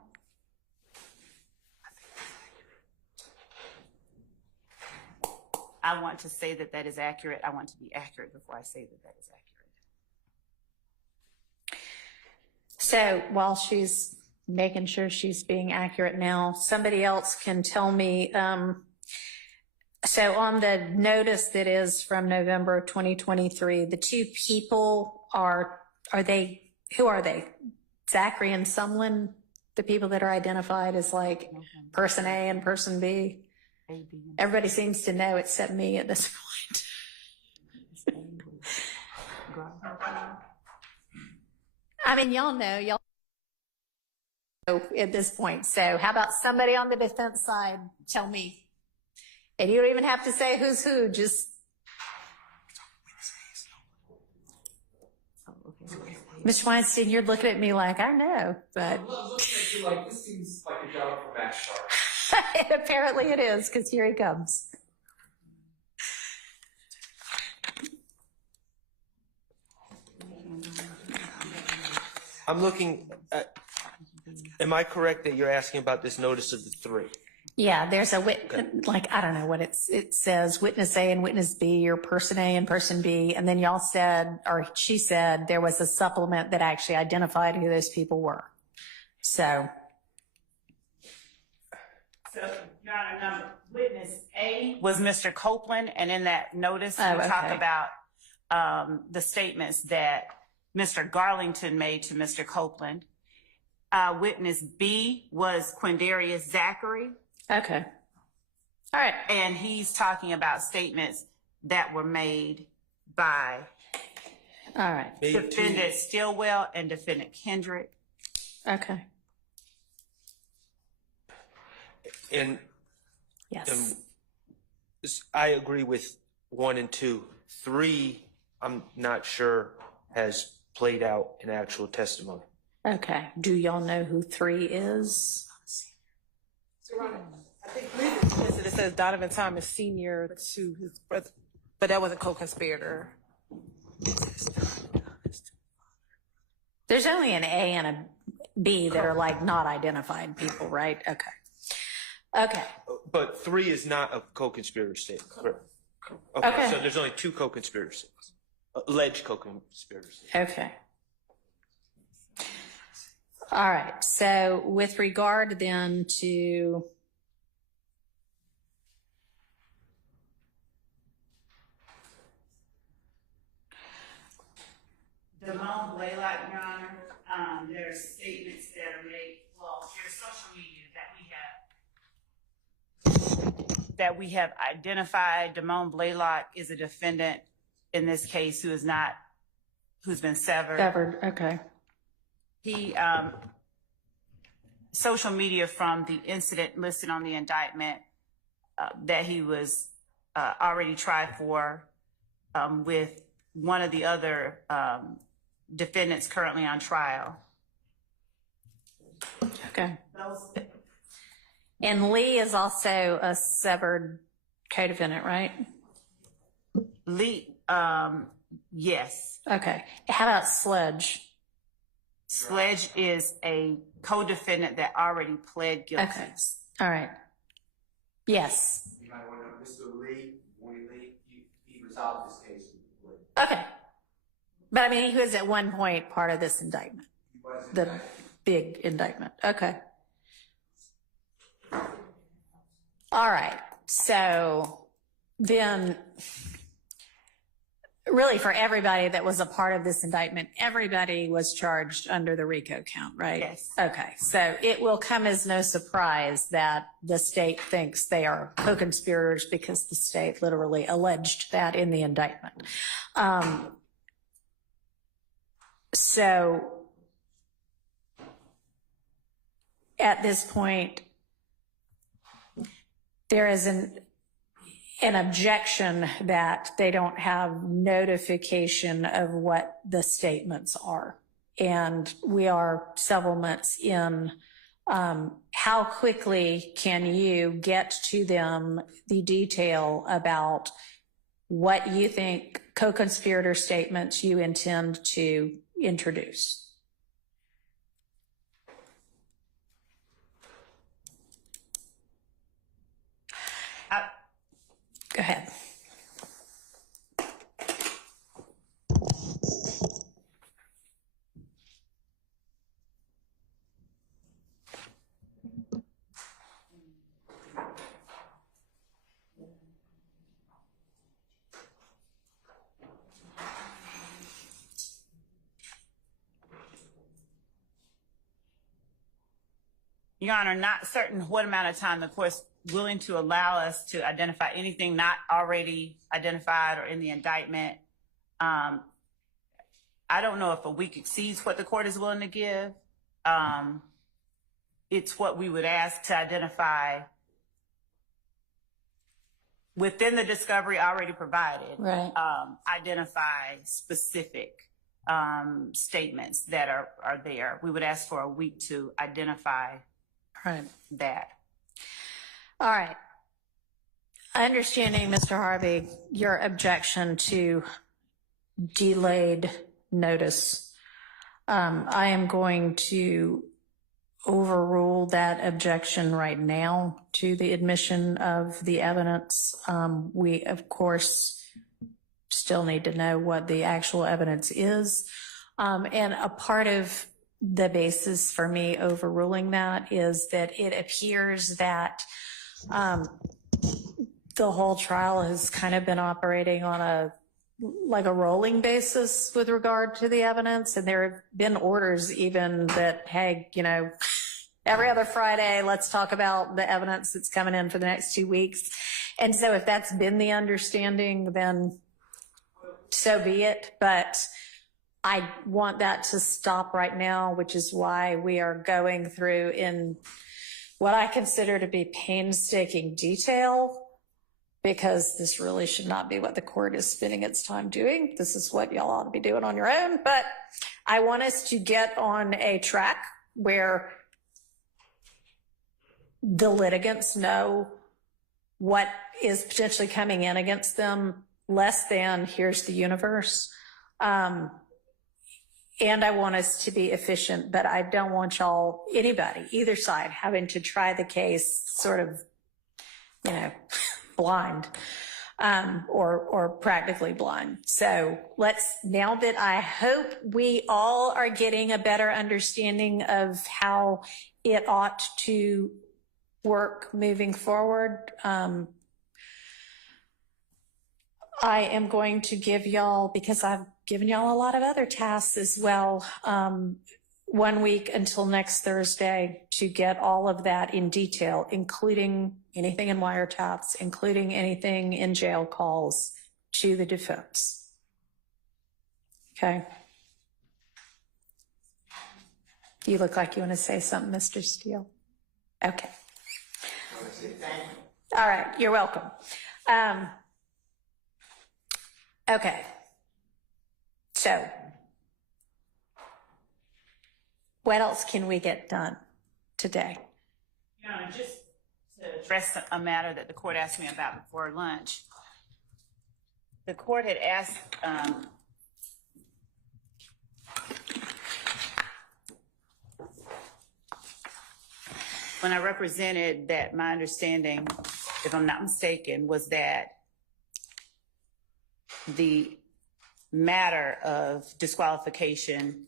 I want to say that that is accurate. I want to be accurate before I say that that is accurate. So while she's making sure she's being accurate now, somebody else can tell me, so on the notice that is from November of 2023, the two people who are they? Zachary and Sumlin, the people that are identified as like person A and person B? Everybody seems to know except me at this point. I mean, y'all know at this point. So how about somebody on the defense side tell me? And you don't even have to say who's who, just. Mr. Weinstein, you're looking at me like, I know, but. This seems like a job for Max Sharp. Apparently it is, because here he comes. I'm looking at, am I correct that you're asking about this notice of the three? Yeah, there's a like, I don't know what it says, witness A and witness B, or person A and person B. And then y'all said, or she said, there was a supplement that actually identified who those people were. So, Your Honor, witness A was Mr. Copeland, and in that notice, we talk about the statements that Mr. Garlington made to Mr. Copeland. Witness B was Quindarius Zachary. okay. All right. And he's talking about statements that were made by All right. Defendant Stillwell and Defendant Kendrick. Okay. And Yes. I agree with 1 and 2. 3, I'm not sure has played out in actual testimony. Okay. Do y'all know who 3 is? I think it says Donovan Thomas Sr. to his brother, but that was a co-conspirator. There's only an A and a B that are like not identified people, right? Okay. Okay. But 3 is not a co-conspirator statement, correct? Okay. So there's only 2 co-conspirator statements, alleged co-conspirator statements. Okay. All right. So with regard then to Damone Blaylock, Your Honor, there are statements that are made, well, there's social media that we have identified. Damone Blaylock is a defendant in this case who's been severed. Severed. Okay. He, social media from the incident listed on the indictment that he was already tried for with one of the other defendants currently on trial. Okay. And Lee is also a severed co-defendant, right? Lee, yes. Okay. How about Sledge? Sledge is a co-defendant that already pled guilty. Okay. All right. Yes. You might want to know Mr. Lee, he resolved this case. Okay. But I mean, he was at one point part of this indictment, the big indictment. Okay. All right. So then really for everybody that was a part of this indictment, everybody was charged under the RICO count, right? Yes. Okay, so it will come as no surprise that the state thinks they are co-conspirators because the state literally alleged that in the indictment. So at this point, there is an objection that they don't have notification of what the statements are. And we are several months in. How quickly can you get to them the detail about what you think co-conspirator statements you intend to introduce? Go ahead. Your Honor, not certain what amount of time the court's willing to allow us to identify anything not already identified or in the indictment. I don't know if a week exceeds what the court is willing to give. It's what we would ask to identify within the discovery already provided, Right. Identify specific statements that are there. We would ask for a week to identify that. All right. Understanding, Mr. Harvey, your objection to delayed notice, I am going to overrule that objection right now to the admission of the evidence. We, of course, still need to know what the actual evidence is. And a part of the basis for me overruling that is that it appears that the whole trial has kind of been operating on a rolling basis with regard to the evidence. And there have been orders even that, hey, you know, every other Friday, let's talk about the evidence that's coming in for the next 2 weeks. And so if that's been the understanding, then so be it. But I want that to stop right now, which is why we are going through in what I consider to be painstaking detail, because this really should not be what the court is spending its time doing. This is what y'all ought to be doing on your own. But I want us to get on a track where the litigants know what is potentially coming in against them, less than here's the universe. And I want us to be efficient, but I don't want y'all, anybody, either side, having to try the case sort of, you know, blind, or practically blind. So let's, now that I hope we all are getting a better understanding of how it ought to work moving forward, I am going to give y'all, because I've given y'all a lot of other tasks as well, 1 week until next Thursday to get all of that in detail, including anything in wiretaps, including anything in jail calls to the defense. Okay. You look like you want to say something, Mr. Steele. Okay. All right, you're welcome. Okay. So, what else can we get done today? Your Honor, just to address a matter that the court asked me about before lunch. The court had asked when I represented that my understanding, if I'm not mistaken, was that the matter of disqualification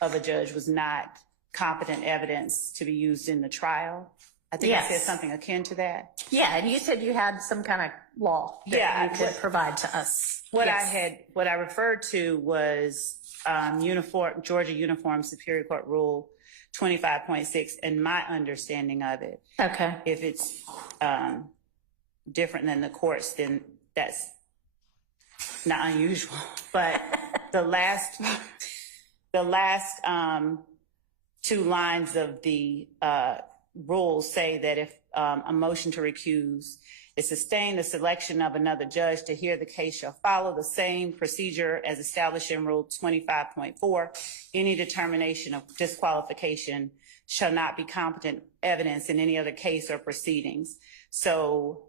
of a judge was not competent evidence to be used in the trial. I think I said Yes. something akin to that. Yeah, and you said you had some kind of law that Yeah, you could provide to us. What Yes. what I referred to was Georgia Uniform Superior Court Rule 25.6, and my understanding of it. Okay. If it's different than the courts, then that's not unusual. But the last two lines of the rules say that if a motion to recuse is sustained, the selection of another judge to hear the case shall follow the same procedure as established in Rule 25.4. Any determination of disqualification shall not be competent evidence in any other case or proceedings. So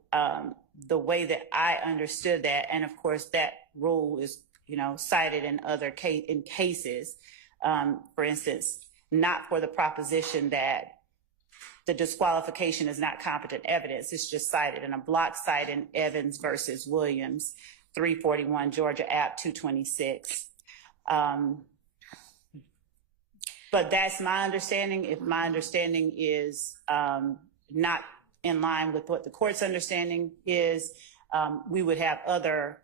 the way that I understood that, and of course that rule is, cited in other cases, for instance, not for the proposition that the disqualification is not competent evidence. It's just cited in a block cite in Evans versus Williams, 341 Georgia App 226. But that's my understanding. If my understanding is not in line with what the court's understanding is, we would have other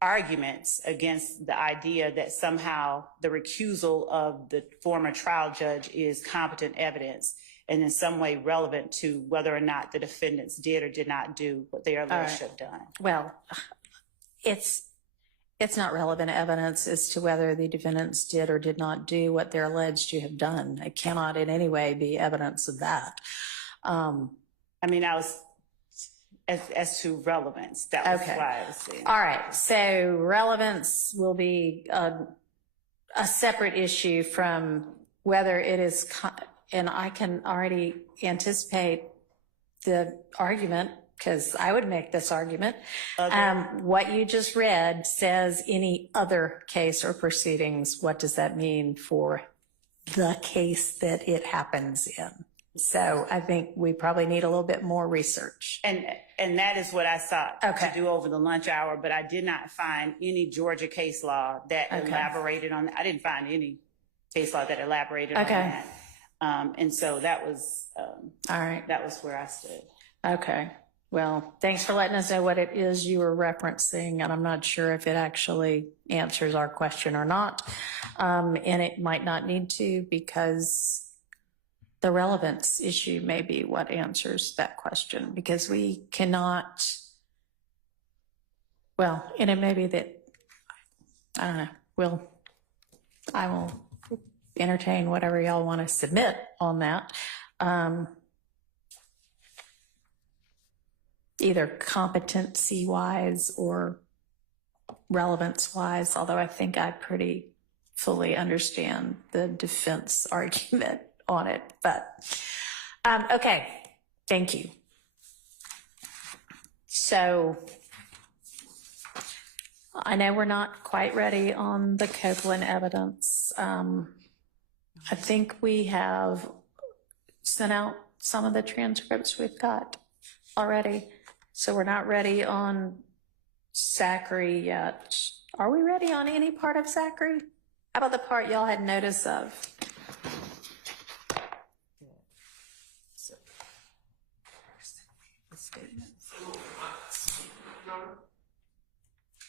arguments against the idea that somehow the recusal of the former trial judge is competent evidence and in some way relevant to whether or not the defendants did or did not do what they are alleged to have done. Well, it's not relevant evidence as to whether the defendants did or did not do what they're alleged to have done. It cannot in any way be evidence of that. I mean, I was as to relevance. That was why I was saying. All right. So relevance will be a separate issue from whether it is, and I can already anticipate the argument because I would make this argument. What you just read says any other case or proceedings. What does that mean for the case that it happens in? So I think we probably need a little bit more research. And that is what I sought to do over the lunch hour, but I did not find any Georgia case law that elaborated on that. I didn't find any case law that elaborated on that. And so that was, all right. That was where I stood. Okay. Well, thanks for letting us know what it is you were referencing, and I'm not sure if it actually answers our question or not. And it might not need to, because the relevance issue may be what answers that question, because we cannot, well, and it may be that, I don't know, I will entertain whatever y'all want to submit on that. Either competency-wise or relevance-wise, although I think I pretty fully understand the defense argument on it. But, okay, thank you. So, I know we're not quite ready on the Copeland evidence. I think we have sent out some of the transcripts we've got already. So we're not ready on Zachary yet. Are we ready on any part of Zachary? How about the part y'all had notice of?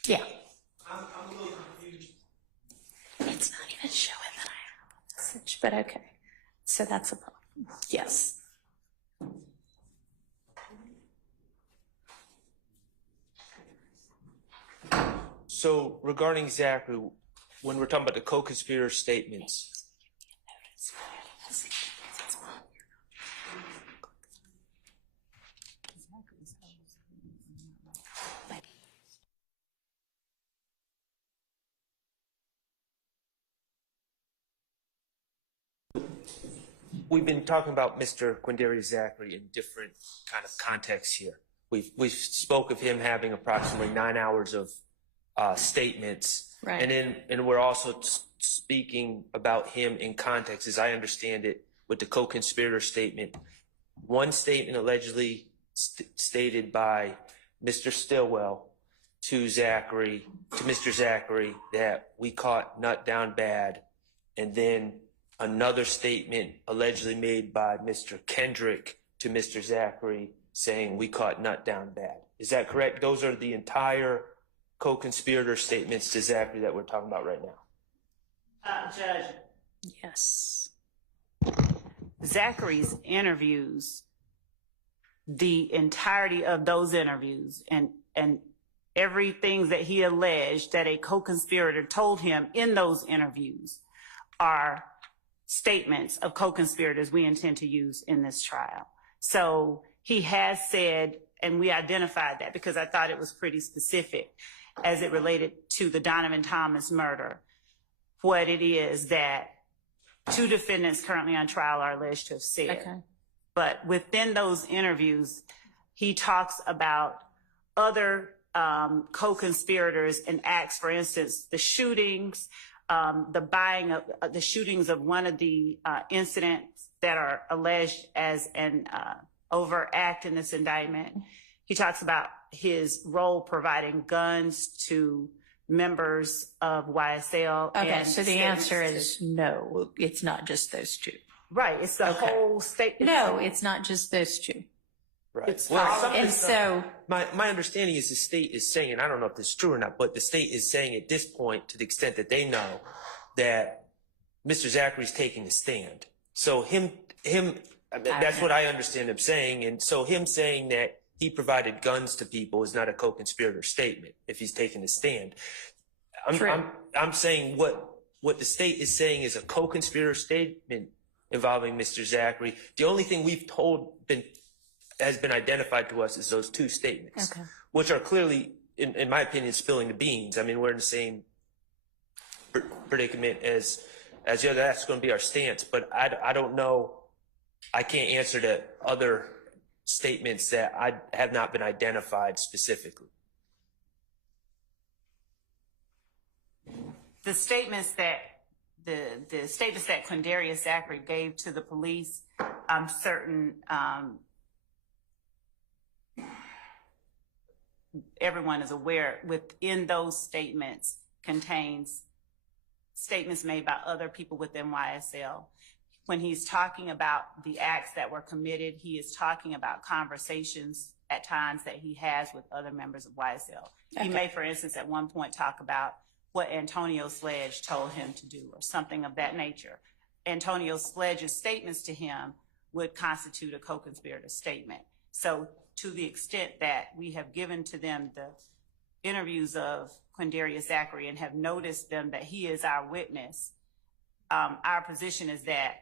Yeah. I'm a little confused. It's not even showing that I have a message, but okay. So that's a problem. Yes. So regarding Zachary, when we're talking about the co-conspirator statements, we've been talking about Mr. Quindarius Zachary in different kind of contexts here. We've spoke of him having approximately 9 hours of statements, Right. and we're also speaking about him in context, as I understand it, with the co-conspirator statement. One statement allegedly stated by Mr. Stillwell to Mr. Zachary, that we caught Nut down bad, and then another statement allegedly made by Mr. Kendrick to Mr. Zachary saying we caught Nut down bad. Is that correct? Those are the entire co-conspirator statements to Zachary that we're talking about right now. Judge, Yes. Zachary's interviews, the entirety of those interviews and everything that he alleged that a co-conspirator told him in those interviews are statements of co-conspirators we intend to use in this trial. So he has said, and we identified that because I thought it was pretty specific as it related to the Donovan Thomas murder, what it is that two defendants currently on trial are alleged to have said. Okay. But within those interviews, he talks about other co-conspirators and acts, for instance, the shootings, the buying of the shootings of one of the incidents that are alleged as an overt act in this indictment. He talks about his role providing guns to members of YSL. Okay, and so the answer is no, it's not just those two. right. It's the whole state. No, it's not just those two. Right. It's And so, My understanding is the state is saying, and I don't know if this is true or not, but the state is saying at this point, to the extent that they know, that Mr. Zachary's taking the stand. So I mean, that's what I understand him saying. And so him saying that he provided guns to people is not a co-conspirator statement if he's taking the stand. I'm saying what the state is saying is a co-conspirator statement involving Mr. Zachary. The only thing we've has been identified to us is those two statements, okay. which are clearly, in my opinion, spilling the beans. I mean, we're in the same predicament as the other. That's going to be our stance, but I don't know. I can't answer the other statements that have not been identified specifically. The statements that the statements that Quindarius Zachary gave to the police, I'm certain everyone is aware within those statements contains statements made by other people within YSL. When he's talking about the acts that were committed, he is talking about conversations at times that he has with other members of YSL. Okay. He may, for instance, at one point talk about what Antonio Sledge told him to do or something of that nature. Antonio Sledge's statements to him would constitute a co-conspirator statement. So to the extent that we have given to them the interviews of Quindarius Zachary and have noticed them that he is our witness, our position is that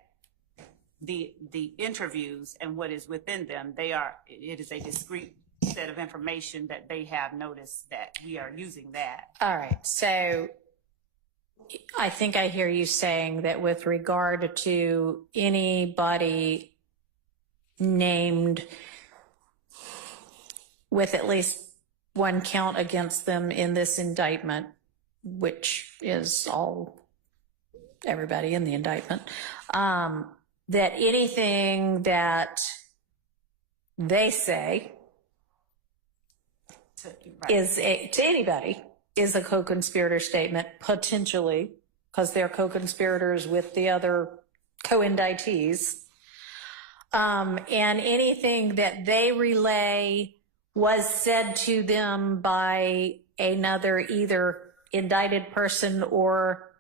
the interviews and what is within them, it is a discrete set of information that they have noticed that we are using that. All right. So I think I hear you saying that with regard to anybody named with at least one count against them in this indictment, which is everybody in the indictment, that anything that they say to anybody is a co-conspirator statement, potentially, because they're co-conspirators with the other co-indictees. And anything that they relay was said to them by another either indicted person or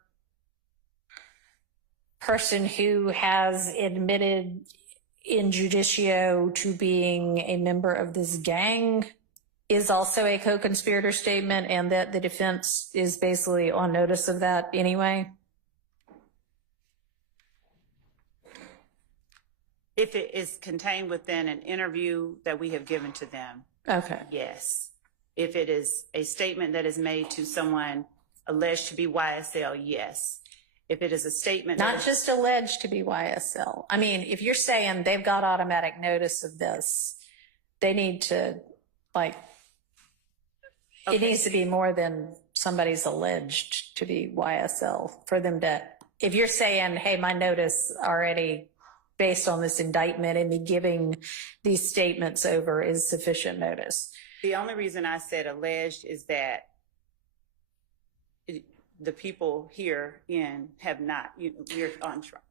person who has admitted in judicio to being a member of this gang is also a co-conspirator statement, and that the defense is basically on notice of that anyway? If it is contained within an interview that we have given to them, okay. Yes. If it is a statement that is made to someone alleged to be YSL, yes. If it is a statement not just alleged to be YSL. I mean, if you're saying they've got automatic notice of this, they need to, it needs to be more than somebody's alleged to be YSL for them to, if you're saying, hey, my notice already based on this indictment and me giving these statements over is sufficient notice. The only reason I said alleged is that the people here have not, we're on trial.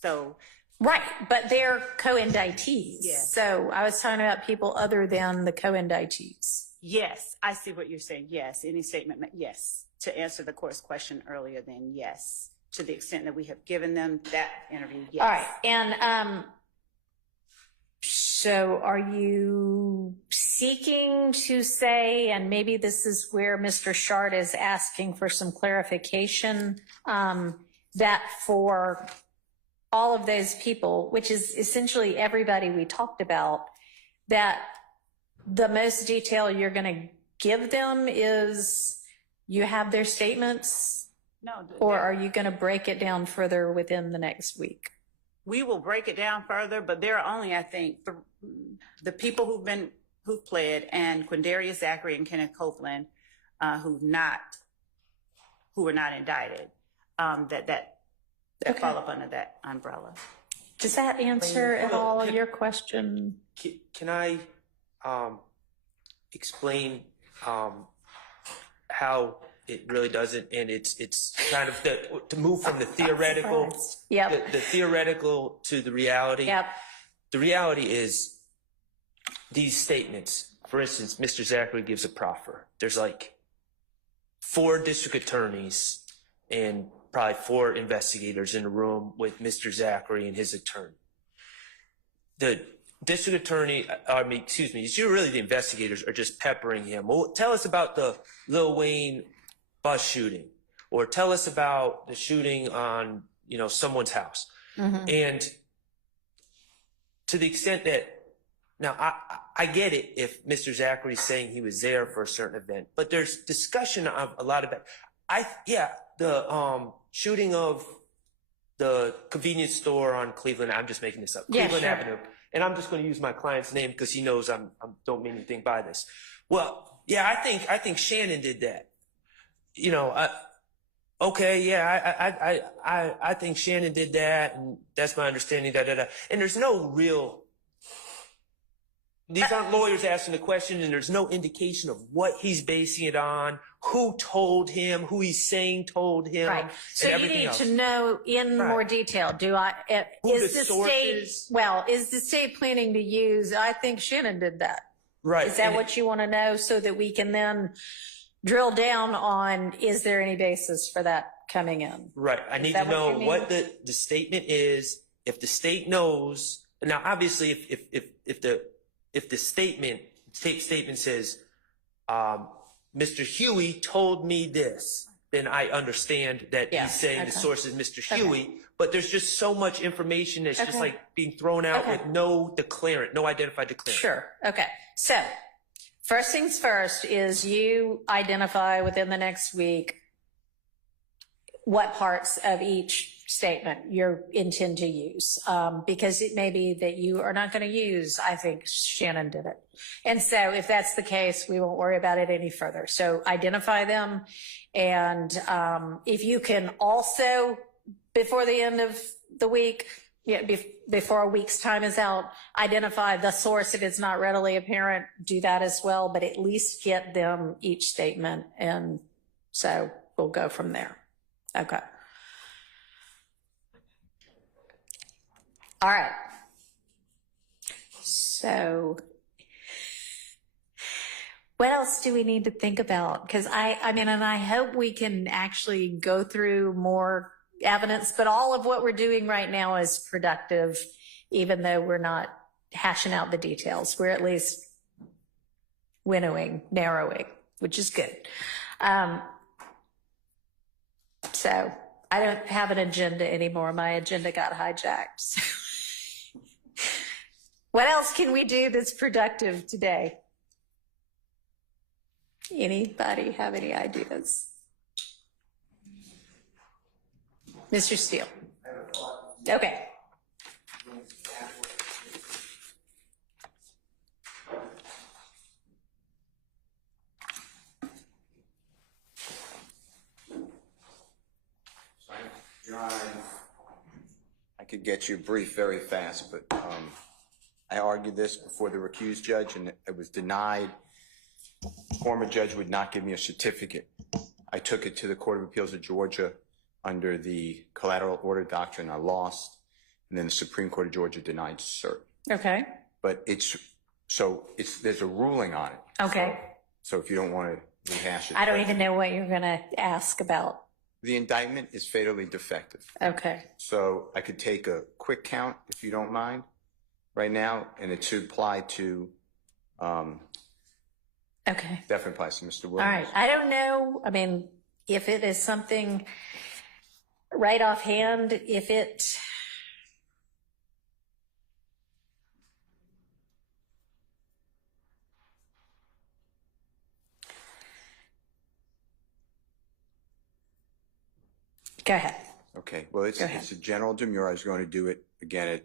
So Right, but they're co-indictees. Yes. So I was talking about people other than the co-indictees. Yes, I see what you're saying. Yes, any statement, yes. To answer the court's question earlier, then yes. To the extent that we have given them that interview, yes. All right, and so are you seeking to say, and maybe this is where Mr. Shard is asking for some clarification, that for all of those people, which is essentially everybody we talked about, that the most detail you're going to give them is you have their statements? No. Or are you going to break it down further within the next week? We will break it down further, but there are only, I think, the people who've pled, and Quindarius Zachary and Kenneth Copeland, who were not indicted, that Okay. fall up under that umbrella. Does that answer at all your question? Can I explain how it really doesn't, and it's kind of to move from the theoretical, Yep. the theoretical to the reality. Yep. The reality is these statements. For instance, Mr. Zachary gives a proffer. There's like 4 district attorneys and probably 4 investigators in the room with Mr. Zachary and his attorney. The district attorney, it's really the investigators are just peppering him. Well, tell us about the Lil Wayne bus shooting, or tell us about the shooting on, someone's house. Mm-hmm. And to the extent that, now I get it if Mr. Zachary's saying he was there for a certain event, but there's discussion of a lot of it. The shooting of the convenience store on Cleveland, I'm just making this up, Yeah, Cleveland sure. Avenue. And I'm just going to use my client's name because he knows I don't mean anything by this. Well, yeah, I think Shannon did that. I think Shannon did that, and that's my understanding. And there's no real. These aren't lawyers asking the question, and there's no indication of what he's basing it on, who told him, who he's saying told him, Right. So and you everything need else. to know in more detail. Who Is the the source state, is. well, is the state planning to use, I think Shannon did that. Right. Is that And what you want to know, so that we can then drill down on, is there any basis for that coming in? Right. I need that to what know you mean? what the statement is. If the state knows, now obviously if the statement says, Mr. Huey told me this, then I understand that Yeah, he's saying the okay. source is Mr. Okay. Huey, but there's just so much information that's just Okay. like being thrown out Okay. with no declarant, no identified declarant. Sure. Okay. So first things first is you identify within the next week what parts of each statement you intend to use, because it may be that you are not going to use, I think Shannon did it. And so if that's the case, we won't worry about it any further. So identify them. And if you can also, before the end of the week, before a week's time is out, identify the source. If it's not readily apparent, do that as well, but at least get them each statement. And so we'll go from there. Okay. All right. So what else do we need to think about? Because I mean, and I hope we can actually go through more evidence, but all of what we're doing right now is productive, even though we're not hashing out the details. We're at least winnowing, narrowing, which is good. So I don't have an agenda anymore. My agenda got hijacked. What else can we do that's productive today? Anybody have any ideas? Mr. Steele. Okay. John, I could get you brief very fast, but I argued this before the recused judge, and it was denied. The former judge would not give me a certificate. I took it to the Court of Appeals of Georgia under the collateral order doctrine. I lost, and then the Supreme Court of Georgia denied cert. Okay. But there's a ruling on it. Okay. So if you don't want to rehash it. I don't even know what you're going to ask about. The indictment is fatally defective. Okay. So I could take a quick count, if you don't mind, right now, and it should apply to, Okay. definitely applies to Mr. All Williams. right. I don't know. I mean, if it is something right offhand, if it. Go ahead. Okay, well, it's a general demur. I was going to do it again at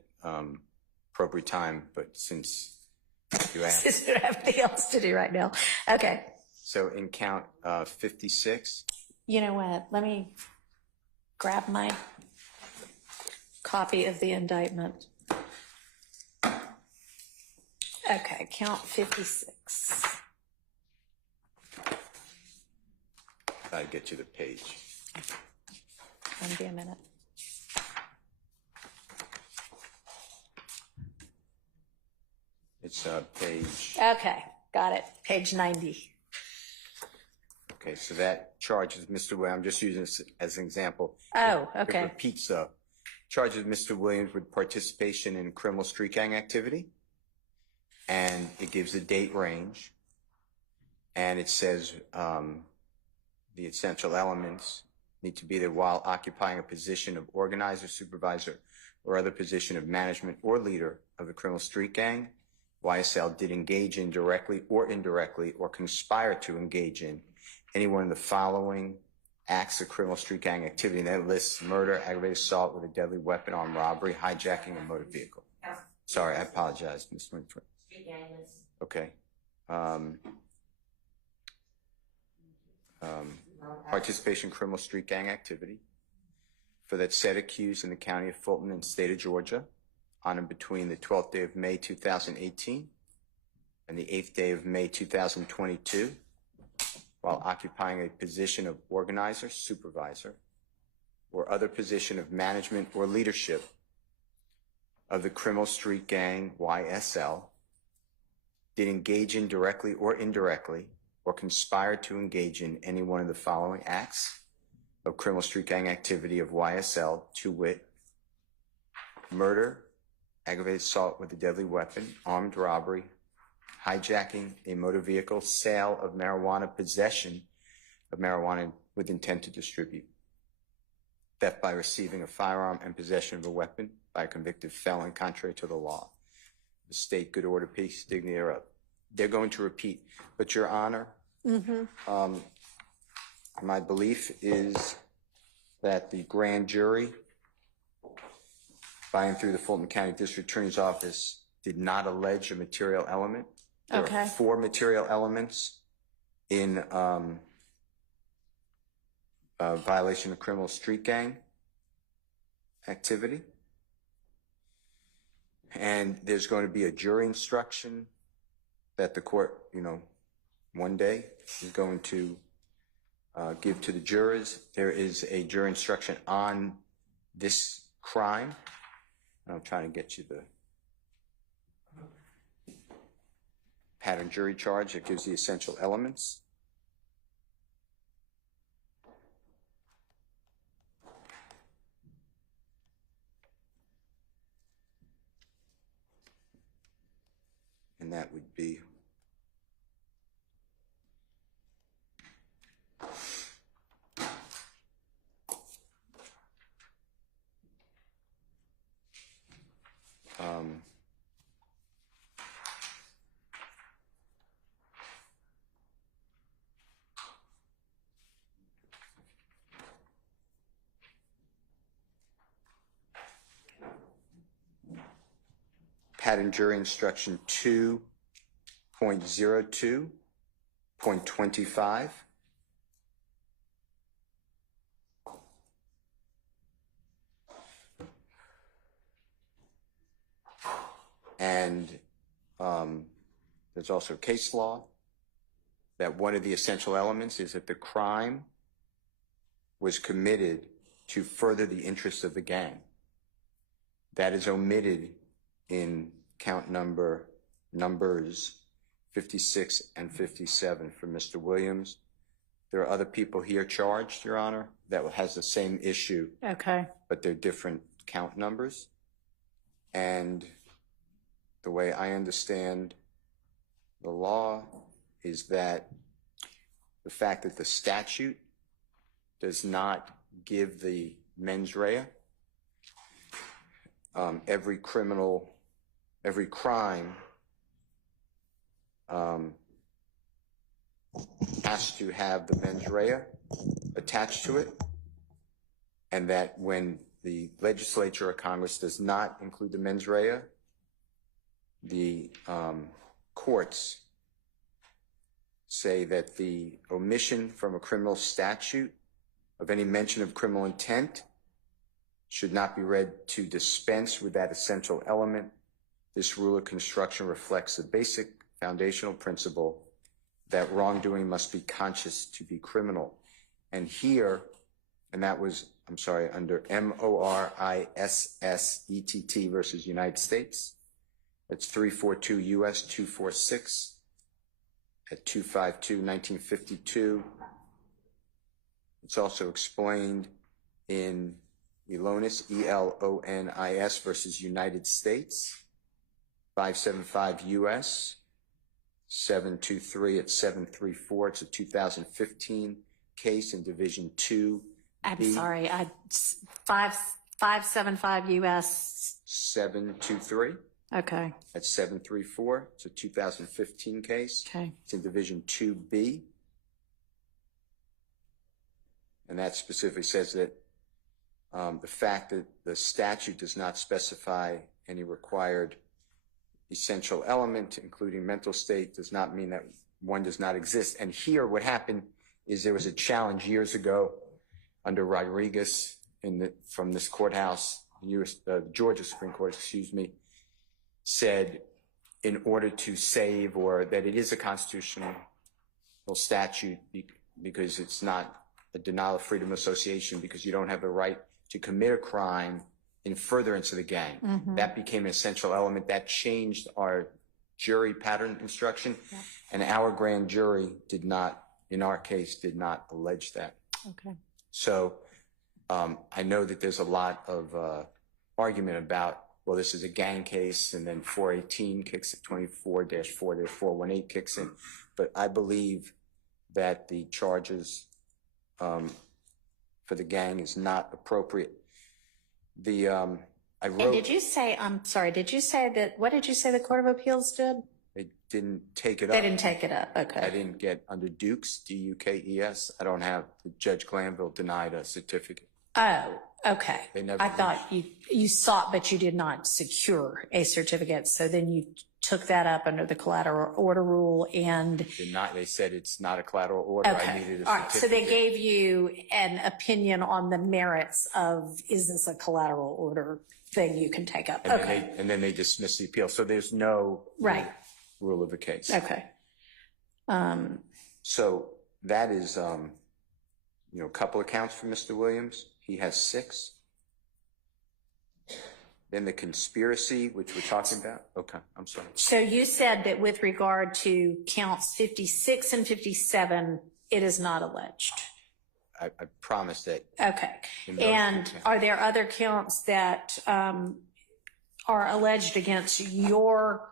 appropriate time, but since you asked. Since we don't have anything else to do right now. Okay. So in count 56. You know what? Let me grab my copy of the indictment. Okay, count 56. I'll get you the page. Be a minute. It's page. Okay, got it. Page 90. Okay, so that charges Mr. Williams. I'm just using this as an example. Oh, It okay. repeats charges Mr. Williams with participation in criminal street gang activity, and it gives a date range, and it says the essential elements need to be there while occupying a position of organizer, supervisor, or other position of management or leader of the criminal street gang. YSL did engage in directly or indirectly or conspire to engage in any one of the following acts of criminal street gang activity. And that lists murder, aggravated assault with a deadly weapon, armed robbery, hijacking a motor vehicle. Sorry, I apologize, Ms. Winfrey. Okay. Participation in criminal street gang activity for that said accused in the county of Fulton and state of Georgia on and between the 12th day of May 2018 and the 8th day of May 2022 while occupying a position of organizer, supervisor, or other position of management or leadership of the criminal street gang YSL, did engage in directly or indirectly or conspire to engage in any one of the following acts of criminal street gang activity of YSL, to wit, murder, aggravated assault with a deadly weapon, armed robbery, hijacking a motor vehicle, sale of marijuana, possession of marijuana with intent to distribute, theft by receiving a firearm and possession of a weapon by a convicted felon contrary to the law, the state, good order, peace, dignity thereof. They're going to repeat, but Your Honor, my belief is that the grand jury, by and through the Fulton County District Attorney's Office, did not allege a material element. There are 4 material elements in violation of criminal street gang activity. And there's going to be a jury instruction that the court, one day is going to give to the jurors. There is a jury instruction on this crime. I'm trying to get you the pattern jury charge that gives the essential elements. And that would be pattern jury instruction 2.02.25. And there's also case law that one of the essential elements is that the crime was committed to further the interests of the gang. That is omitted in count numbers 56 and 57 for Mr. Williams. There are other people here charged, Your Honor, that has the same issue, Okay. but they're different count numbers. And the way I understand the law is that the fact that the statute does not give the mens rea, every crime has to have the mens rea attached to it, and that when the legislature or Congress does not include the mens rea, the courts say that the omission from a criminal statute of any mention of criminal intent should not be read to dispense with that essential element. This rule of construction reflects the basic foundational principle that wrongdoing must be conscious to be criminal. And here, and that was, I'm sorry, under MORISSETT versus United States. That's 342 U.S. 246 at 252 1952. It's also explained in Elonis, ELONIS versus United States, 575 U.S. 723 at 734. It's a 2015 case in Division 2. I'm sorry, 575 U.S. 723. Okay. At 734. It's a 2015 case. Okay. It's in Division 2B. And that specifically says that the fact that the statute does not specify any required essential element, including mental state, does not mean that one does not exist. And here what happened is there was a challenge years ago under Rodriguez from this courthouse, Georgia Supreme Court, said in order to save, or that it is a constitutional statute because it's not a denial of freedom of association, because you don't have the right to commit a crime in furtherance of the gang. Mm-hmm. That became an essential element. That changed our jury pattern instruction. Yeah. And our grand jury did not, in our case, did not allege that. Okay. So I know that there's a lot of argument about, well, this is a gang case, and then 418 kicks at 24-4-418 kicks in. But I believe that the charges for the gang is not appropriate. I wrote. And did you say, I'm sorry, did you say that, what did you say the Court of Appeals did? They didn't take it up. They didn't take it up, okay. I didn't get under Dukes, D-U-K-E-S. I don't have, Judge Glanville denied a certificate. Oh, okay. They never I thought you sought, but you did not secure a certificate. So then you took that up under the collateral order rule and. They said it's not a collateral order. Okay. I needed a certificate. All right. So they gave you an opinion on the merits of, is this a collateral order thing you can take up? And okay. Then they dismissed the appeal. So there's no right. rule of the case. Okay. So that is, a couple of counts for Mr. Williams. He has 6. Then the conspiracy, which we're talking about. Okay, I'm sorry. So you said that with regard to counts 56 and 57, it is not alleged. I promise that. Okay. And are there other counts that are alleged against your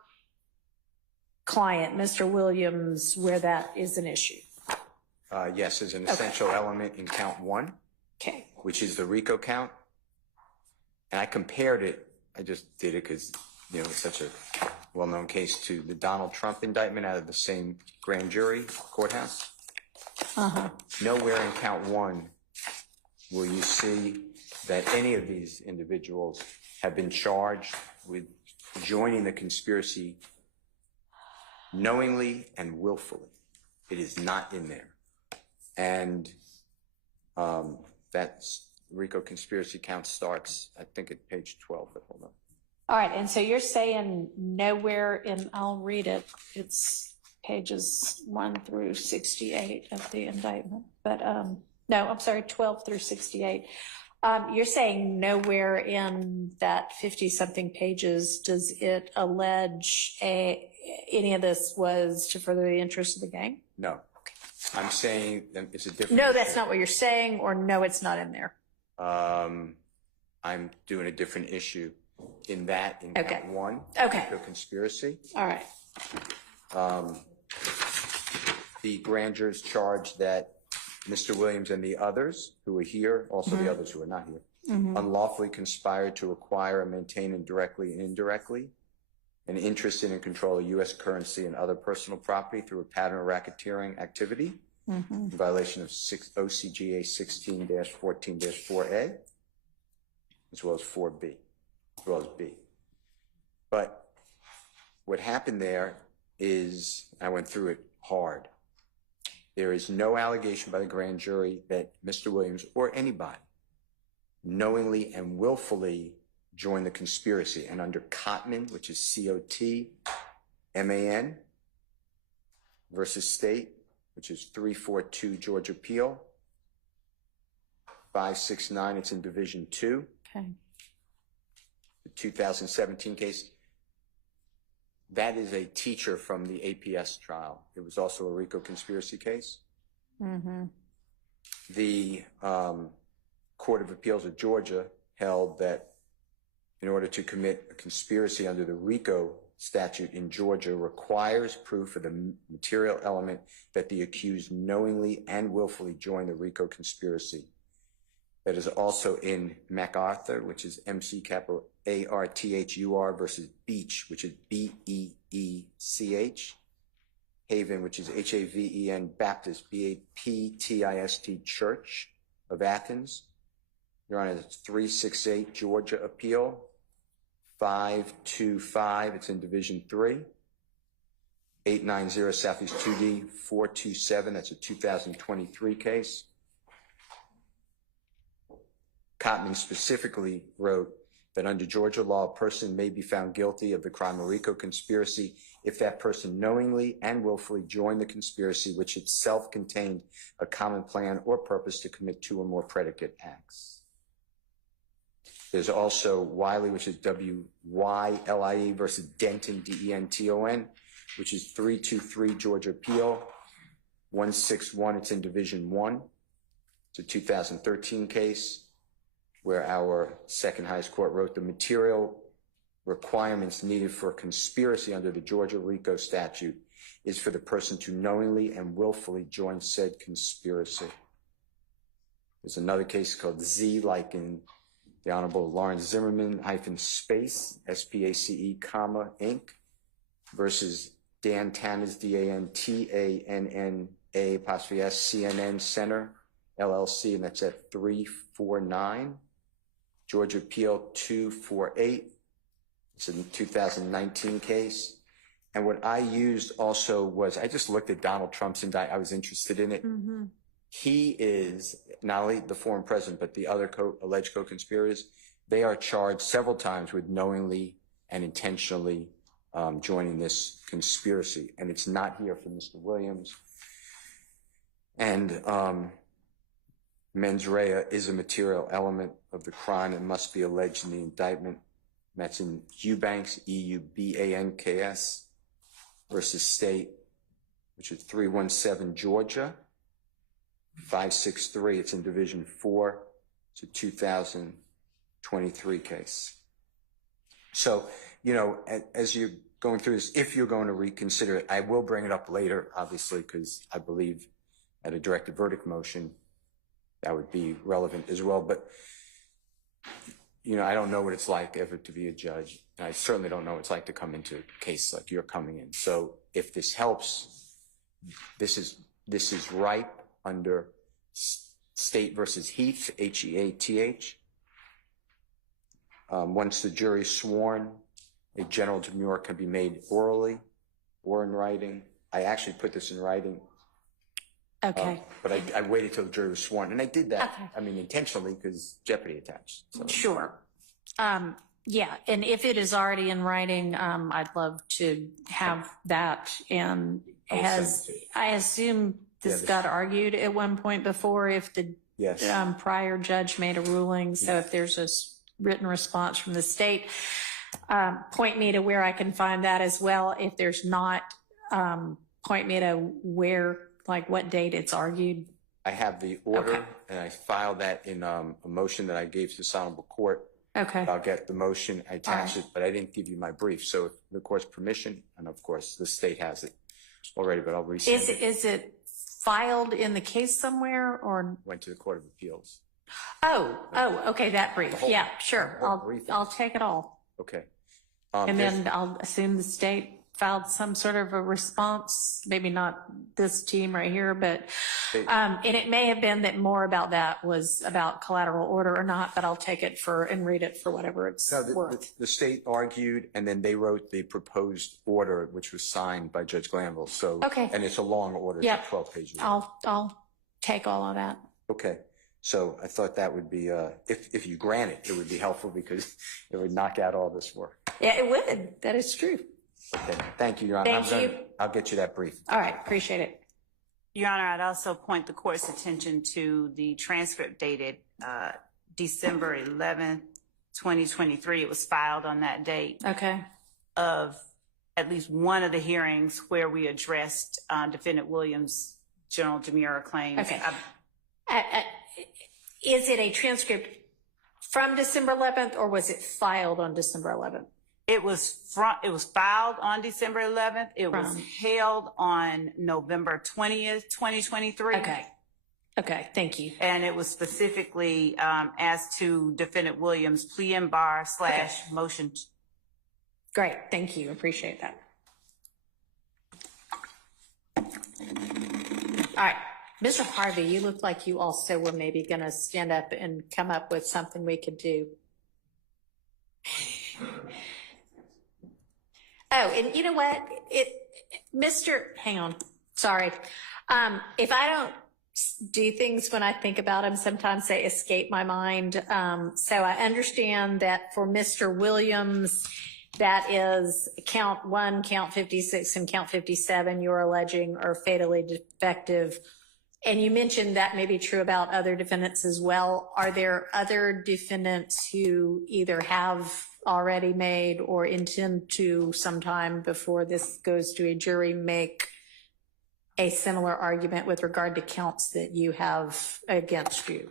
client, Mr. Williams, where that is an issue? Yes, there's an essential element in count 1. Okay. Which is the RICO count. And I compared it, I just did it because, it's such a well-known case, to the Donald Trump indictment out of the same grand jury courthouse. Uh-huh. Nowhere in count 1 will you see that any of these individuals have been charged with joining the conspiracy knowingly and willfully. It is not in there. And that RICO conspiracy count starts, I think, at page 12, but hold on. All right, and so you're saying nowhere in, I'll read it, it's pages 1 through 68 of the indictment, but no, I'm sorry, 12 through 68. You're saying nowhere in that 50-something pages does it allege any of this was to further the interest of the gang? No. I'm saying that it's a different. No, that's not what you're saying, or no, it's not in there. I'm doing a different issue in that, in Okay. count one. Okay. Co-conspiracy. All right. The grand jurors charged that Mr. Williams and the others who were here, also the others who are not here, unlawfully conspired to acquire and maintain directly and indirectly an interest in and control of U.S. currency and other personal property through a pattern of racketeering activity in violation of OCGA 16-14-4A, as well as 4B, as well as B. But what happened there is, I went through it hard. There is no allegation by the grand jury that Mr. Williams or anybody knowingly and willfully joined the conspiracy. And under Cotman, which is C-O-T-M-A-N versus State, which is 342 Georgia Appeal, 569, it's in Division 2. Okay. The 2017 case. That is a teacher from the APS trial. It was also a RICO conspiracy case. The Court of Appeals of Georgia held that in order to commit a conspiracy under the RICO statute in Georgia requires proof of the material element that the accused knowingly and willfully joined the RICO conspiracy. That is also in MacArthur, which is MC-ARTHUR versus Beach, which is B-E-E-C-H. Haven, which is H-A-V-E-N Baptist, B-A-P-T-I-S-T Church of Athens. Your Honor, it's 368 Georgia Appeal, 525, it's in Division 3. 890 Southeast 2D, 427, that's a 2023 case. Cotman specifically wrote that under Georgia law, a person may be found guilty of the crime of RICO conspiracy if that person knowingly and willfully joined the conspiracy, which itself contained a common plan or purpose to commit two or more predicate acts. There's also Wiley, which is W-Y-L-I-E versus Denton, D-E-N-T-O-N, which is 323 Georgia Appeal, 161, it's in Division 1. It's a 2013 case where our second highest court wrote the material requirements needed for a conspiracy under the Georgia RICO statute is for the person to knowingly and willfully join said conspiracy. There's another case called Z, like in the Honorable Lawrence Zimmerman -space, S-P-A-C-E, comma, Inc. versus Dan Tanners, D-A-N-T-A-N-N-A apostrophe S, CNN Center, LLC, and that's at 349. Georgia Appeal 248. It's a 2019 case. And what I used also was, I just looked at Donald Trump's indictment. I was interested in it. He is not only the former president, but the other alleged co-conspirators. They are charged several times with knowingly and intentionally joining this conspiracy. And it's not here for Mr. Williams. And mens rea is a material element of the crime and must be alleged in the indictment. That's in Eubanks, E-U-B-A-N-K-S versus State, which is 317 Georgia, 563. It's in Division 4. It's a 2023 case. So, you know, as you're going through this, if you're going to reconsider it, I will bring it up later, obviously, because I believe at a directed verdict motion, that would be relevant as well. But, you know, I don't know what it's like ever to be a judge. And I certainly don't know what it's like to come into a case like you're coming in. So if this helps, this is ripe under State versus Heath, H-E-A-T-H. Once the jury is sworn, a general demurrer can be made orally or in writing. I actually put this in writing. Okay. But I waited till the jury was sworn, and I did that, I mean, intentionally, because jeopardy attached. So. Sure. Yeah, and if it is already in writing, I'd love to have that. And I assume this got argued at one point before if the Yes. Prior judge made a ruling. So if there's a written response from the state, point me to where I can find that as well. If there's not, point me to where, like what date it's argued. I have the order, Okay. and I filed that in a motion that I gave to this honorable court. Okay. I'll get the motion, I attached All right. it, but I didn't give you my brief. So with the court's permission, and of course the state has it already, but I'll resend it. Is it filed in the case somewhere or? Went to the Court of Appeals. Oh, okay, that brief. whole- Yeah, sure. the whole brief. I'll take it all. Okay. And there's- then I'll assume the state filed some sort of a response, maybe not this team right here, but, and it may have been that more about that was about collateral order or not, but I'll take it and read it for whatever it's No, worth. the state argued, and then they wrote the proposed order, which was signed by Judge Glanville. So, Okay. and it's a long order, Yeah. it's a 12 pages. I'll take all of that. Okay. So I thought that would be, if you grant it, it would be helpful because it would knock out all this work. Yeah, it would. That is true. Okay. Thank you, Your Honor. Thank you. I'll get you that brief. All right, appreciate it. Your Honor, I'd also point the court's attention to the transcript dated December 11th, 2023. It was filed on that date Okay. of at least one of the hearings where we addressed Defendant Williams' general demurrer claims. Okay. Is it a transcript from December 11th or was it filed on December 11th? It was filed on December 11th. It was held on November 20th, 2023. Okay, thank you. And it was specifically as to Defendant Williams' plea and bar / motion. Great, thank you, appreciate that. All right, Mr. Harvey, you look like you also were maybe gonna stand up and come up with something we could do. Oh, and you know what? Hang on, sorry. If I don't do things when I think about them, sometimes they escape my mind. So I understand that for Mr. Williams, that is count 1, count 56, and count 57 you're alleging are fatally defective. And you mentioned that may be true about other defendants as well. Are there other defendants who either have already made or intend to sometime before this goes to a jury make a similar argument with regard to counts that you have against you?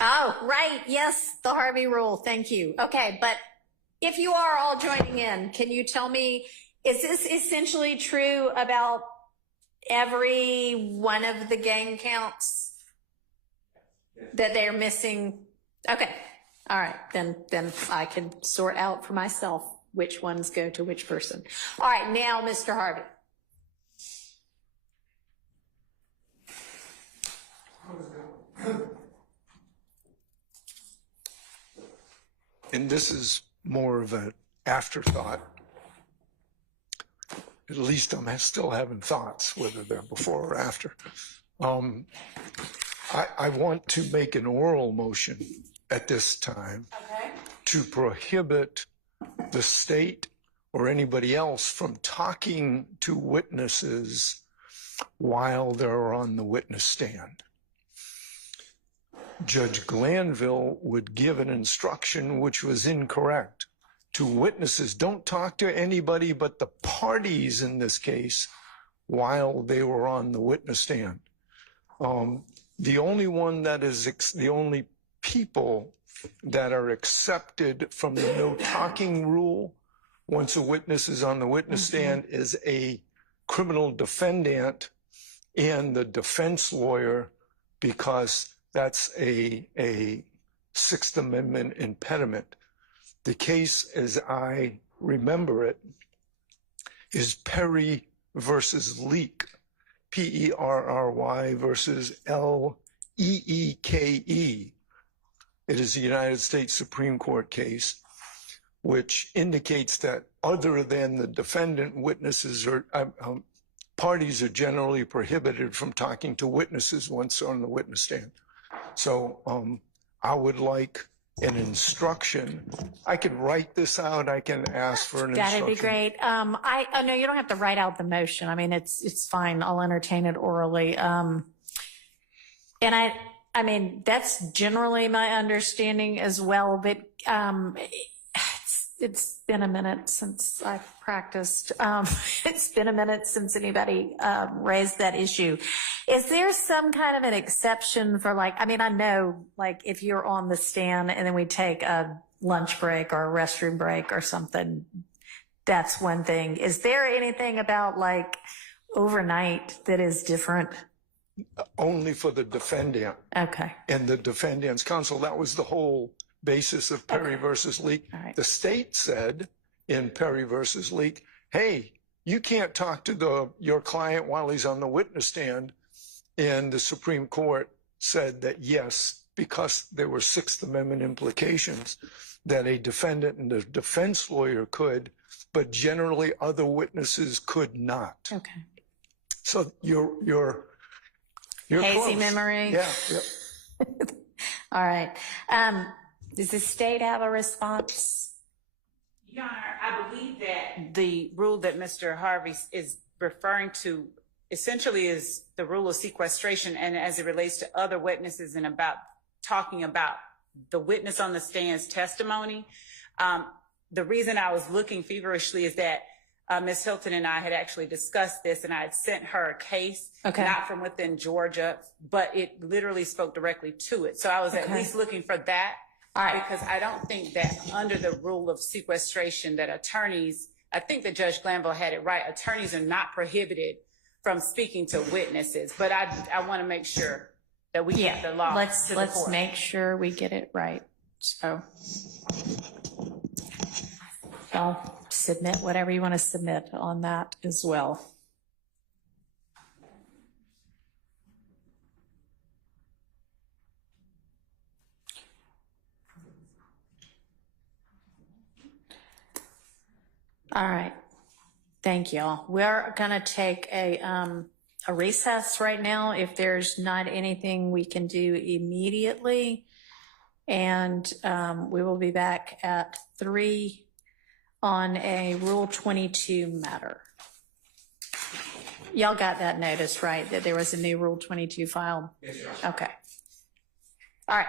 Oh, right. Yes, the Harvey rule. Thank you. Okay, but if you are all joining in, can you tell me, is this essentially true about every one of the gang counts that they're missing? Okay. All right. Then I can sort out for myself which ones go to which person. All right. Now, Mr. Harvey. And this is more of an afterthought. At least I'm still having thoughts, whether they're before or after. I want to make an oral motion at this time to prohibit the state or anybody else from talking to witnesses while they're on the witness stand. Judge Glanville would give an instruction which was incorrect to witnesses. Don't talk to anybody but the parties in this case while they were on the witness stand. The only one that is, the only people that are accepted from the no talking rule once a witness is on the witness stand is a criminal defendant and the defense lawyer, because that's a Sixth Amendment impediment. The case, as I remember it, is Perry versus Leake, Perry versus Leeke. It is a United States Supreme Court case, which indicates that other than the defendant, witnesses or parties are generally prohibited from talking to witnesses once on the witness stand. So I would like an instruction. I could write this out. I can ask for an instruction. That'd be great. I know you don't have to write out the motion. I mean, it's fine. I'll entertain it orally. And I mean, that's generally my understanding as well, but, it's been a minute since I've practiced. It's been a minute since anybody raised that issue. Is there some kind of an exception for like, I mean, I know like if you're on the stand and then we take a lunch break or a restroom break or something, that's one thing. Is there anything about like overnight that is different? Only for the defendant. Okay. And the defendant's counsel. That was the whole basis of Perry versus Leak. Right. The state said in Perry versus Leak, hey, you can't talk to your client while he's on the witness stand. And the Supreme Court said that yes, because there were Sixth Amendment implications, that a defendant and a defense lawyer could, but generally other witnesses could not. Okay. So you're hazy close. memory. Yeah. All right. Does the state have a response? Your Honor, I believe that the rule that Mr. Harvey is referring to essentially is the rule of sequestration, and as it relates to other witnesses and about talking about the witness on the stand's testimony. The reason I was looking feverishly is that Ms. Hilton and I had actually discussed this, and I had sent her a case, not from within Georgia, but it literally spoke directly to it. So I was at least looking for that. All right. Because I don't think that under the rule of sequestration that attorneys, I think that Judge Glanville had it right, attorneys are not prohibited from speaking to witnesses. But I want to make sure that we get the law. Let's make sure we get it right. So I'll submit whatever you want to submit on that as well. All right. Thank you all. We're going to take a recess right now if there's not anything we can do immediately. And we will be back at 3 on a Rule 22 matter. Y'all got that notice, right? That there was a new Rule 22 filed? Yes, sir. Okay. All right.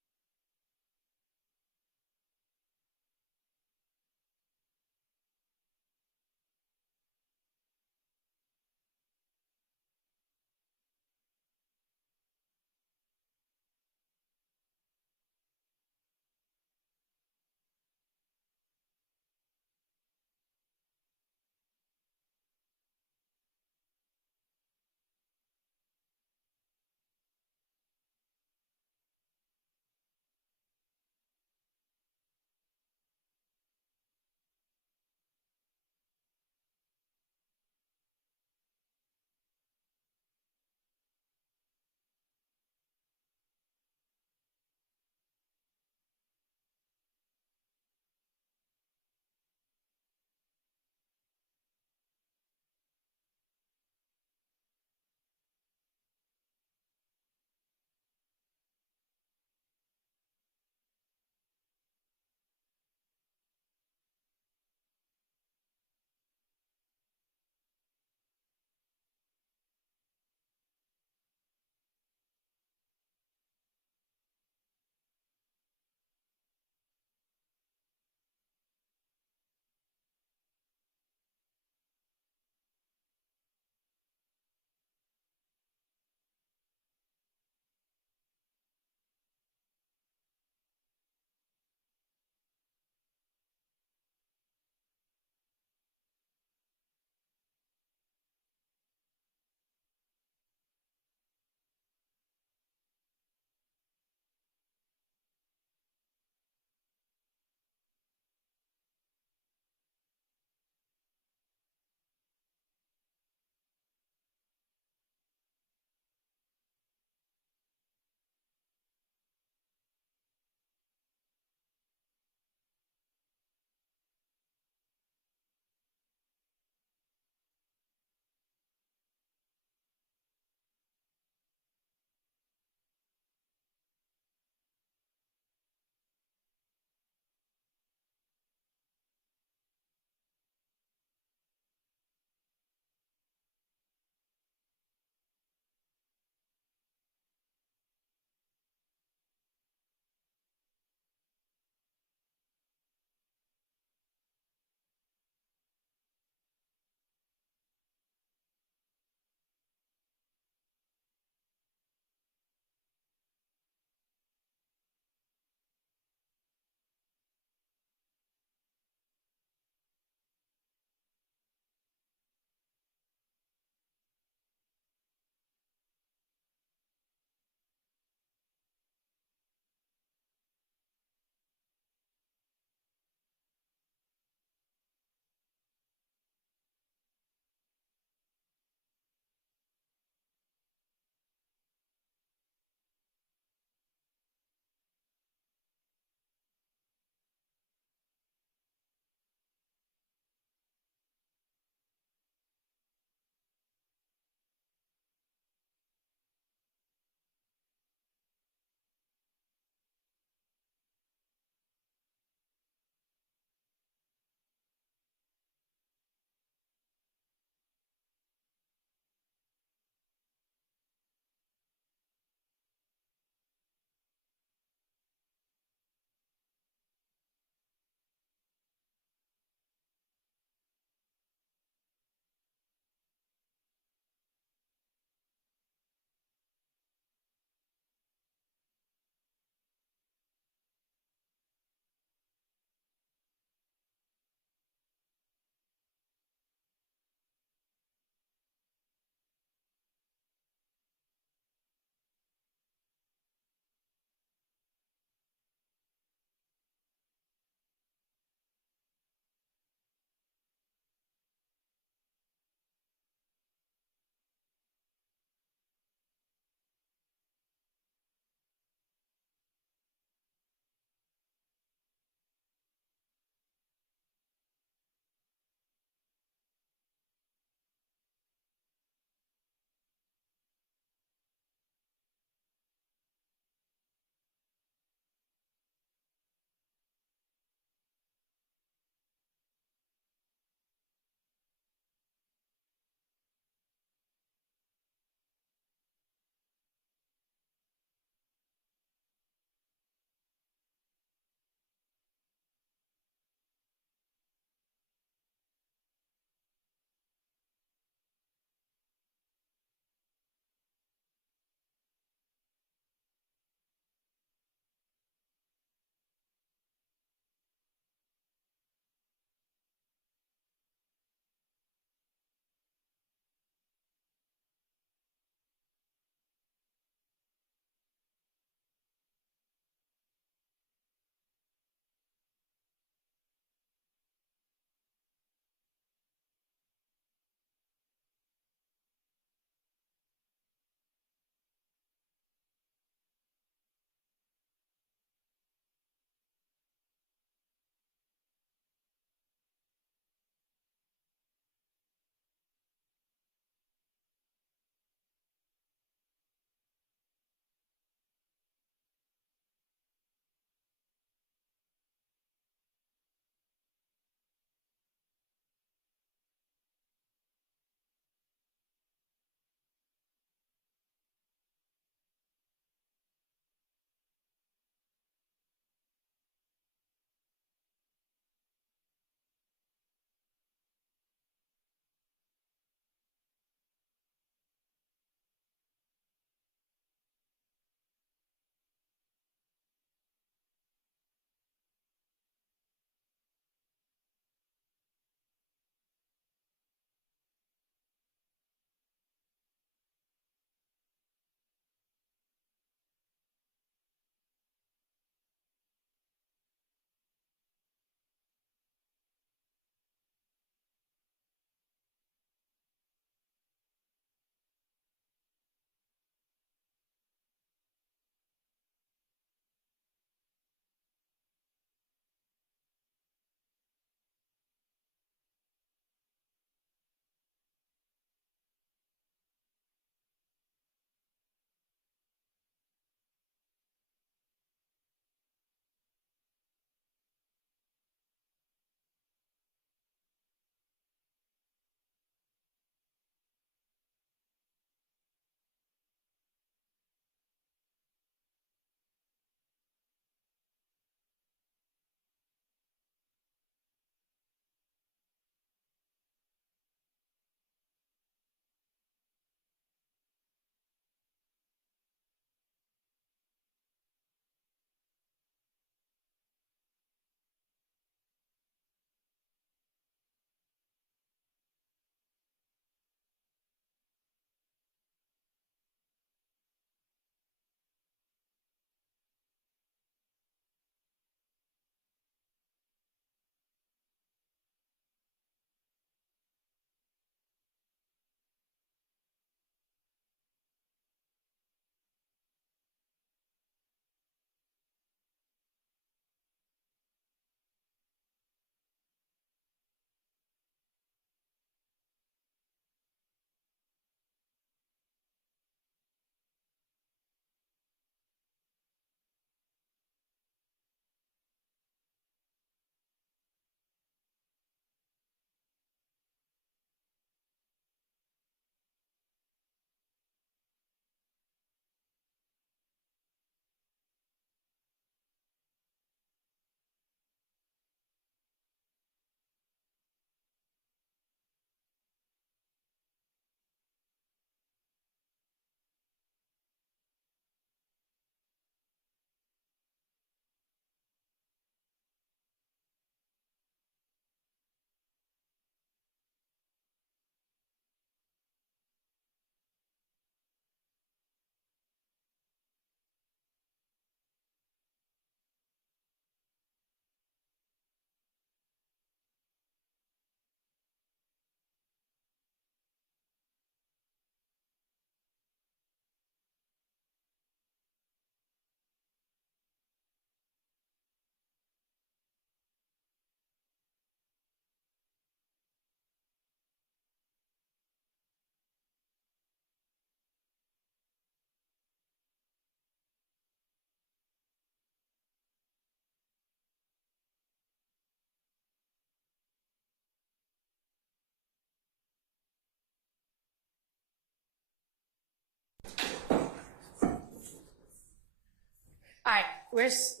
Where's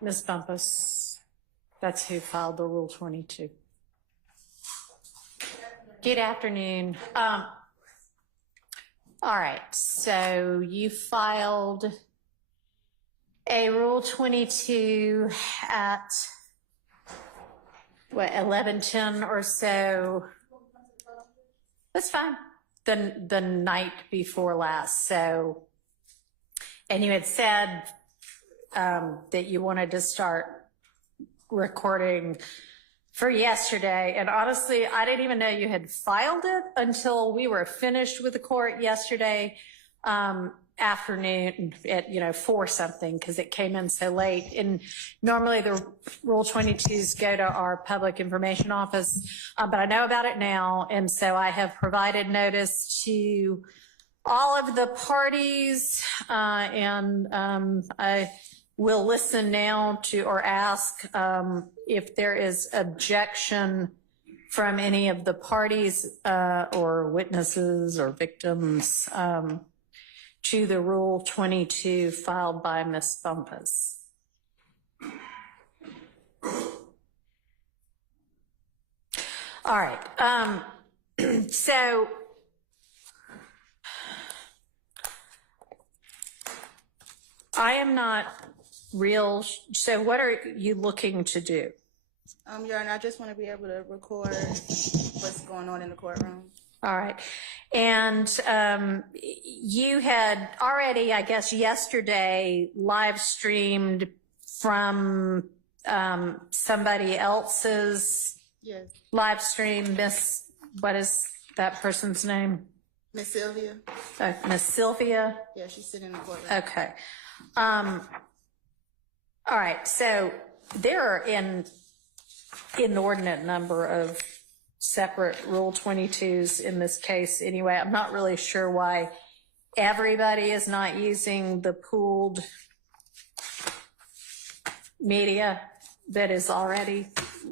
Ms. Bumpus? That's who filed the Rule 22. Good afternoon. All right, so you filed a Rule 22 at, what, 11:10 or so? That's fine. The night before last. So, and you had said that you wanted to start recording for yesterday. And honestly, I didn't even know you had filed it until we were finished with the court yesterday afternoon at 4 something, because it came in so late. And normally the Rule 22s go to our public information office, but I know about it now, and so I have provided notice to all of the parties, and I will listen now to or ask if there is objection from any of the parties or witnesses or victims to the Rule 22 filed by Ms. Bumpus. All right. So I am not real. So what are you looking to do? Your Honor, I just want to be able to record what's going on in the courtroom. All right. And you had already, I guess, yesterday live streamed from somebody else's live stream. What is that person's name? Miss Sylvia. Miss Sylvia? Yeah, she's sitting in the courtroom. Okay. All right. So there are an inordinate number of separate Rule 22s in this case anyway. I'm not really sure why everybody is not using the pooled media that is already,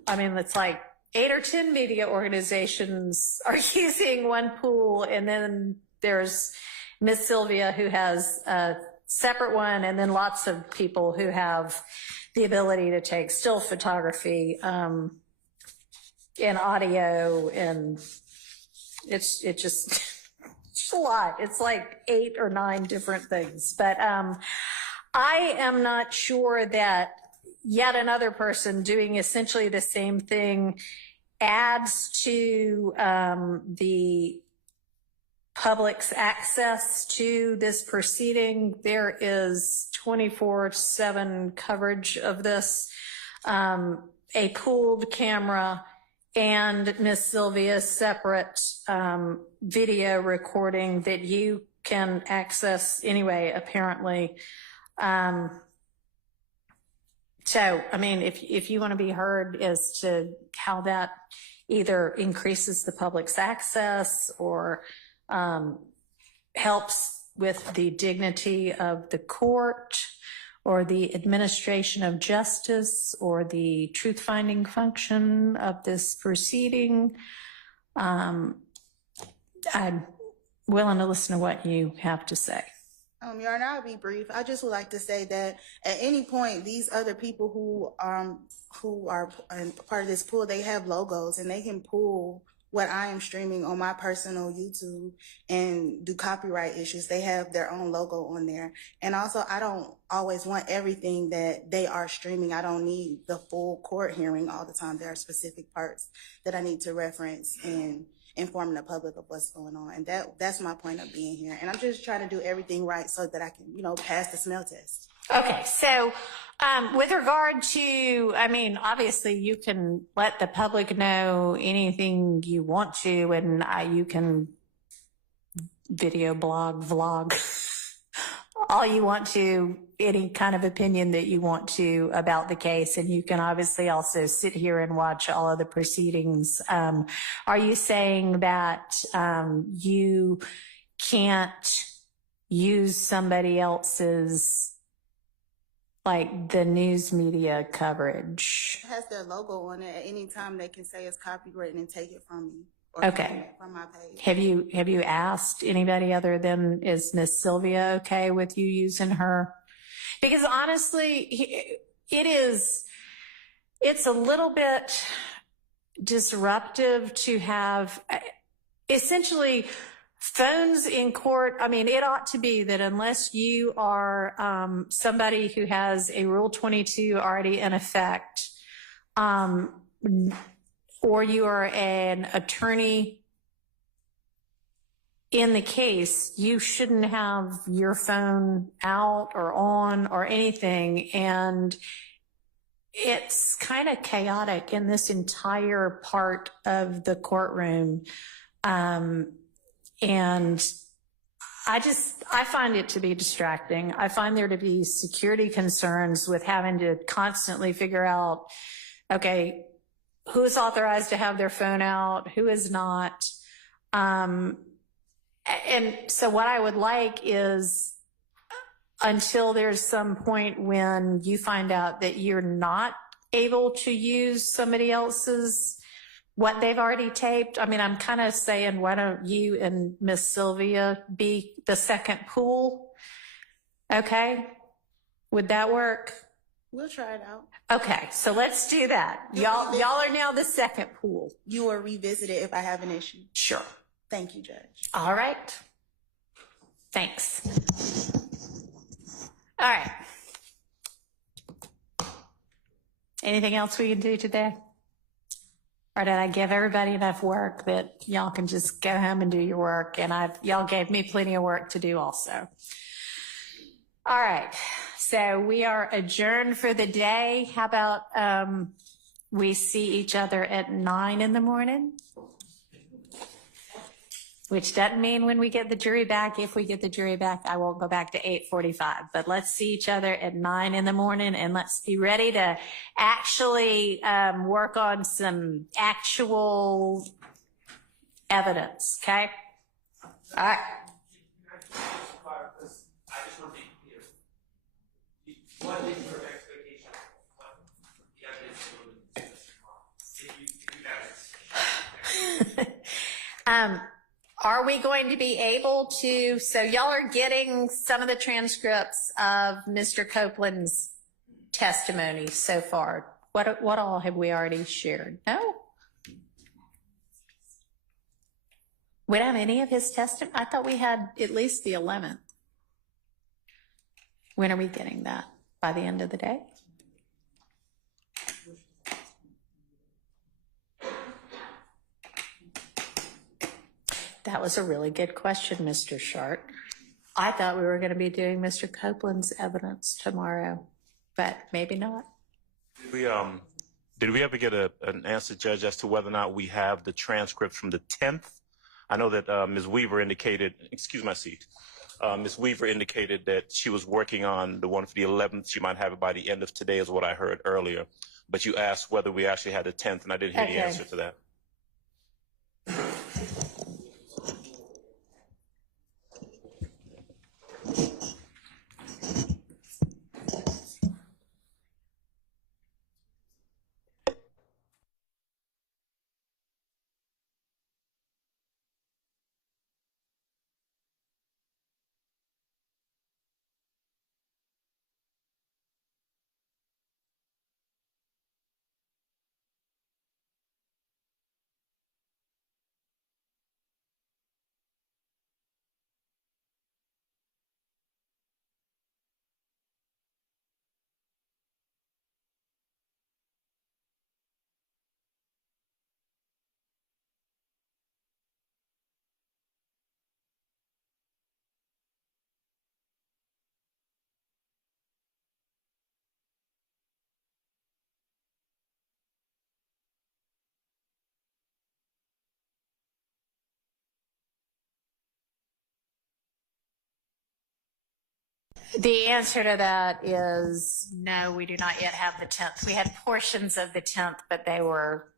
I mean, it's like 8 or 10 media organizations are using one pool, and then there's Miss Sylvia who has a separate one, and then lots of people who have the ability to take still photography and audio, and it's just it's a lot. It's like 8 or 9 different things. But I am not sure that yet another person doing essentially the same thing adds to the public's access to this proceeding. There is 24/7 coverage of this, a pooled camera, and Miss Sylvia's separate video recording that you can access anyway, apparently. So, I mean, if you want to be heard as to how that either increases the public's access or helps with the dignity of the court or the administration of justice or the truth-finding function of this proceeding, I'm willing to listen to what you have to say. Your Honor, I'll be brief. I just would like to say that at any point, these other people who are part of this pool, they have logos, and they can pull what I am streaming on my personal YouTube and do copyright issues. They have their own logo on there. And also, I don't always want everything that they are streaming. I don't need the full court hearing all the time. There are specific parts that I need to reference and informing the public of what's going on. And that's my point of being here. And I'm just trying to do everything right so that I can, pass the smell test. Okay, so with regard to, I mean, obviously you can let the public know anything you want to, and you can video blog, vlog, all you want to, any kind of opinion that you want to about the case. And you can obviously also sit here and watch all of the proceedings. Are you saying that you can't use somebody else's, like the news media coverage? It has their logo on it. At any time they can say it's copyrighted and take it from me. Okay. From my page. Have you asked anybody other than, is Miss Sylvia okay with you using her? Because honestly, it's a little bit disruptive to have essentially phones in court. I mean, it ought to be that unless you are somebody who has a Rule 22 already in effect, or you are an attorney in the case, you shouldn't have your phone out or on or anything. And it's kind of chaotic in this entire part of the courtroom. And I find it to be distracting. I find there to be security concerns with having to constantly figure out, okay, who's authorized to have their phone out, who is not. And so what I would like is, until there's some point when you find out that you're not able to use somebody else's, what they've already taped. I mean, I'm kind of saying, why don't you and Miss Sylvia be the second pool? Okay. Would that work? We'll try it out. Okay. So let's do that. Y'all are now the second pool. You will revisit it if I have an issue. Sure. Thank you, Judge. All right. Thanks. All right. Anything else we can do today? Or did I give everybody enough work that y'all can just go home and do your work? And y'all gave me plenty of work to do also. All right. So we are adjourned for the day. How about we see each other at 9 in the morning? Which doesn't mean when we get the jury back. If we get the jury back, I won't go back to 8:45. But let's see each other at 9 in the morning, and let's be ready to actually work on some actual evidence, okay? All right. Are we going to be able to, so y'all are getting some of the transcripts of Mr. Copeland's testimony so far. What all have we already shared? No? We don't have any of his testimony? I thought we had at least the 11th. When are we getting that? By the end of the day? That was a really good question, Mr. Shart. I thought we were going to be doing Mr. Copeland's evidence tomorrow, but maybe not. Did we ever get an answer, Judge, as to whether or not we have the transcripts from the 10th? I know that Ms. Weaver indicated, excuse my seat, Ms. Weaver indicated that she was working on the one for the 11th. She might have it by the end of today is what I heard earlier. But you asked whether we actually had the 10th, and I didn't hear the answer to that. The answer to that is no, we do not yet have the 10th. We had portions of the 10th, but they were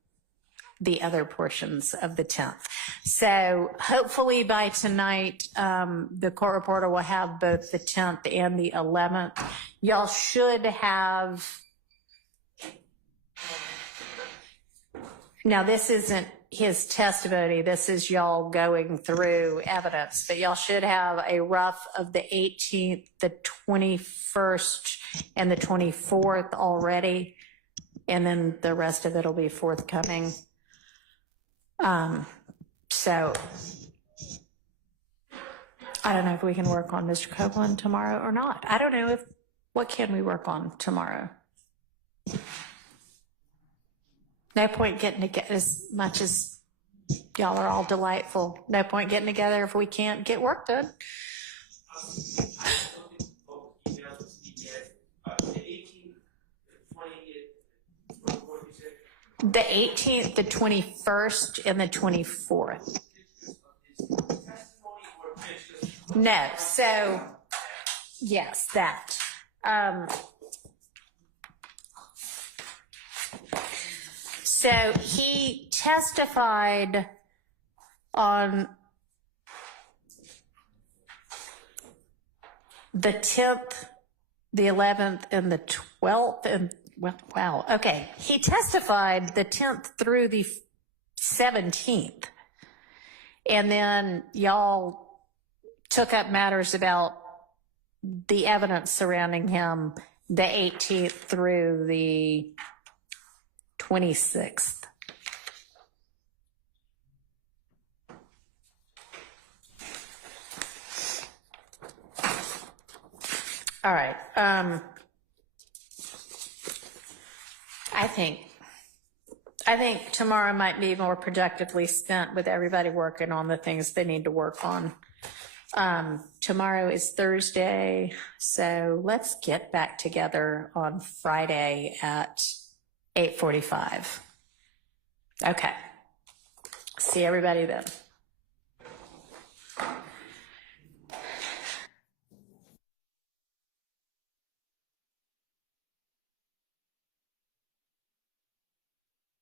the other portions of the 10th. So hopefully by tonight, the court reporter will have both the 10th and the 11th. Y'all should have, now this isn't his testimony. This is y'all going through evidence, but y'all should have a rough of the 18th, the 21st, and the 24th already. And then the rest of it will be forthcoming. So I don't know if we can work on Mr. Copeland tomorrow or not. I don't know what can we work on tomorrow? No point getting together, as much as y'all are all delightful. No point getting together if we can't get work done. The 18th, the 21st, and the 24th. No, so yes, that. So he testified on the 10th, the 11th, and the 12th, and well, wow, okay. He testified the 10th through the 17th. And then y'all took up matters about the evidence surrounding him the 18th through the 26th. All right. I think tomorrow might be more productively spent with everybody working on the things they need to work on. Tomorrow is Thursday, so let's get back together on Friday at 8:45. Okay. See everybody then.